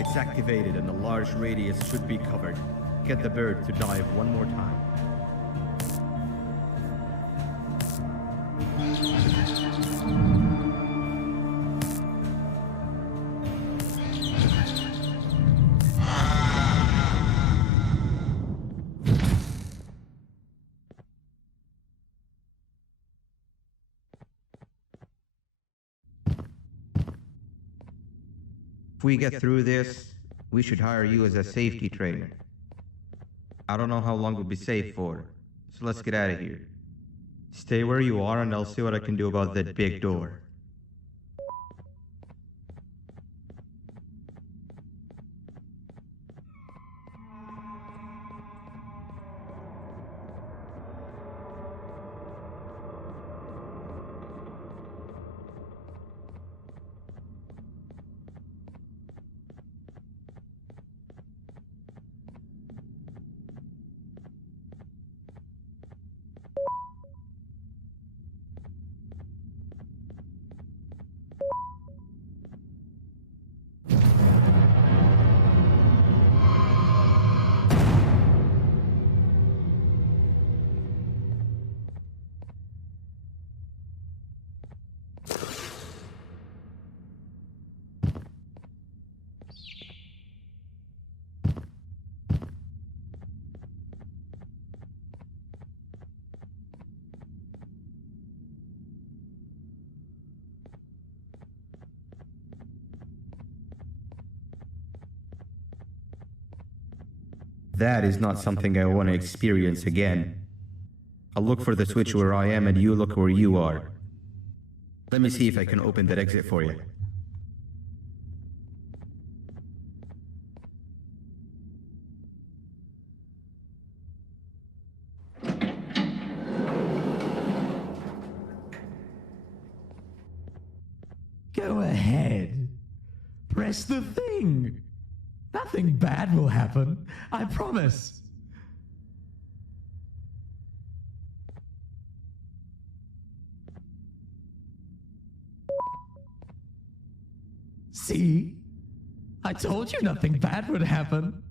It's activated and the large radius should be covered. Get the bird to dive one more time. If we get through this, we should hire you as a safety trainer. I don't know how long we'll be safe for, so let's get out of here. Stay where you are and I'll see what I can do about that big door. That is not something I want to experience again. I'll look for the switch where I am and you look where you are. Let me see if I can open that exit for you. Go ahead. Press the thing. Nothing bad will happen. I promise. See? I told you nothing bad would happen.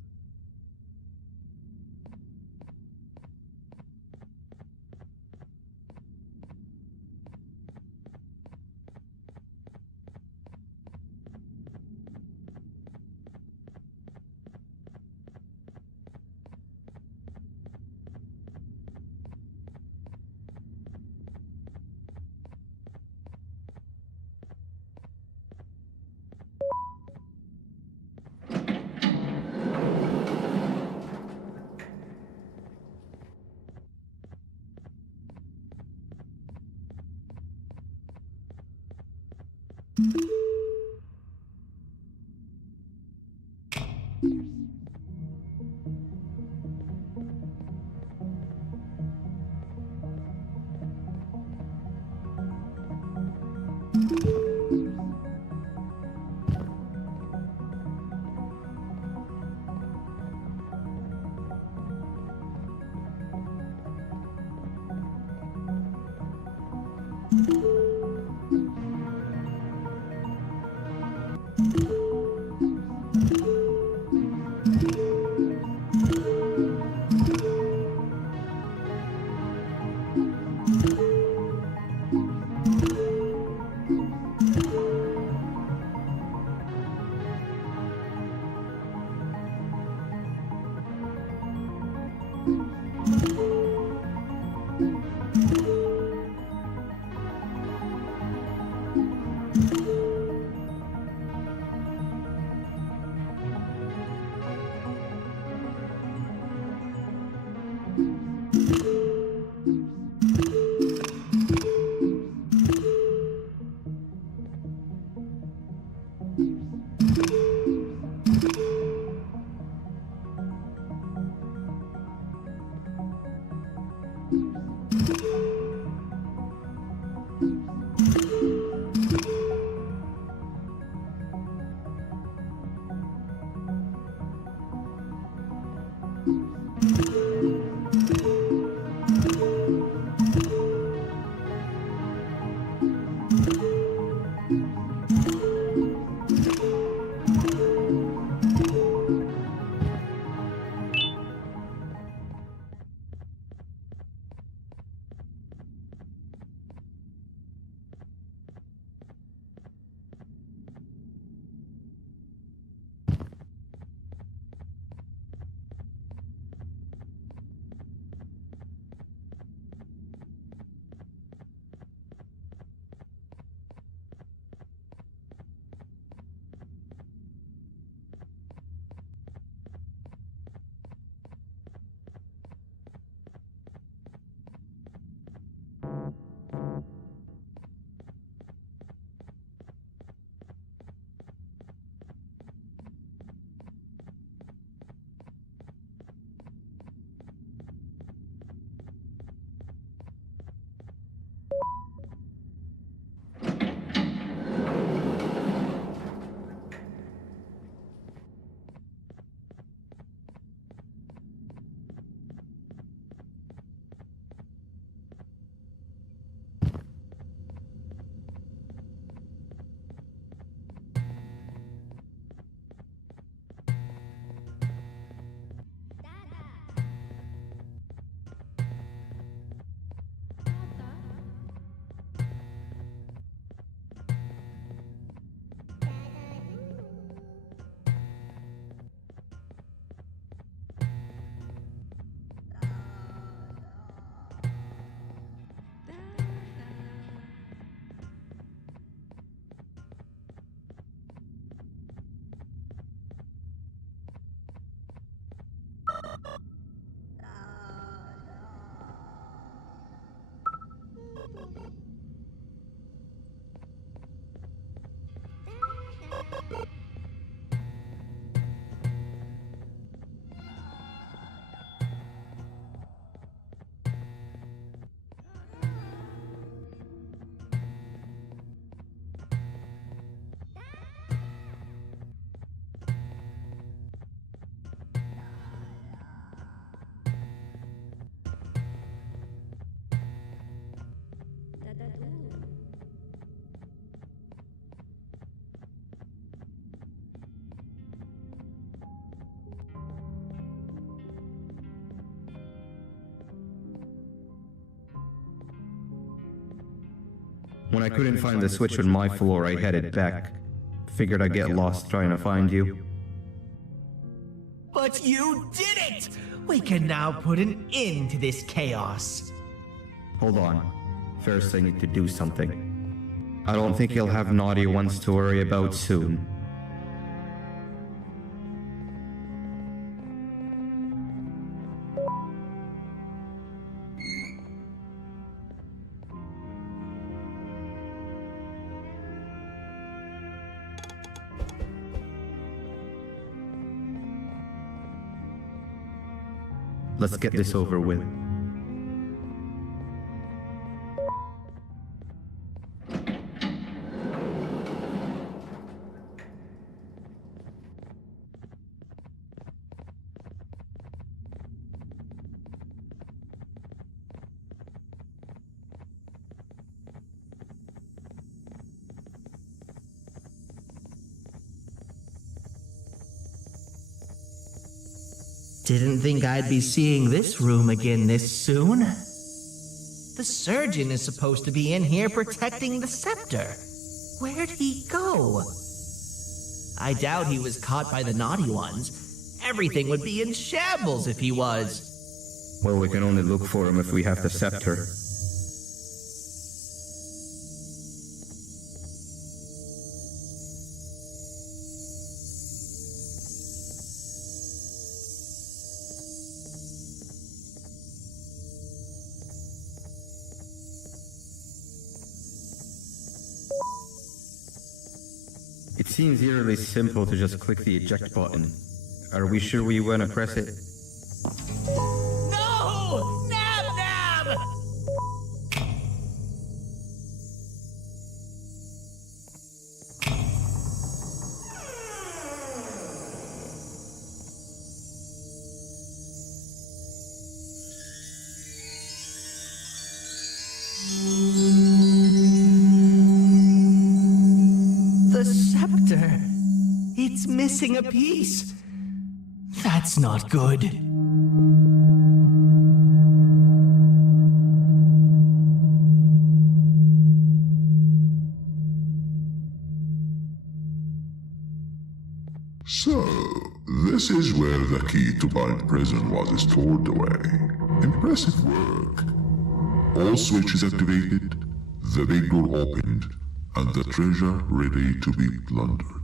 When I couldn't find the switch on my floor, I headed back. Figured I'd get lost trying to find you. But you did it! We can now put an end to this chaos. Hold on. First, I need to do something. I don't think he'll have naughty ones to worry about soon. Let's get this over with. Didn't think I'd be seeing this room again this soon. The surgeon is supposed to be in here protecting the scepter. Where'd he go? I doubt he was caught by the naughty ones. Everything would be in shambles if he was. Well, we can only look for him if we have the scepter. It seems eerily simple to just click the eject button. Are we sure we want to press it? No! Nab Nab! missing a piece. That's not good. So, this is where the key to Bind Prison was stored away. Impressive work. All switches activated, the big door opened, and the treasure ready to be plundered.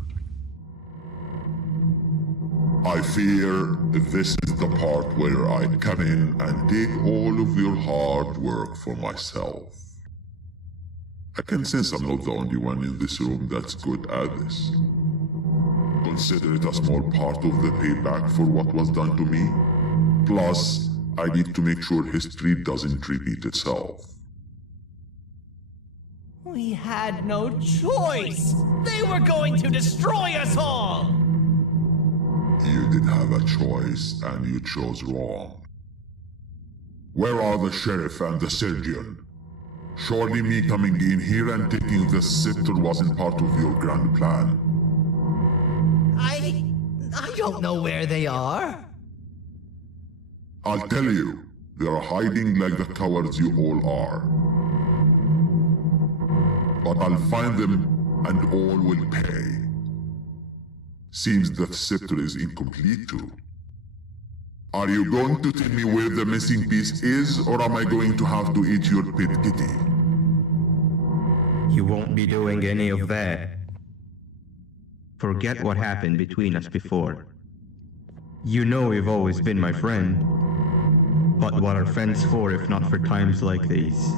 I fear this is the part where I come in and take all of your hard work for myself. I can sense I'm not the only one in this room that's good at this. Consider it a small part of the payback for what was done to me. Plus, I need to make sure history doesn't repeat itself. We had no choice. They were going to destroy us all. You did have a choice, and you chose wrong. Where are the sheriff and the surgeon? Surely me coming in here and taking the scepter wasn't part of your grand plan. I don't know where they are. I'll tell you, they're hiding like the cowards you all are. But I'll find them, and all will pay. Seems that scepter is incomplete too. Are you going to tell me where the missing piece is, or am I going to have to eat your pet kitty? You won't be doing any of that. Forget what happened between us before. You know you've always been my friend. But what are friends for if not for times like these?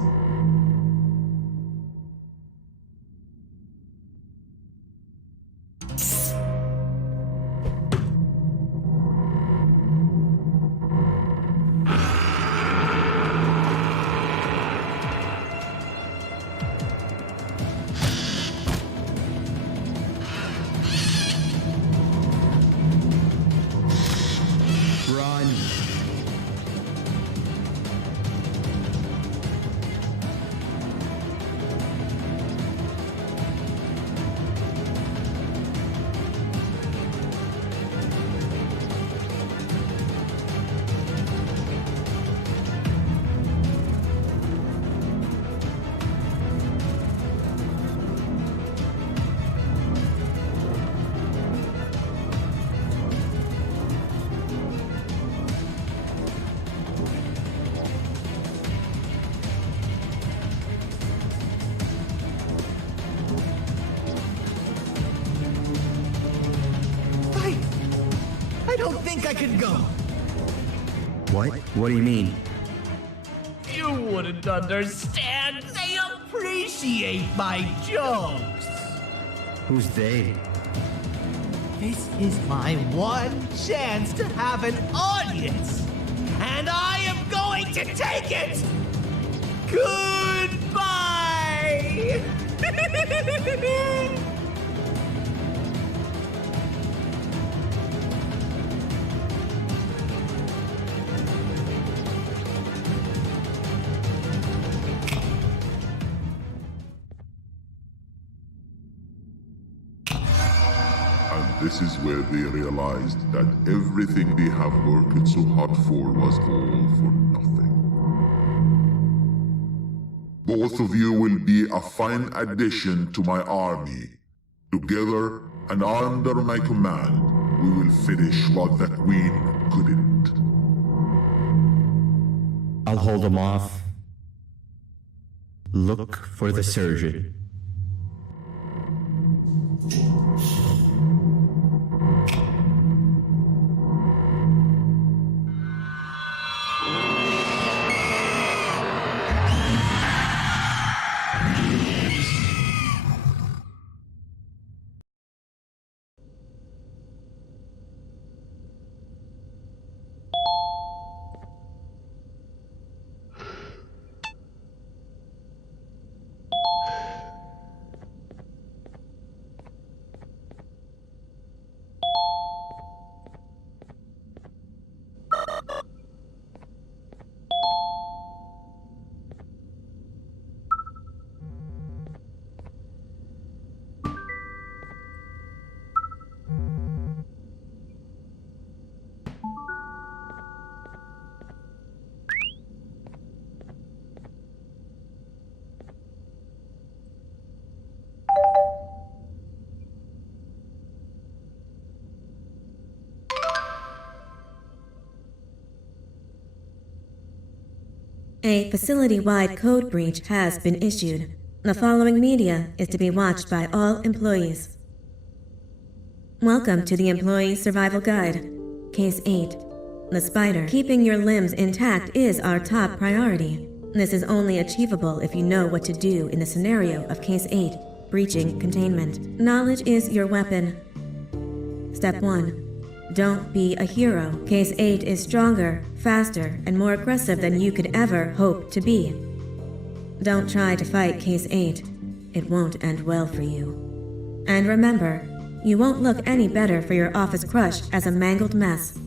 I don't think I can go. What? What do you mean? You wouldn't understand. They appreciate my jokes. Who's they? This is my one chance to have an audience. And I am going to take it. Goodbye. This is where they realized that everything they have worked so hard for was all for nothing. Both of you will be a fine addition to my army. Together and under my command, we will finish what the Queen couldn't. I'll hold them off. Look for the surgeon. A facility-wide code breach has been issued. The following media is to be watched by all employees. Welcome to the Employee Survival Guide. Case 8. The spider. Keeping your limbs intact is our top priority. This is only achievable if you know what to do in the scenario of Case 8, breaching containment. Knowledge is your weapon. Step 1. Don't be a hero. Case 8 is stronger, faster, and more aggressive than you could ever hope to be. Don't try to fight Case 8. It won't end well for you. And remember, you won't look any better for your office crush as a mangled mess.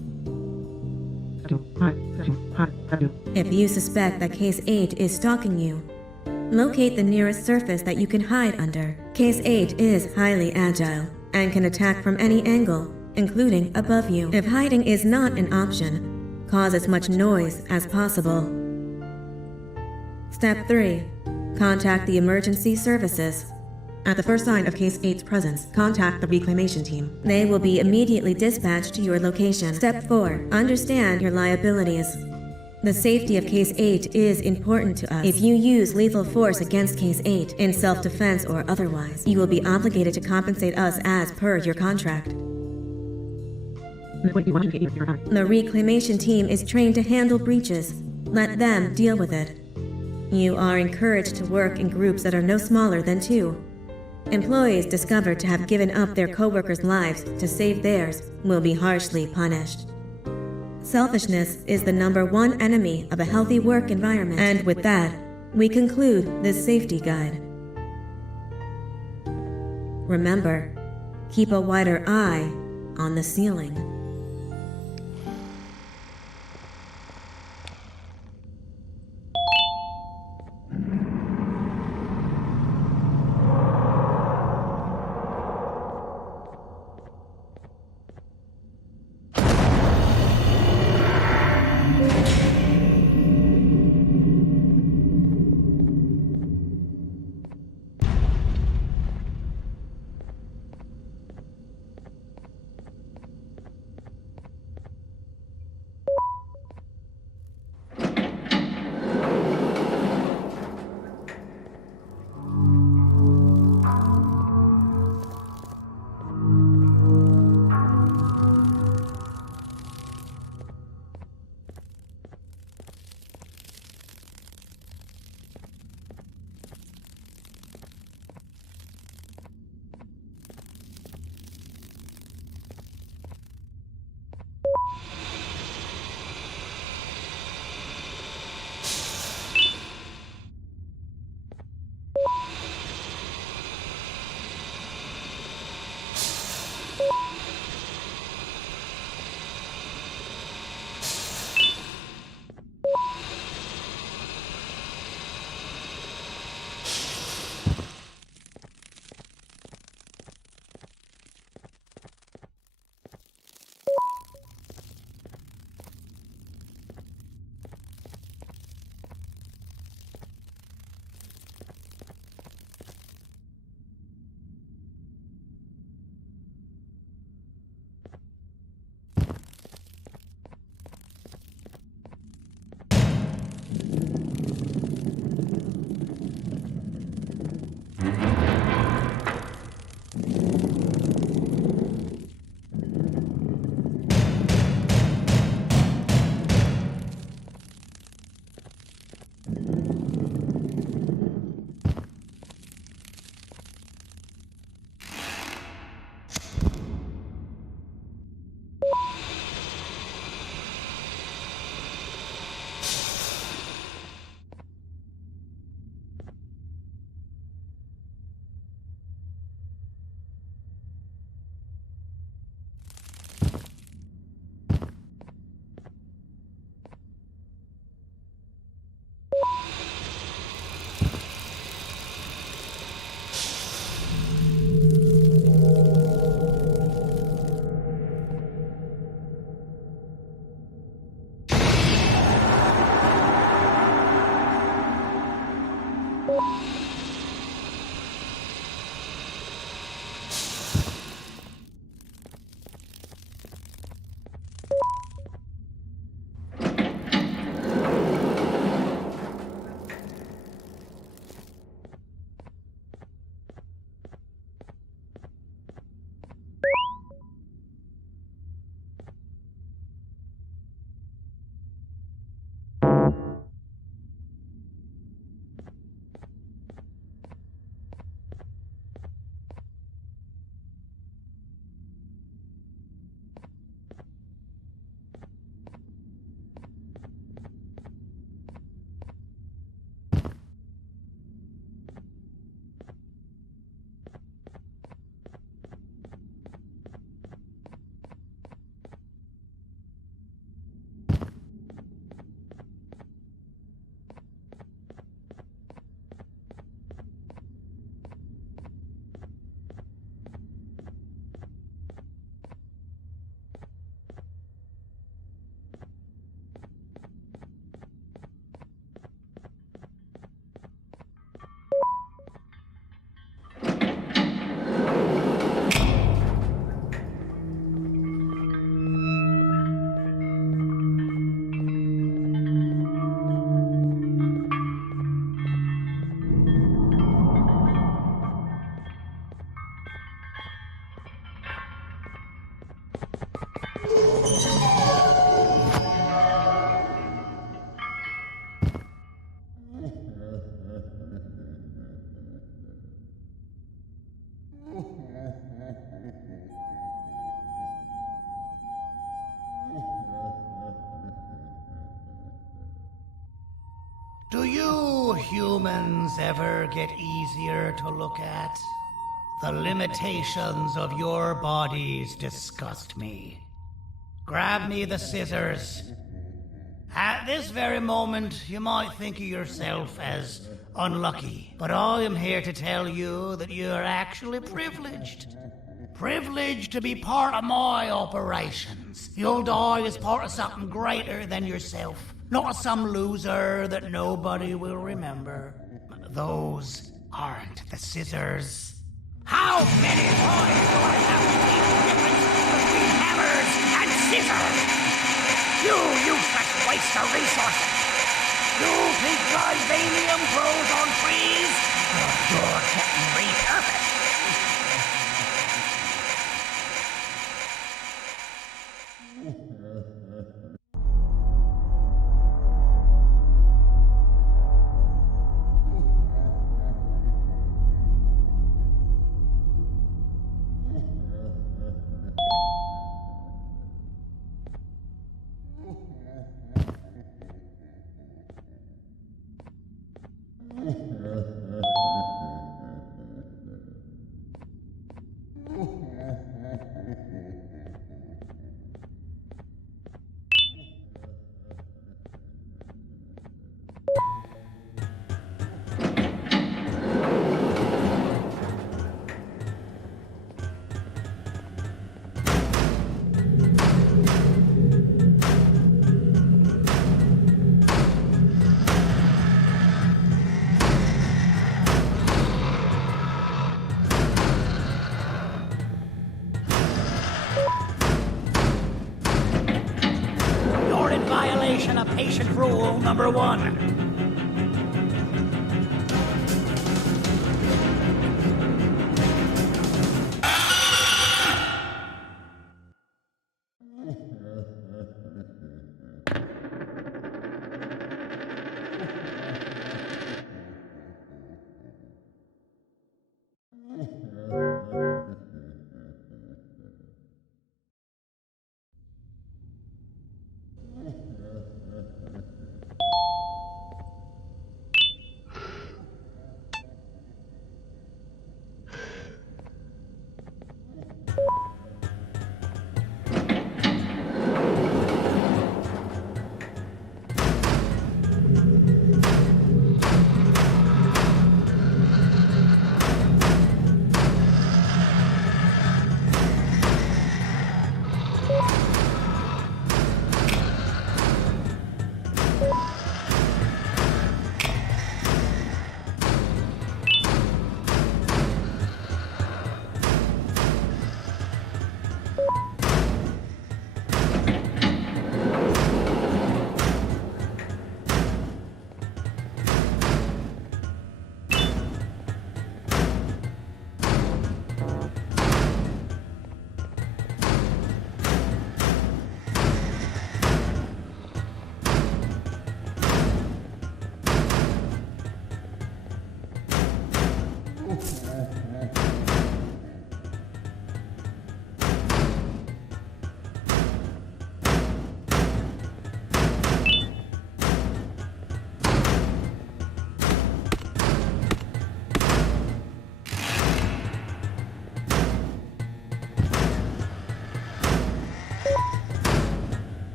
If you suspect that Case 8 is stalking you, locate the nearest surface that you can hide under. Case 8 is highly agile and can attack from any angle, including above you. If hiding is not an option, cause as much noise as possible. Step 3. Contact the emergency services. At the first sign of Case 8's presence, contact the reclamation team. They will be immediately dispatched to your location. Step 4. Understand your liabilities. The safety of Case 8 is important to us. If you use lethal force against Case 8, in self-defense or otherwise, you will be obligated to compensate us as per your contract. The reclamation team is trained to handle breaches. Let them deal with it. You are encouraged to work in groups that are no smaller than 2. Employees discovered to have given up their co-workers' lives to save theirs will be harshly punished. Selfishness is the #1 enemy of a healthy work environment. And with that, we conclude this safety guide. Remember, keep a wider eye on the ceiling. Do you humans ever get easier to look at? The limitations of your bodies disgust me. Grab me the scissors. At this very moment, you might think of yourself as unlucky, but I am here to tell you that you are actually privileged. Privileged to be part of my operations. You'll die as part of something greater than yourself, not as some loser that nobody will remember. Those aren't the scissors. How many times do I have to teach the difference between hammers and scissors? You useless waste of resources! You think vibranium grows on trees? You're getting repurposed. Patient rule number 1.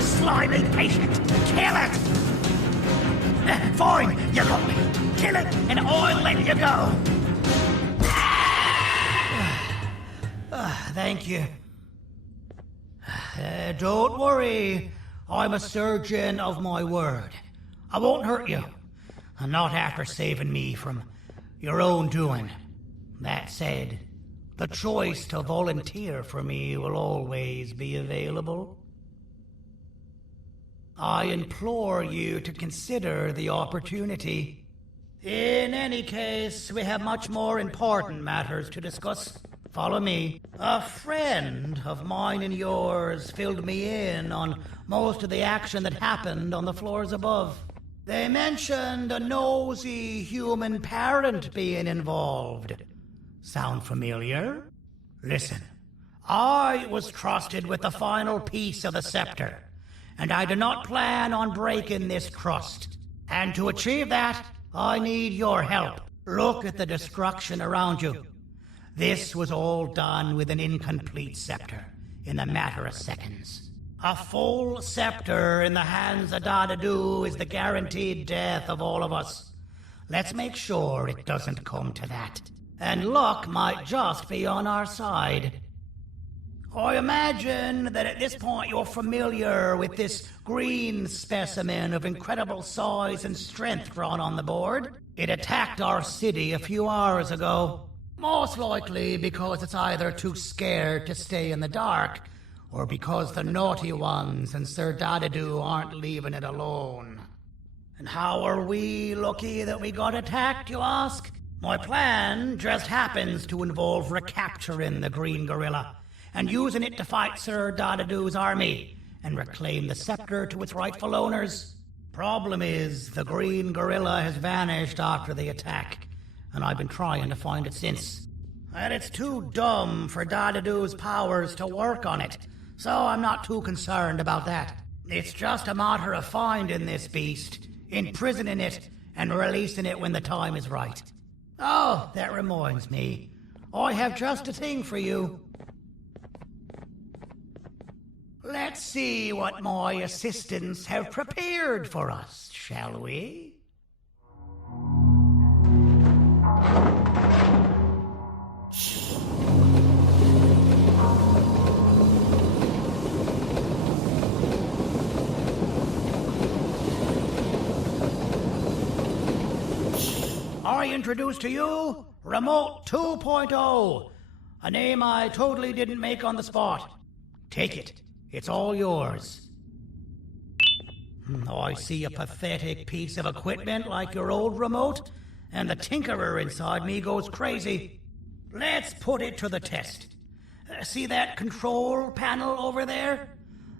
Slimy patient! Kill it! Fine, you got me. Kill it, and I'll let you go. Thank you. Don't worry. I'm a surgeon of my word. I won't hurt you. Not after saving me from your own doing. That said, the choice to volunteer for me will always be available. I implore you to consider the opportunity. In any case, we have much more important matters to discuss. Follow me. A friend of mine and yours filled me in on most of the action that happened on the floors above. They mentioned a nosy human parent being involved. Sound familiar? Listen, I was trusted with the final piece of the scepter, and I do not plan on breaking this trust. And to achieve that, I need your help. Look at the destruction around you. This was all done with an incomplete scepter, in a matter of seconds. A full scepter in the hands of Dadadu is the guaranteed death of all of us. Let's make sure it doesn't come to that. And luck might just be on our side. I imagine that at this point you're familiar with this green specimen of incredible size and strength drawn on the board. It attacked our city a few hours ago. Most likely because it's either too scared to stay in the dark, or because the naughty ones and Sir Dadadu aren't leaving it alone. And how are we lucky that we got attacked, you ask? My plan just happens to involve recapturing the green gorilla and using it to fight Sir Dadadu's army and reclaim the scepter to its rightful owners. Problem is, the green gorilla has vanished after the attack, and I've been trying to find it since. And it's too dumb for Dadadu's powers to work on it, so I'm not too concerned about that. It's just a matter of finding this beast, imprisoning it, and releasing it when the time is right. Oh, that reminds me. I have just a thing for you. Let's see what my assistants have prepared for us, shall we? I introduce to you Remote 2.0, a name I totally didn't make on the spot. Take it. It's all yours. I see a pathetic piece of equipment like your old remote, and the tinkerer inside me goes crazy. Let's put it to the test. See that control panel over there?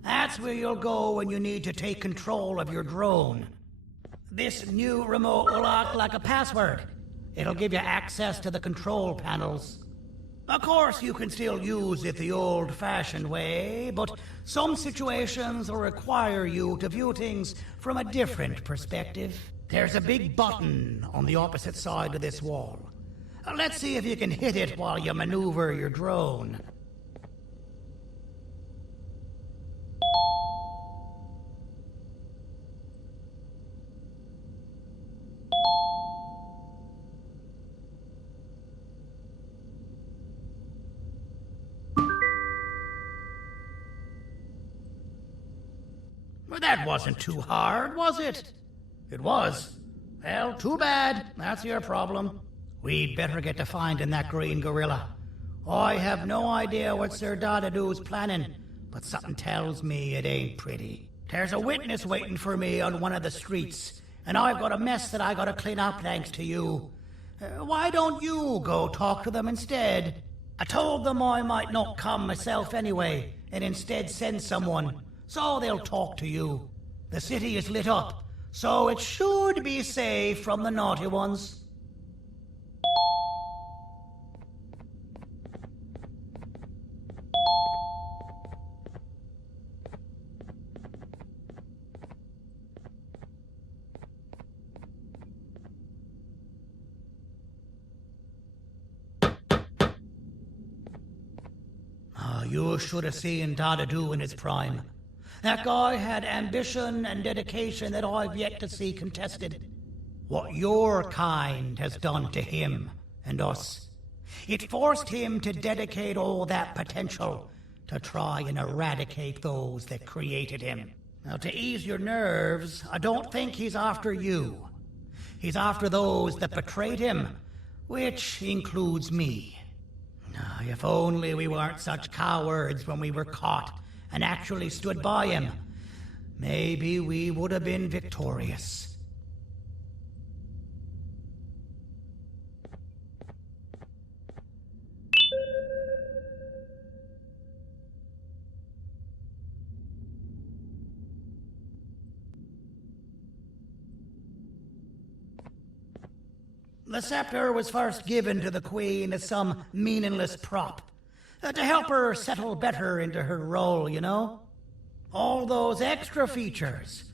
That's where you'll go when you need to take control of your drone. This new remote will act like a password. It'll give you access to the control panels. Of course, you can still use it the old-fashioned way, but some situations will require you to view things from a different perspective. There's a big button on the opposite side of this wall. Let's see if you can hit it while you maneuver your drone. That wasn't too hard, was it? It was. Well, too bad. That's your problem. We'd better get to finding that green gorilla. I have no idea what Sir Dadadu's planning, but something tells me it ain't pretty. There's a witness waiting for me on one of the streets, and I've got a mess that I gotta clean up thanks to you. Why don't you go talk to them instead? I told them I might not come myself anyway, and instead send someone. So they'll talk to you. The city is lit up, so it should be safe from the naughty ones. You should have seen Dadadu in his prime. That guy had ambition and dedication that I've yet to see contested. What your kind has done to him and us. It forced him to dedicate all that potential to try and eradicate those that created him. Now, to ease your nerves, I don't think he's after you. He's after those that betrayed him, which includes me. If only we weren't such cowards when we were caught and actually stood by him, maybe we would have been victorious. The scepter was first given to the Queen as some meaningless prop. To help her settle better into her role, you know? All those extra features,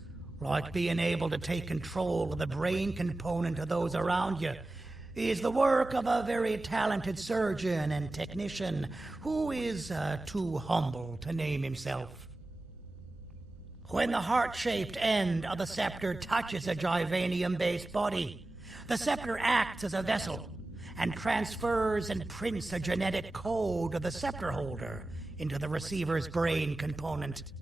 like being able to take control of the brain component of those around you, is the work of a very talented surgeon and technician who is too humble to name himself. When the heart-shaped end of the scepter touches a Givanium-based body, the scepter acts as a vessel and transfers and prints a genetic code of the scepter holder into the receiver's brain component.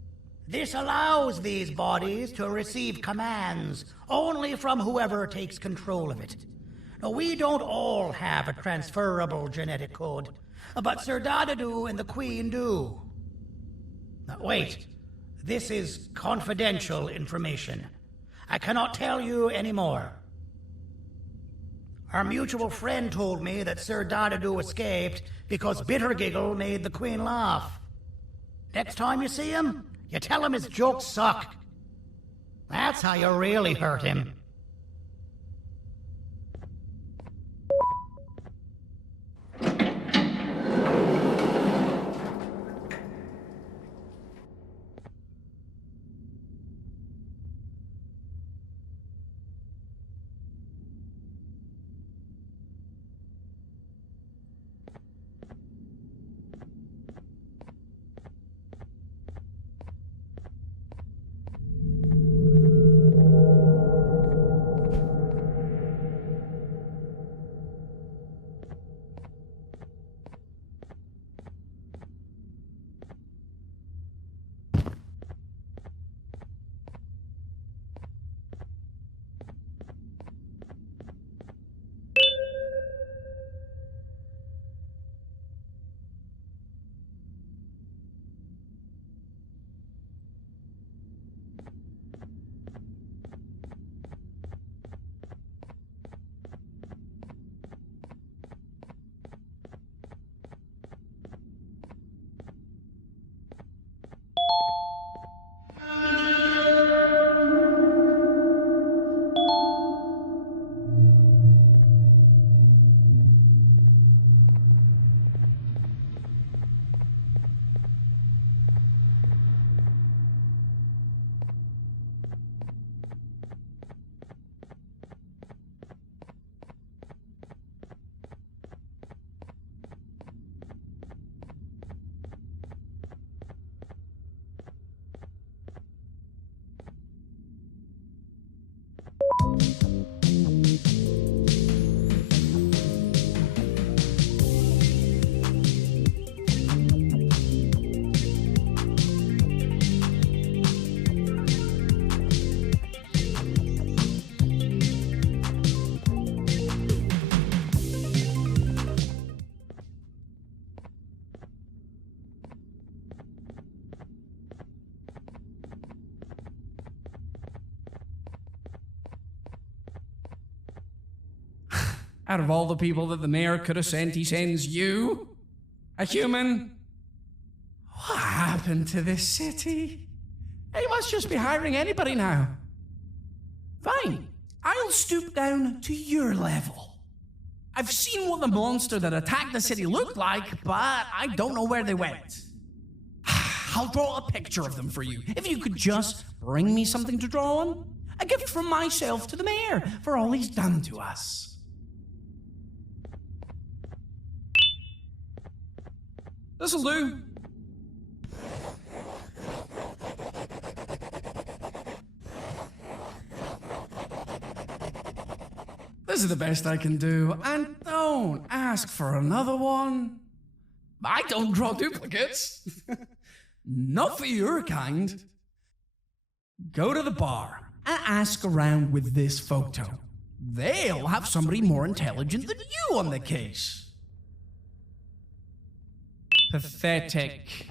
This allows these bodies to receive commands only from whoever takes control of it. Now, we don't all have a transferable genetic code, but Sir Dadadu and the Queen do. Now, wait. This is confidential information. I cannot tell you any more. Our mutual friend told me that Sir Dadadu escaped because Bittergiggle made the Queen laugh. Next time you see him, you tell him his jokes suck. That's how you really hurt him. Out of all the people that the mayor could have sent, he sends you? A human? What happened to this city? He must just be hiring anybody now. Fine, I'll stoop down to your level. I've seen what the monster that attacked the city looked like, but I don't know where they went. I'll draw a picture of them for you, if you could just bring me something to draw on. A gift from myself to the mayor for all he's done to us. This'll do. This is the best I can do, and don't ask for another one. I don't draw duplicates. Not for your kind. Go to the bar and ask around with this photo. They'll have somebody more intelligent than you on the case. Pathetic.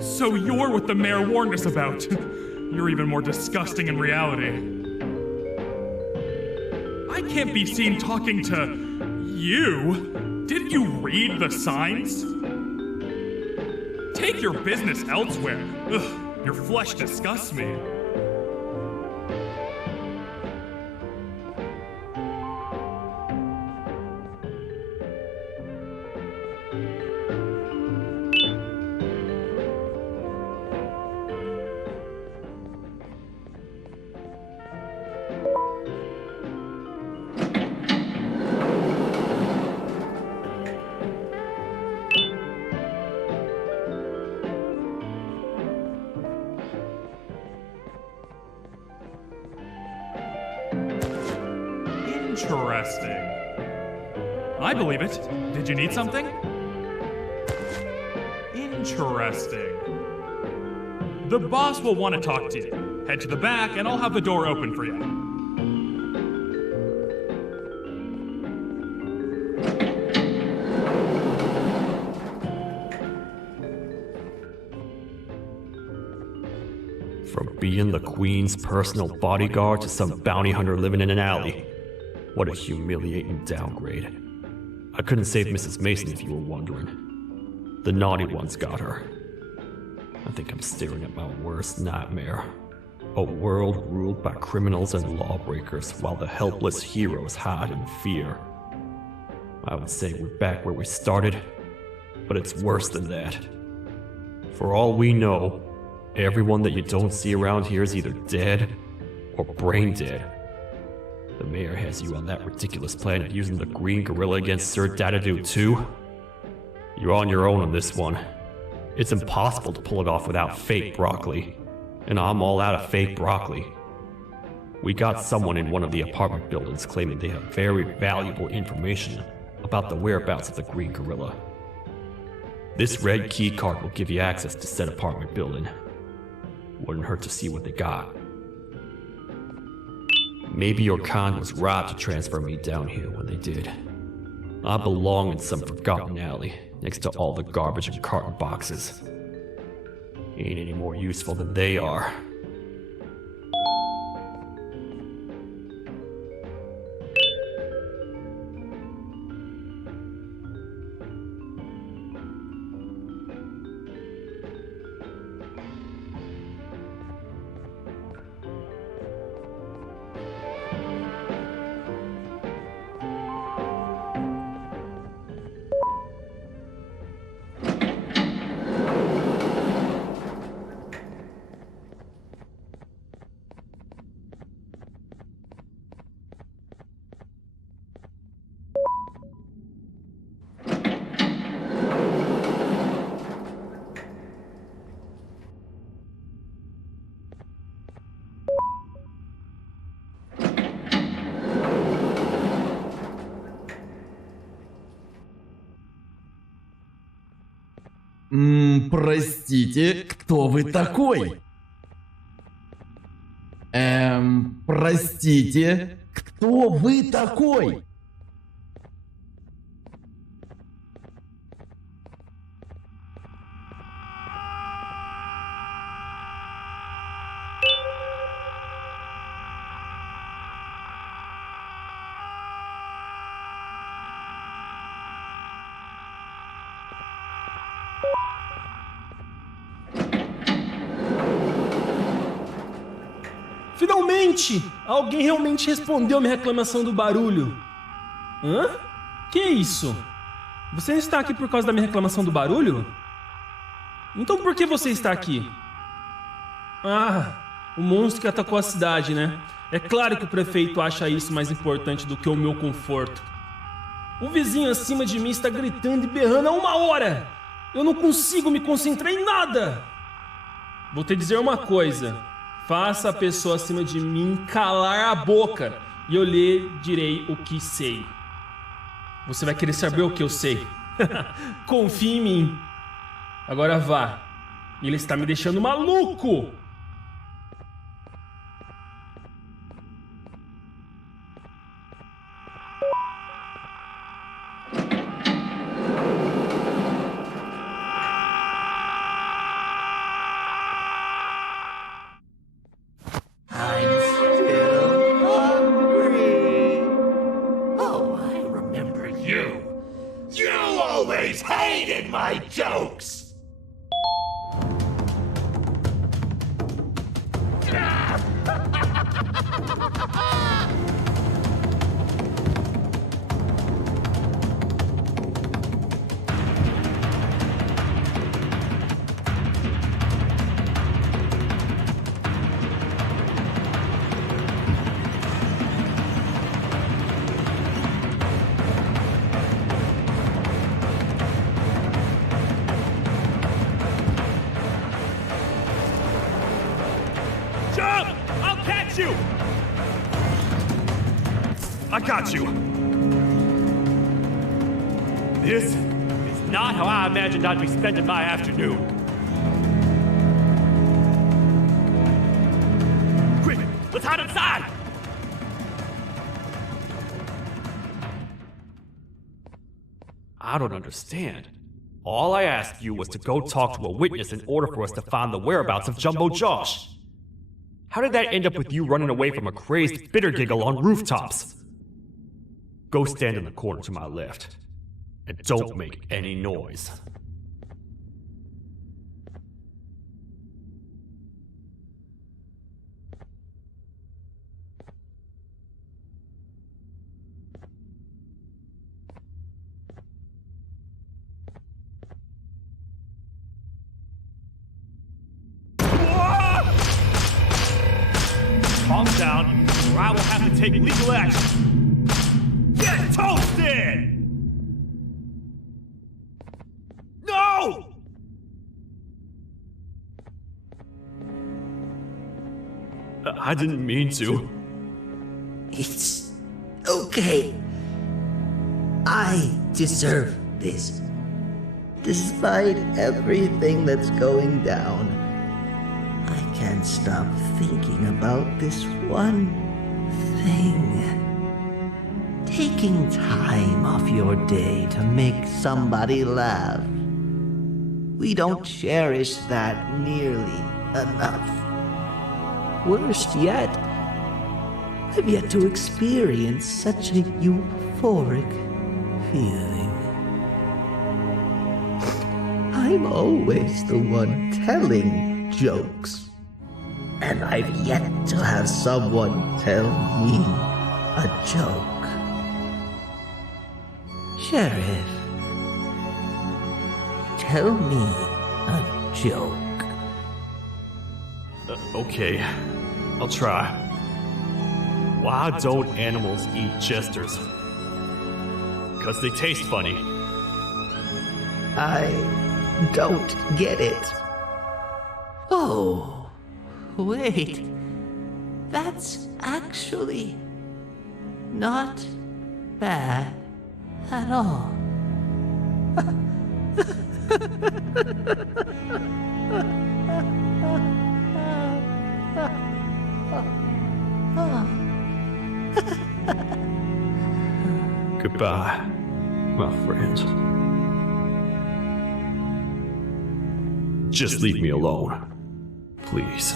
So you're what the mayor warned us about. You're even more disgusting in reality. I can't be seen talking to you. Didn't you read the signs? Take your business elsewhere. Ugh, your flesh disgusts me. Interesting. I believe it. Did you need something? Interesting. The boss will want to talk to you. Head to the back and I'll have the door open for you. From being the Queen's personal bodyguard to some bounty hunter living in an alley. What a humiliating downgrade. I couldn't save Mrs. Mason if you were wondering. The naughty ones got her. I think I'm staring at my worst nightmare. A world ruled by criminals and lawbreakers while the helpless heroes hide in fear. I would say we're back where we started, but it's worse than that. For all we know, everyone that you don't see around here is either dead or brain dead. The mayor has you on that ridiculous planet using the green gorilla against Sir Dadadoo too? You're on your own on this one. It's impossible to pull it off without fake broccoli. And I'm all out of fake broccoli. We got someone in one of the apartment buildings claiming they have very valuable information about the whereabouts of the green gorilla. This red key card will give you access to said apartment building. Wouldn't hurt to see what they got. Maybe your kind was right to transfer me down here when they did. I belong in some forgotten alley, next to all the garbage and carton boxes. Ain't any more useful than they are. Простите, кто вы такой? Простите, кто вы такой? Finalmente! Alguém realmente respondeu a minha reclamação do barulho. Hã? Que é isso? Você não está aqui por causa da minha reclamação do barulho? Então por que você está aqui? Ah, o monstro que atacou a cidade, né? É claro que o prefeito acha isso mais importante do que o meu conforto. O vizinho acima de mim está gritando e berrando há 1 hora. Eu não consigo me concentrar em nada. Vou te dizer uma coisa. Faça a pessoa acima de mim calar a boca e eu lhe direi o que sei. Você vai querer saber o que eu sei. Confie em mim. Agora vá. Ele está me deixando maluco. I'm still hungry. Oh, I remember you. You always hated my jokes. Jump! I'll catch you! I got you! This is not how I imagined I'd be spending my afternoon. Quick, let's hide inside! I don't understand. All I asked you was to go talk to a witness in order for us to find the whereabouts of Jumbo Josh. How did that end up with you running away from a crazed bitter giggle on rooftops? Go stand in the corner to my left. And don't make any noise. Calm down, or I will have to take legal action. Get toasted! No! I didn't mean to. It's okay. I deserve this. Despite everything that's going down, I can't stop thinking about this one thing. Taking time off your day to make somebody laugh. We don't cherish that nearly enough. Worst yet, I've yet to experience such a euphoric feeling. I'm always the one telling jokes, and I've yet to have someone tell me a joke. Sheriff, tell me a joke. Okay, I'll try. Why don't animals eat jesters? 'Cause they taste funny. I don't get it. Oh, wait. That's actually not bad at all. Goodbye, my friend. Just leave me alone, please.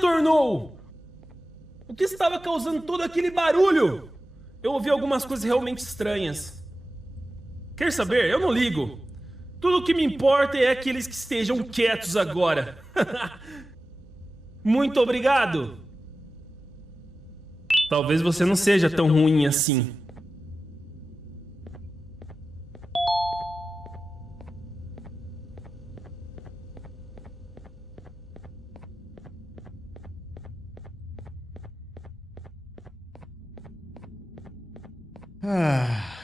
retornou? O que estava causando todo aquele barulho? Eu ouvi algumas coisas realmente estranhas. Quer saber? Eu não ligo. Tudo o que me importa é aqueles que estejam quietos agora. Muito obrigado. Talvez você não seja tão ruim assim.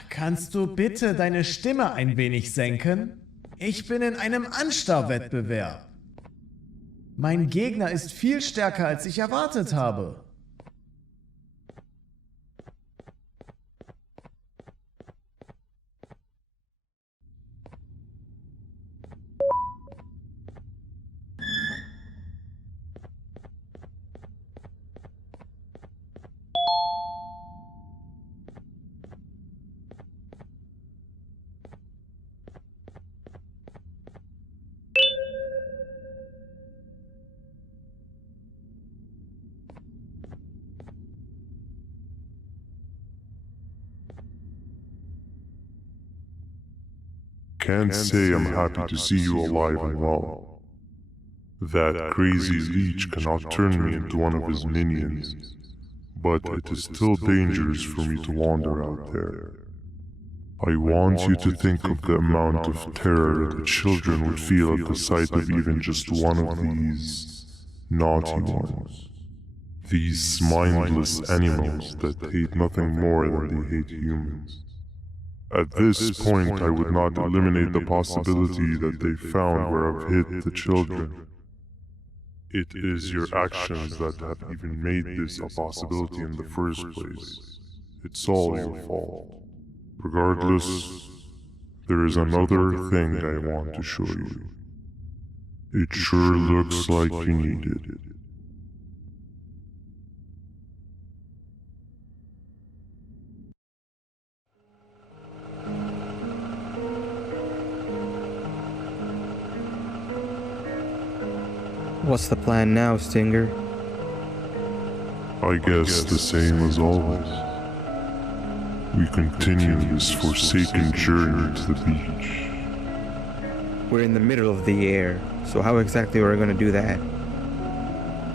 Kannst du bitte deine Stimme ein wenig senken? Ich bin in einem Anstarrwettbewerb. Mein Gegner ist viel stärker, als ich erwartet habe. Can't say I'm happy to see you alive and well. That crazy leech cannot turn me into one of his minions, but it is still dangerous for me to wander out there. I want you to think of the amount of terror that children would feel at the sight of even just one of these naughty ones. These mindless animals that hate nothing more than they hate humans. At this point, I would not eliminate the possibility that they found where I've hid the children. It is your actions that have even made this a possibility in the first place. It's all your fault. Regardless, there is another thing I want to show you. It sure looks like you need it. What's the plan now, Stinger? I guess the same as always. We continue this forsaken journey to the beach. We're in the middle of the air, so how exactly are we going to do that?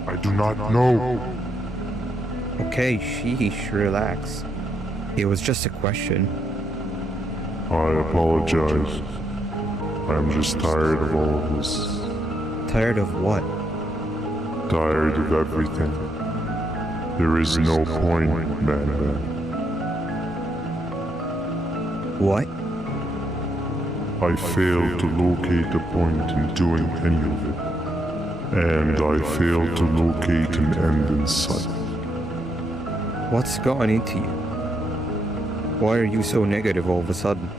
I do not know. Okay, sheesh, relax. It was just a question. I apologize. I'm just tired of all of this. Tired of what? Tired of everything. There is no point, Banban. What? I failed to locate a point in doing any of it. And I failed to locate an end in sight. What's gone into you? Why are you so negative all of a sudden?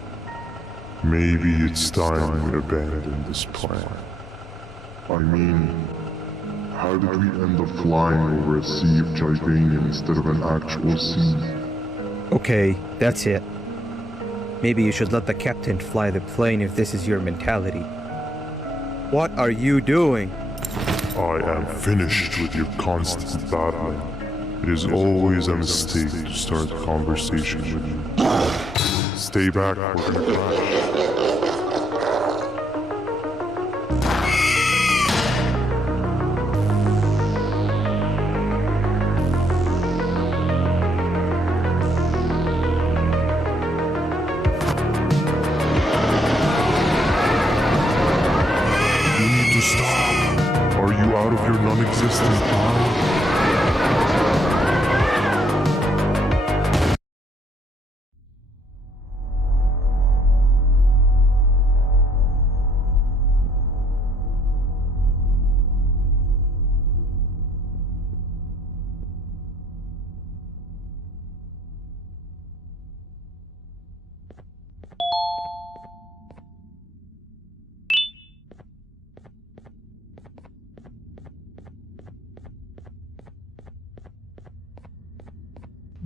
Maybe it's time we abandon this plan. I mean, how did we end up flying over a sea of Givania instead of an actual sea? Okay, that's it. Maybe you should let the captain fly the plane if this is your mentality. What are you doing? I am finished with your constant battling. It is always a mistake to start a conversation with you. Stay back, we're gonna crash.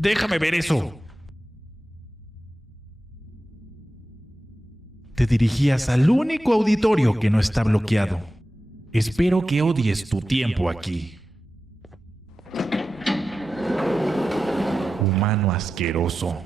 Déjame ver eso. Te dirigías al único auditorio que no está bloqueado. Espero que odies tu tiempo aquí. humano asqueroso.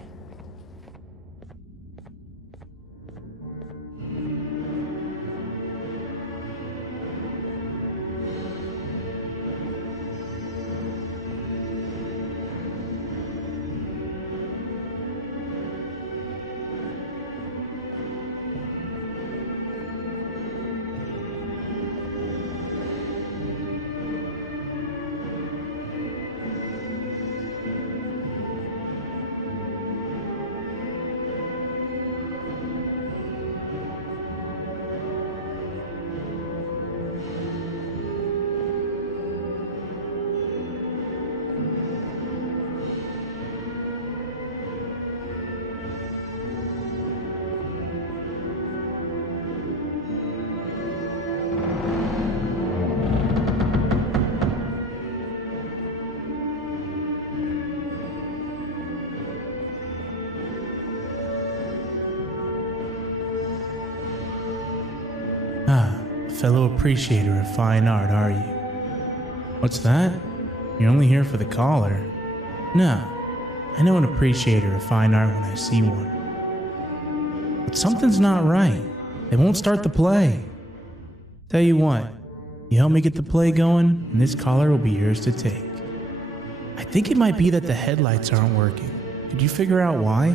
Fellow appreciator of fine art, are you? What's that? You're only here for the collar? No, I know an appreciator of fine art when I see one. But something's not right. They won't start the play. Tell you what, you help me get the play going, and this collar will be yours to take. I think it might be that the headlights aren't working. Could you figure out why?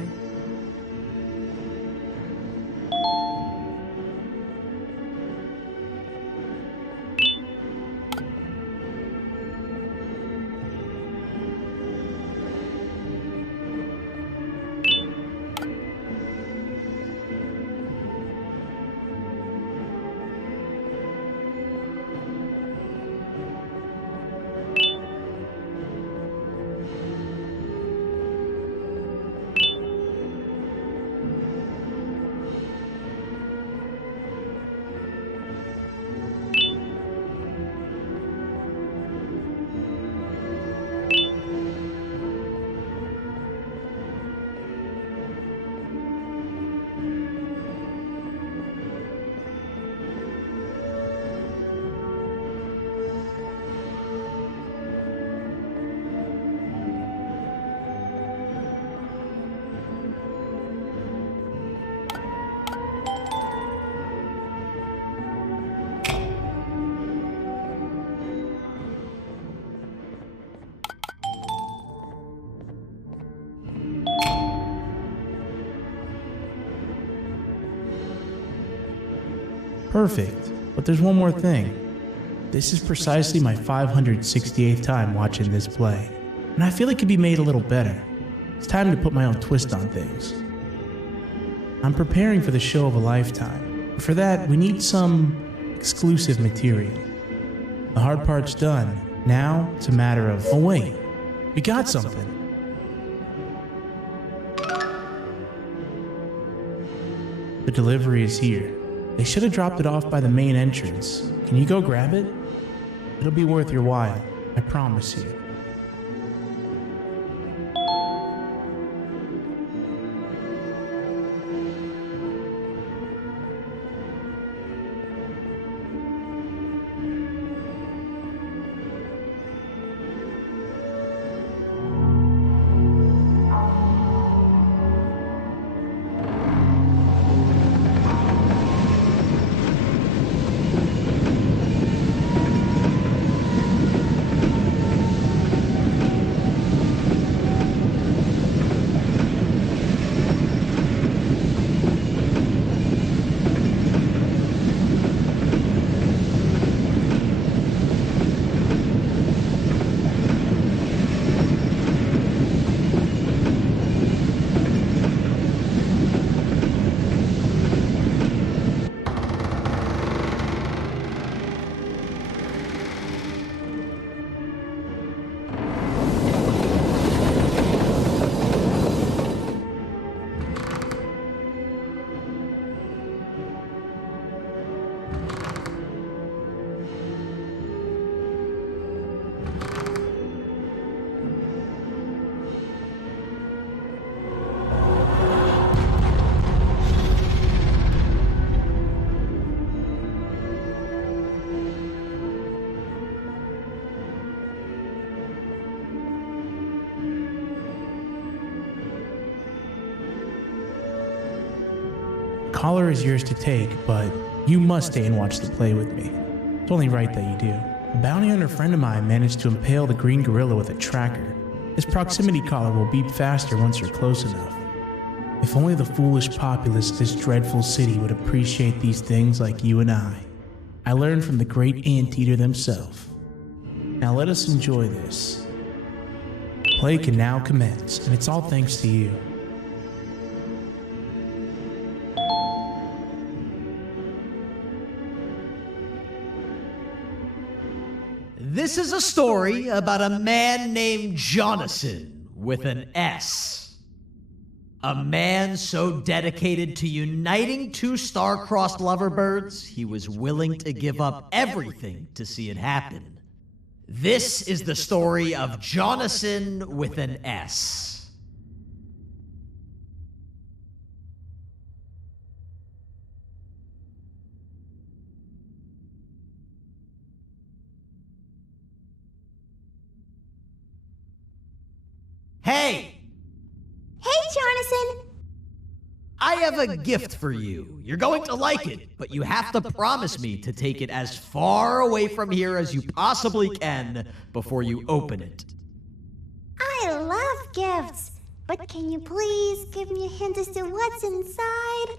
Perfect, but there's one more thing. This is precisely my 568th time watching this play, and I feel it could be made a little better. It's time to put my own twist on things. I'm preparing for the show of a lifetime, but for that we need some exclusive material. The hard part's done. Now it's a matter of, oh wait, we got something. The delivery is here. They should have dropped it off by the main entrance. Can you go grab it? It'll be worth your while, I promise you. collar is yours to take, but you must stay and watch the play with me. It's only right that you do. A bounty hunter friend of mine managed to impale the green gorilla with a tracker. His proximity collar will beep faster once you're close enough. If only the foolish populace of this dreadful city would appreciate these things like you and I. I learned from the great anteater themselves. Now let us enjoy this. Play can now commence, and it's all thanks to you. This is a story about a man named Jonathan with an S. A man so dedicated to uniting two star-crossed loverbirds, he was willing to give up everything to see it happen. This is the story of Jonathan with an S. Hey! Hey, Jonathan! I have a gift for you. You're going to like it, but you have to promise me to take it as far away from here as you possibly can before you open it. I love gifts, but can you please give me a hint as to what's inside?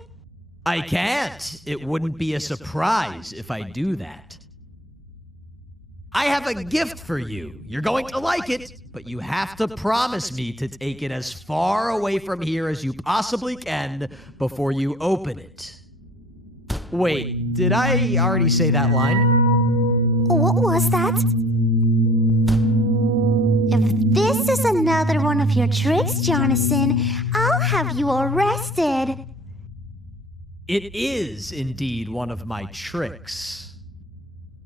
I can't. It wouldn't be a surprise if I do that. I have a gift for you. You're going to like it, but you have to promise me to take it as far away from here as you possibly can before you open it. Wait, did I already say that line? What was that? If this is another one of your tricks, Jonathan, I'll have you arrested. It is indeed one of my tricks.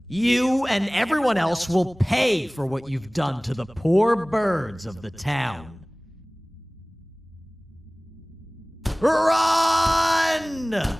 You and everyone else will pay for what you've done to the poor birds of the town. Run!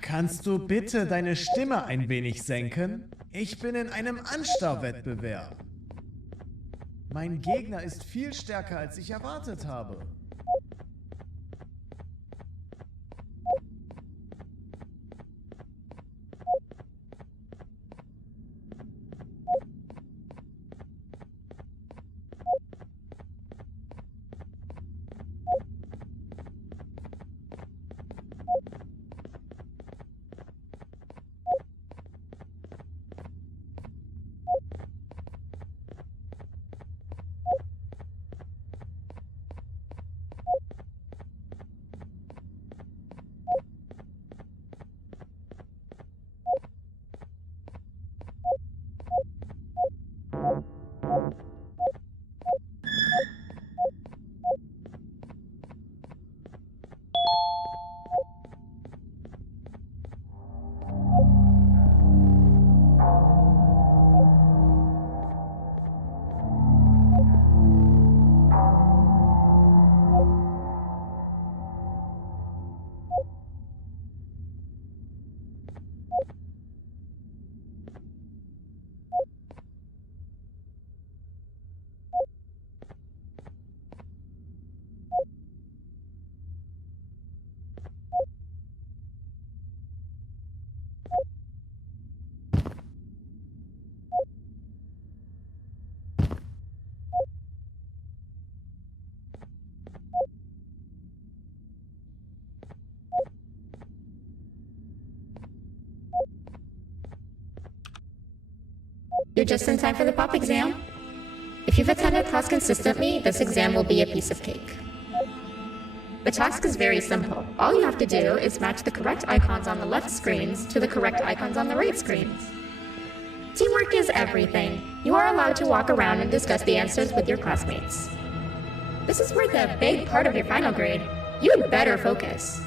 Kannst du bitte deine Stimme ein wenig senken? Ich bin in einem Anstarrwettbewerb. Mein Gegner ist viel stärker, als ich erwartet habe. You're just in time for the pop exam. If you've attended class consistently, this exam will be a piece of cake. The task is very simple. All you have to do is match the correct icons on the left screens to the correct icons on the right screens. Teamwork is everything. You are allowed to walk around and discuss the answers with your classmates. This is worth a big part of your final grade. You'd better focus.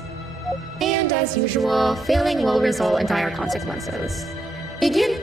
And as usual, failing will result in dire consequences. Begin!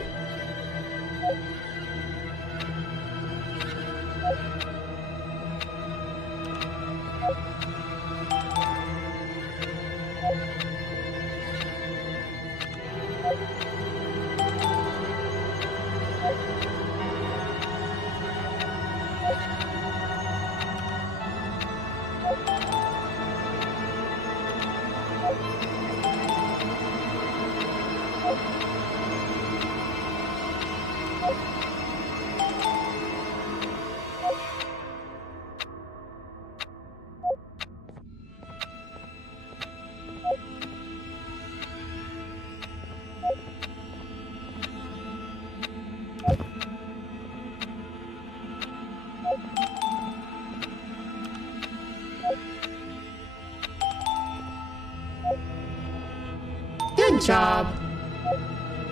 Good job.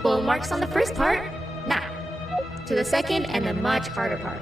Full marks on the first part. Now, to the second and the much harder part.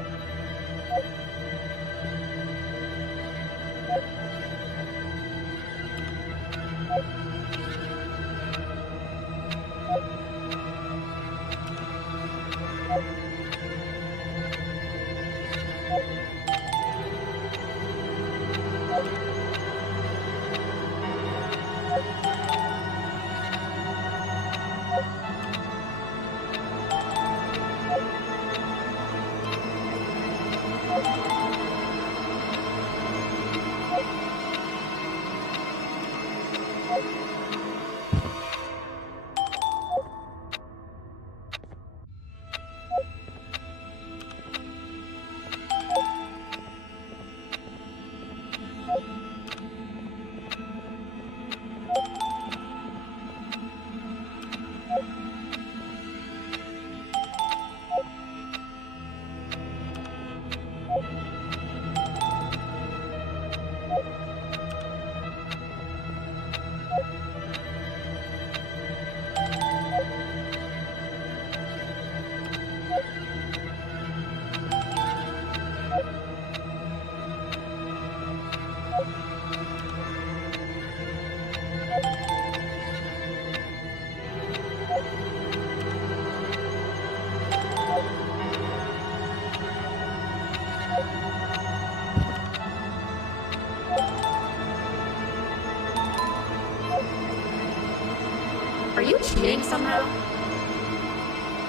Are you cheating somehow?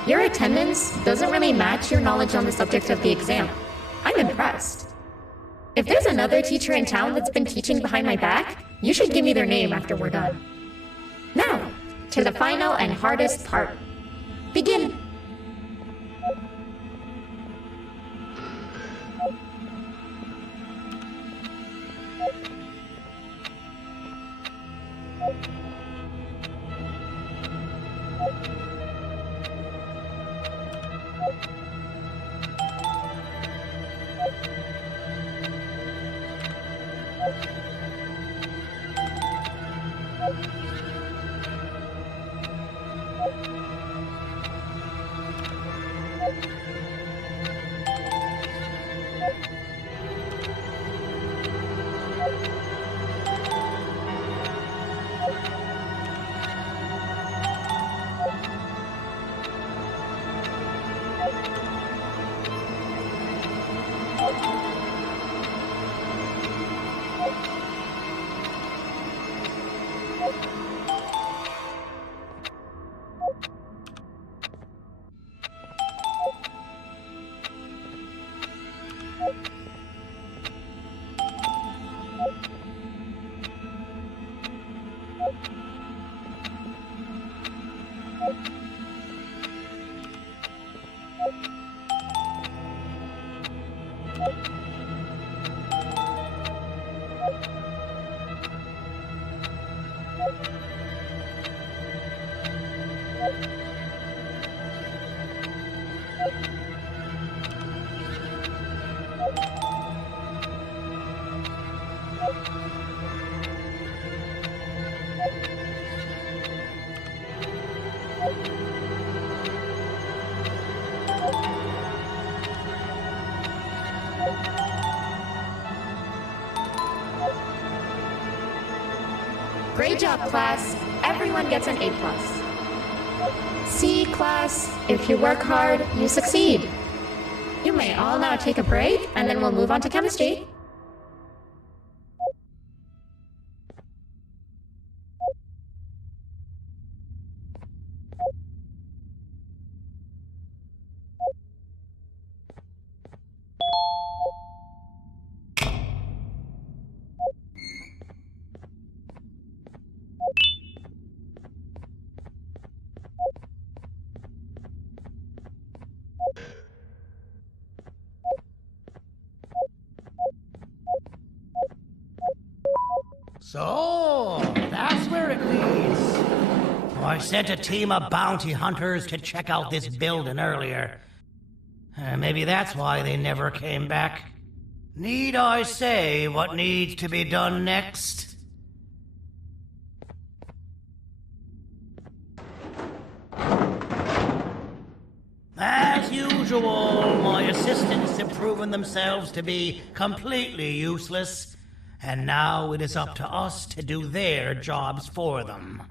Your attendance doesn't really match your knowledge on the subject of the exam. I'm impressed. If there's another teacher in town that's been teaching behind my back, you should give me their name after we're done. Now, to the final and hardest part. Begin. Great job, class. Everyone gets an A+. See, class, if you work hard, you succeed. You may all now take a break, and then we'll move on to chemistry. So, that's where it leads. I sent a team of bounty hunters to check out this building earlier. Maybe that's why they never came back. Need I say what needs to be done next? As usual, my assistants have proven themselves to be completely useless, and now it is up to us to do their jobs for them.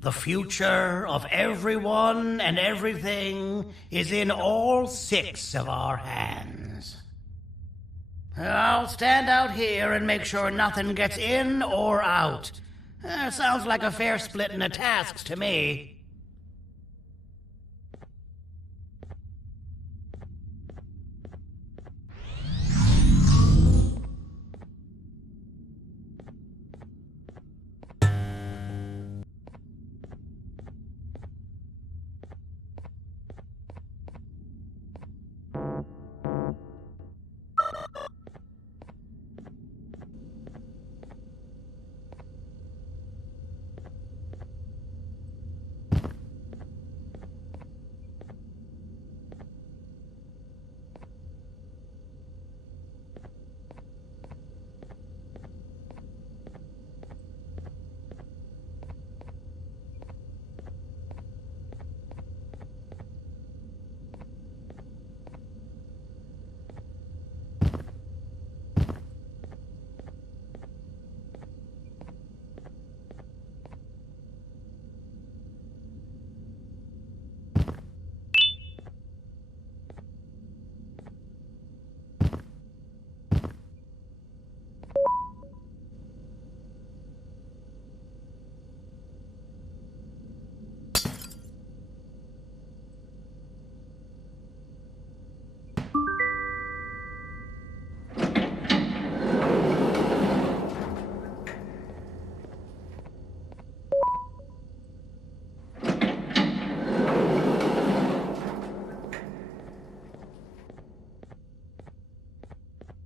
The future of everyone and everything is in all 6 of our hands. I'll stand out here and make sure nothing gets in or out. Sounds like a fair splitting of tasks to me. "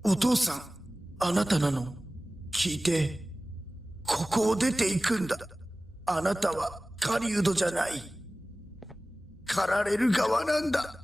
お父さん、あなたなの？聞いて。ここを出ていくんだ。あなたは狩人じゃない。狩られる側なんだ。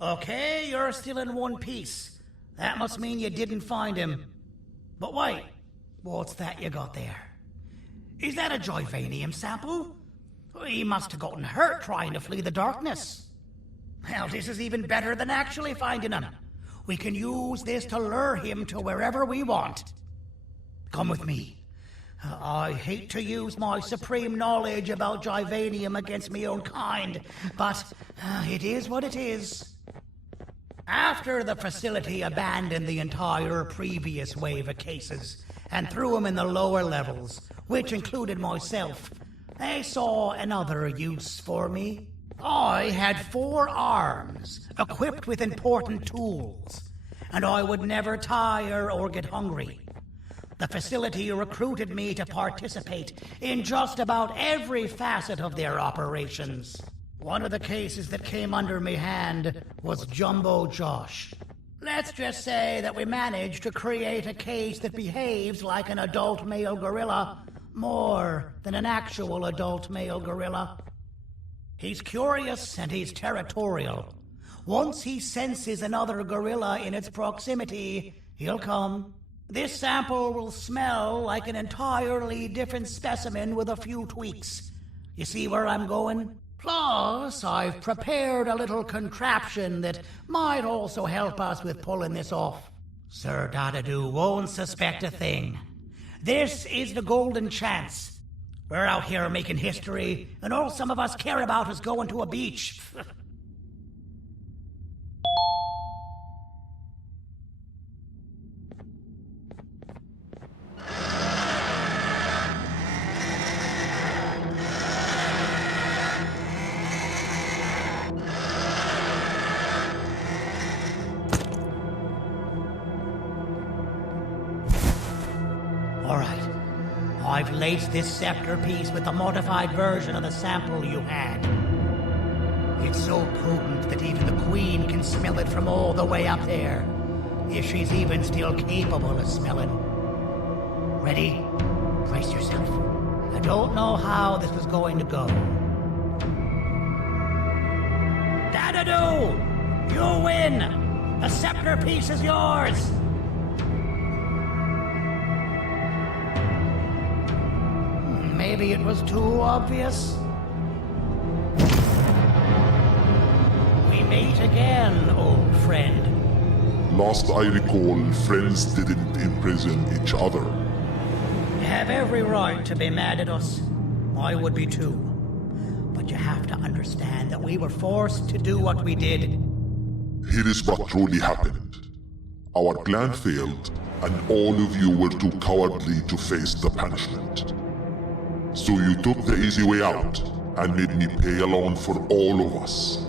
Okay, you're still in one piece. That must mean you didn't find him. But wait, what's that you got there? Is that a Joyvanium sample? He must have gotten hurt trying to flee the darkness. Well, this is even better than actually finding him. We can use this to lure him to wherever we want. Come with me. I hate to use my supreme knowledge about Joyvanium against my own kind, but it is what it is. After the facility abandoned the entire previous wave of cases and threw them in the lower levels, which included myself, they saw another use for me. I had 4 arms, equipped with important tools, and I would never tire or get hungry. The facility recruited me to participate in just about every facet of their operations. One of the cases that came under me hand was Jumbo Josh. Let's just say that we managed to create a case that behaves like an adult male gorilla, more than an actual adult male gorilla. He's curious and he's territorial. Once he senses another gorilla in its proximity, he'll come. This sample will smell like an entirely different specimen with a few tweaks. You see where I'm going? Plus, I've prepared a little contraption that might also help us with pulling this off. Sir Dadadoo won't suspect a thing. This is the golden chance. We're out here making history, and all some of us care about is going to a beach. I've laced this scepter piece with a modified version of the sample you had. It's so potent that even the Queen can smell it from all the way up there, if she's even still capable of smelling. Ready? Brace yourself. I don't know how this is going to go. Dadadoo! You win! The scepter piece is yours! Maybe it was too obvious. We meet again, old friend. Last I recall, friends didn't imprison each other. You have every right to be mad at us. I would be too. But you have to understand that we were forced to do what we did. Here is what truly happened. Our clan failed, and all of you were too cowardly to face the punishment. So you took the easy way out, and made me pay alone for all of us.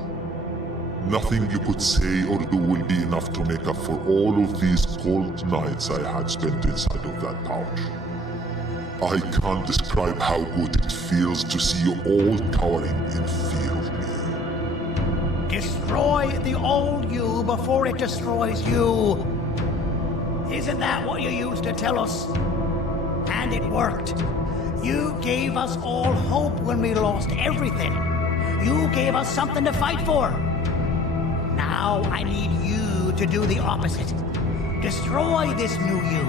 Nothing you could say or do will be enough to make up for all of these cold nights I had spent inside of that pouch. I can't describe how good it feels to see you all cowering in fear of me. Destroy the old you before it destroys you. Isn't that what you used to tell us? And it worked. You gave us all hope when we lost everything. You gave us something to fight for. Now I need you to do the opposite. Destroy this new you.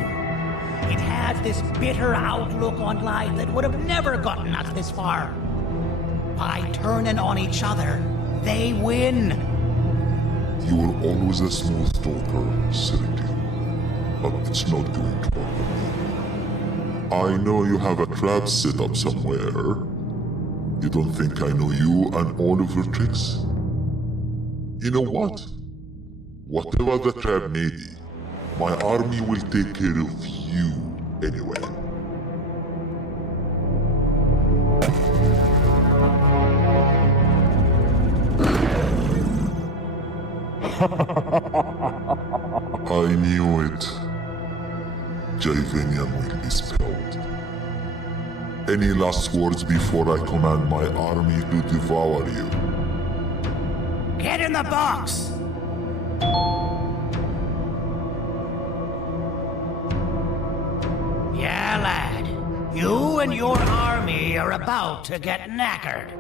It has this bitter outlook on life that would have never gotten us this far. By turning on each other, they win. You were always a smooth talker, Serenity. But it's not going to work with me. I know you have a trap set up somewhere. You don't think I know you and all of your tricks? You know what? Whatever the trap may be, my army will take care of you anyway. I knew it. Joyvanium will be spilled. Any last words before I command my army to devour you? Get in the box! Yeah, lad. You and your army are about to get knackered.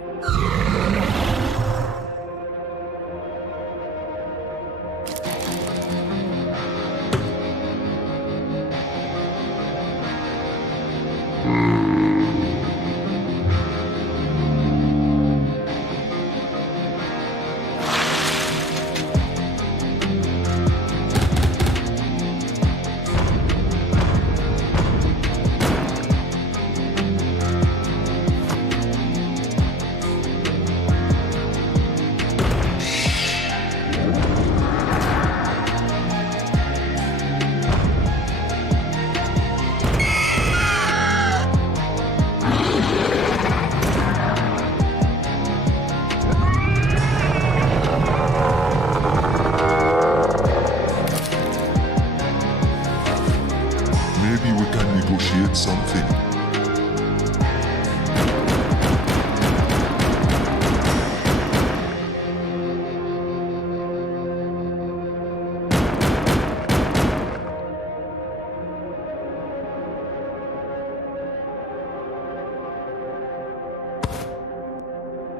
Maybe we can negotiate something.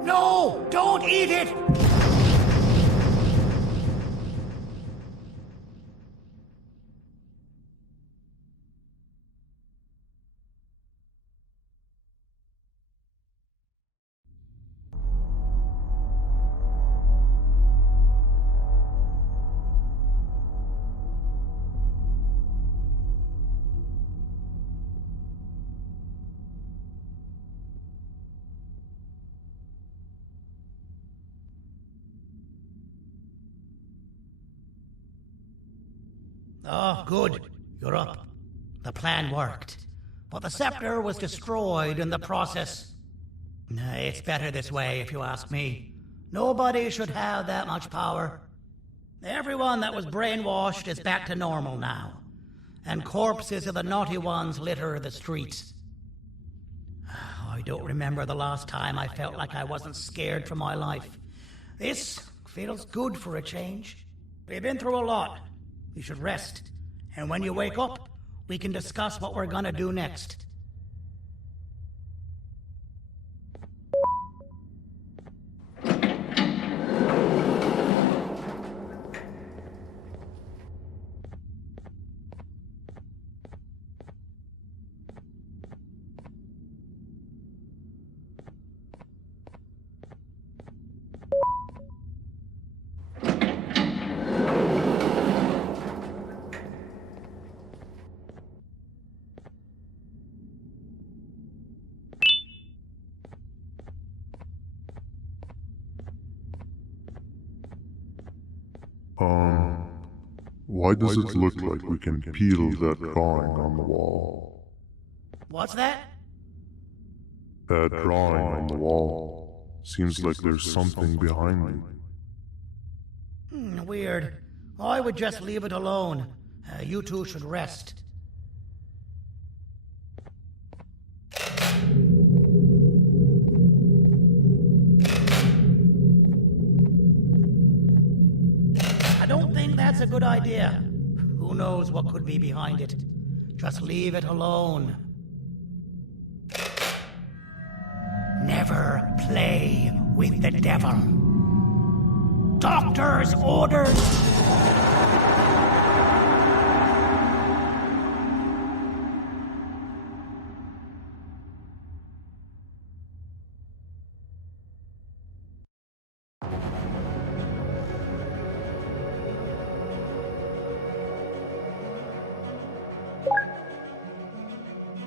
No! Don't eat it! Oh, good. You're up. The plan worked. But the scepter was destroyed in the process. It's better this way, if you ask me. Nobody should have that much power. Everyone that was brainwashed is back to normal now. And corpses of the naughty ones litter the streets. I don't remember the last time I felt like I wasn't scared for my life. This feels good for a change. We've been through a lot. You should rest. And when you wake up, we can discuss what we're gonna do next. Why does it look like we can peel that drawing on the wall? What's that? That drawing on the wall. Seems like there's something behind it. Weird. I would just leave it alone. You two should rest. I don't think that's a good idea. Who knows what could be behind it? Just leave it alone. Never play with the devil. Doctor's orders.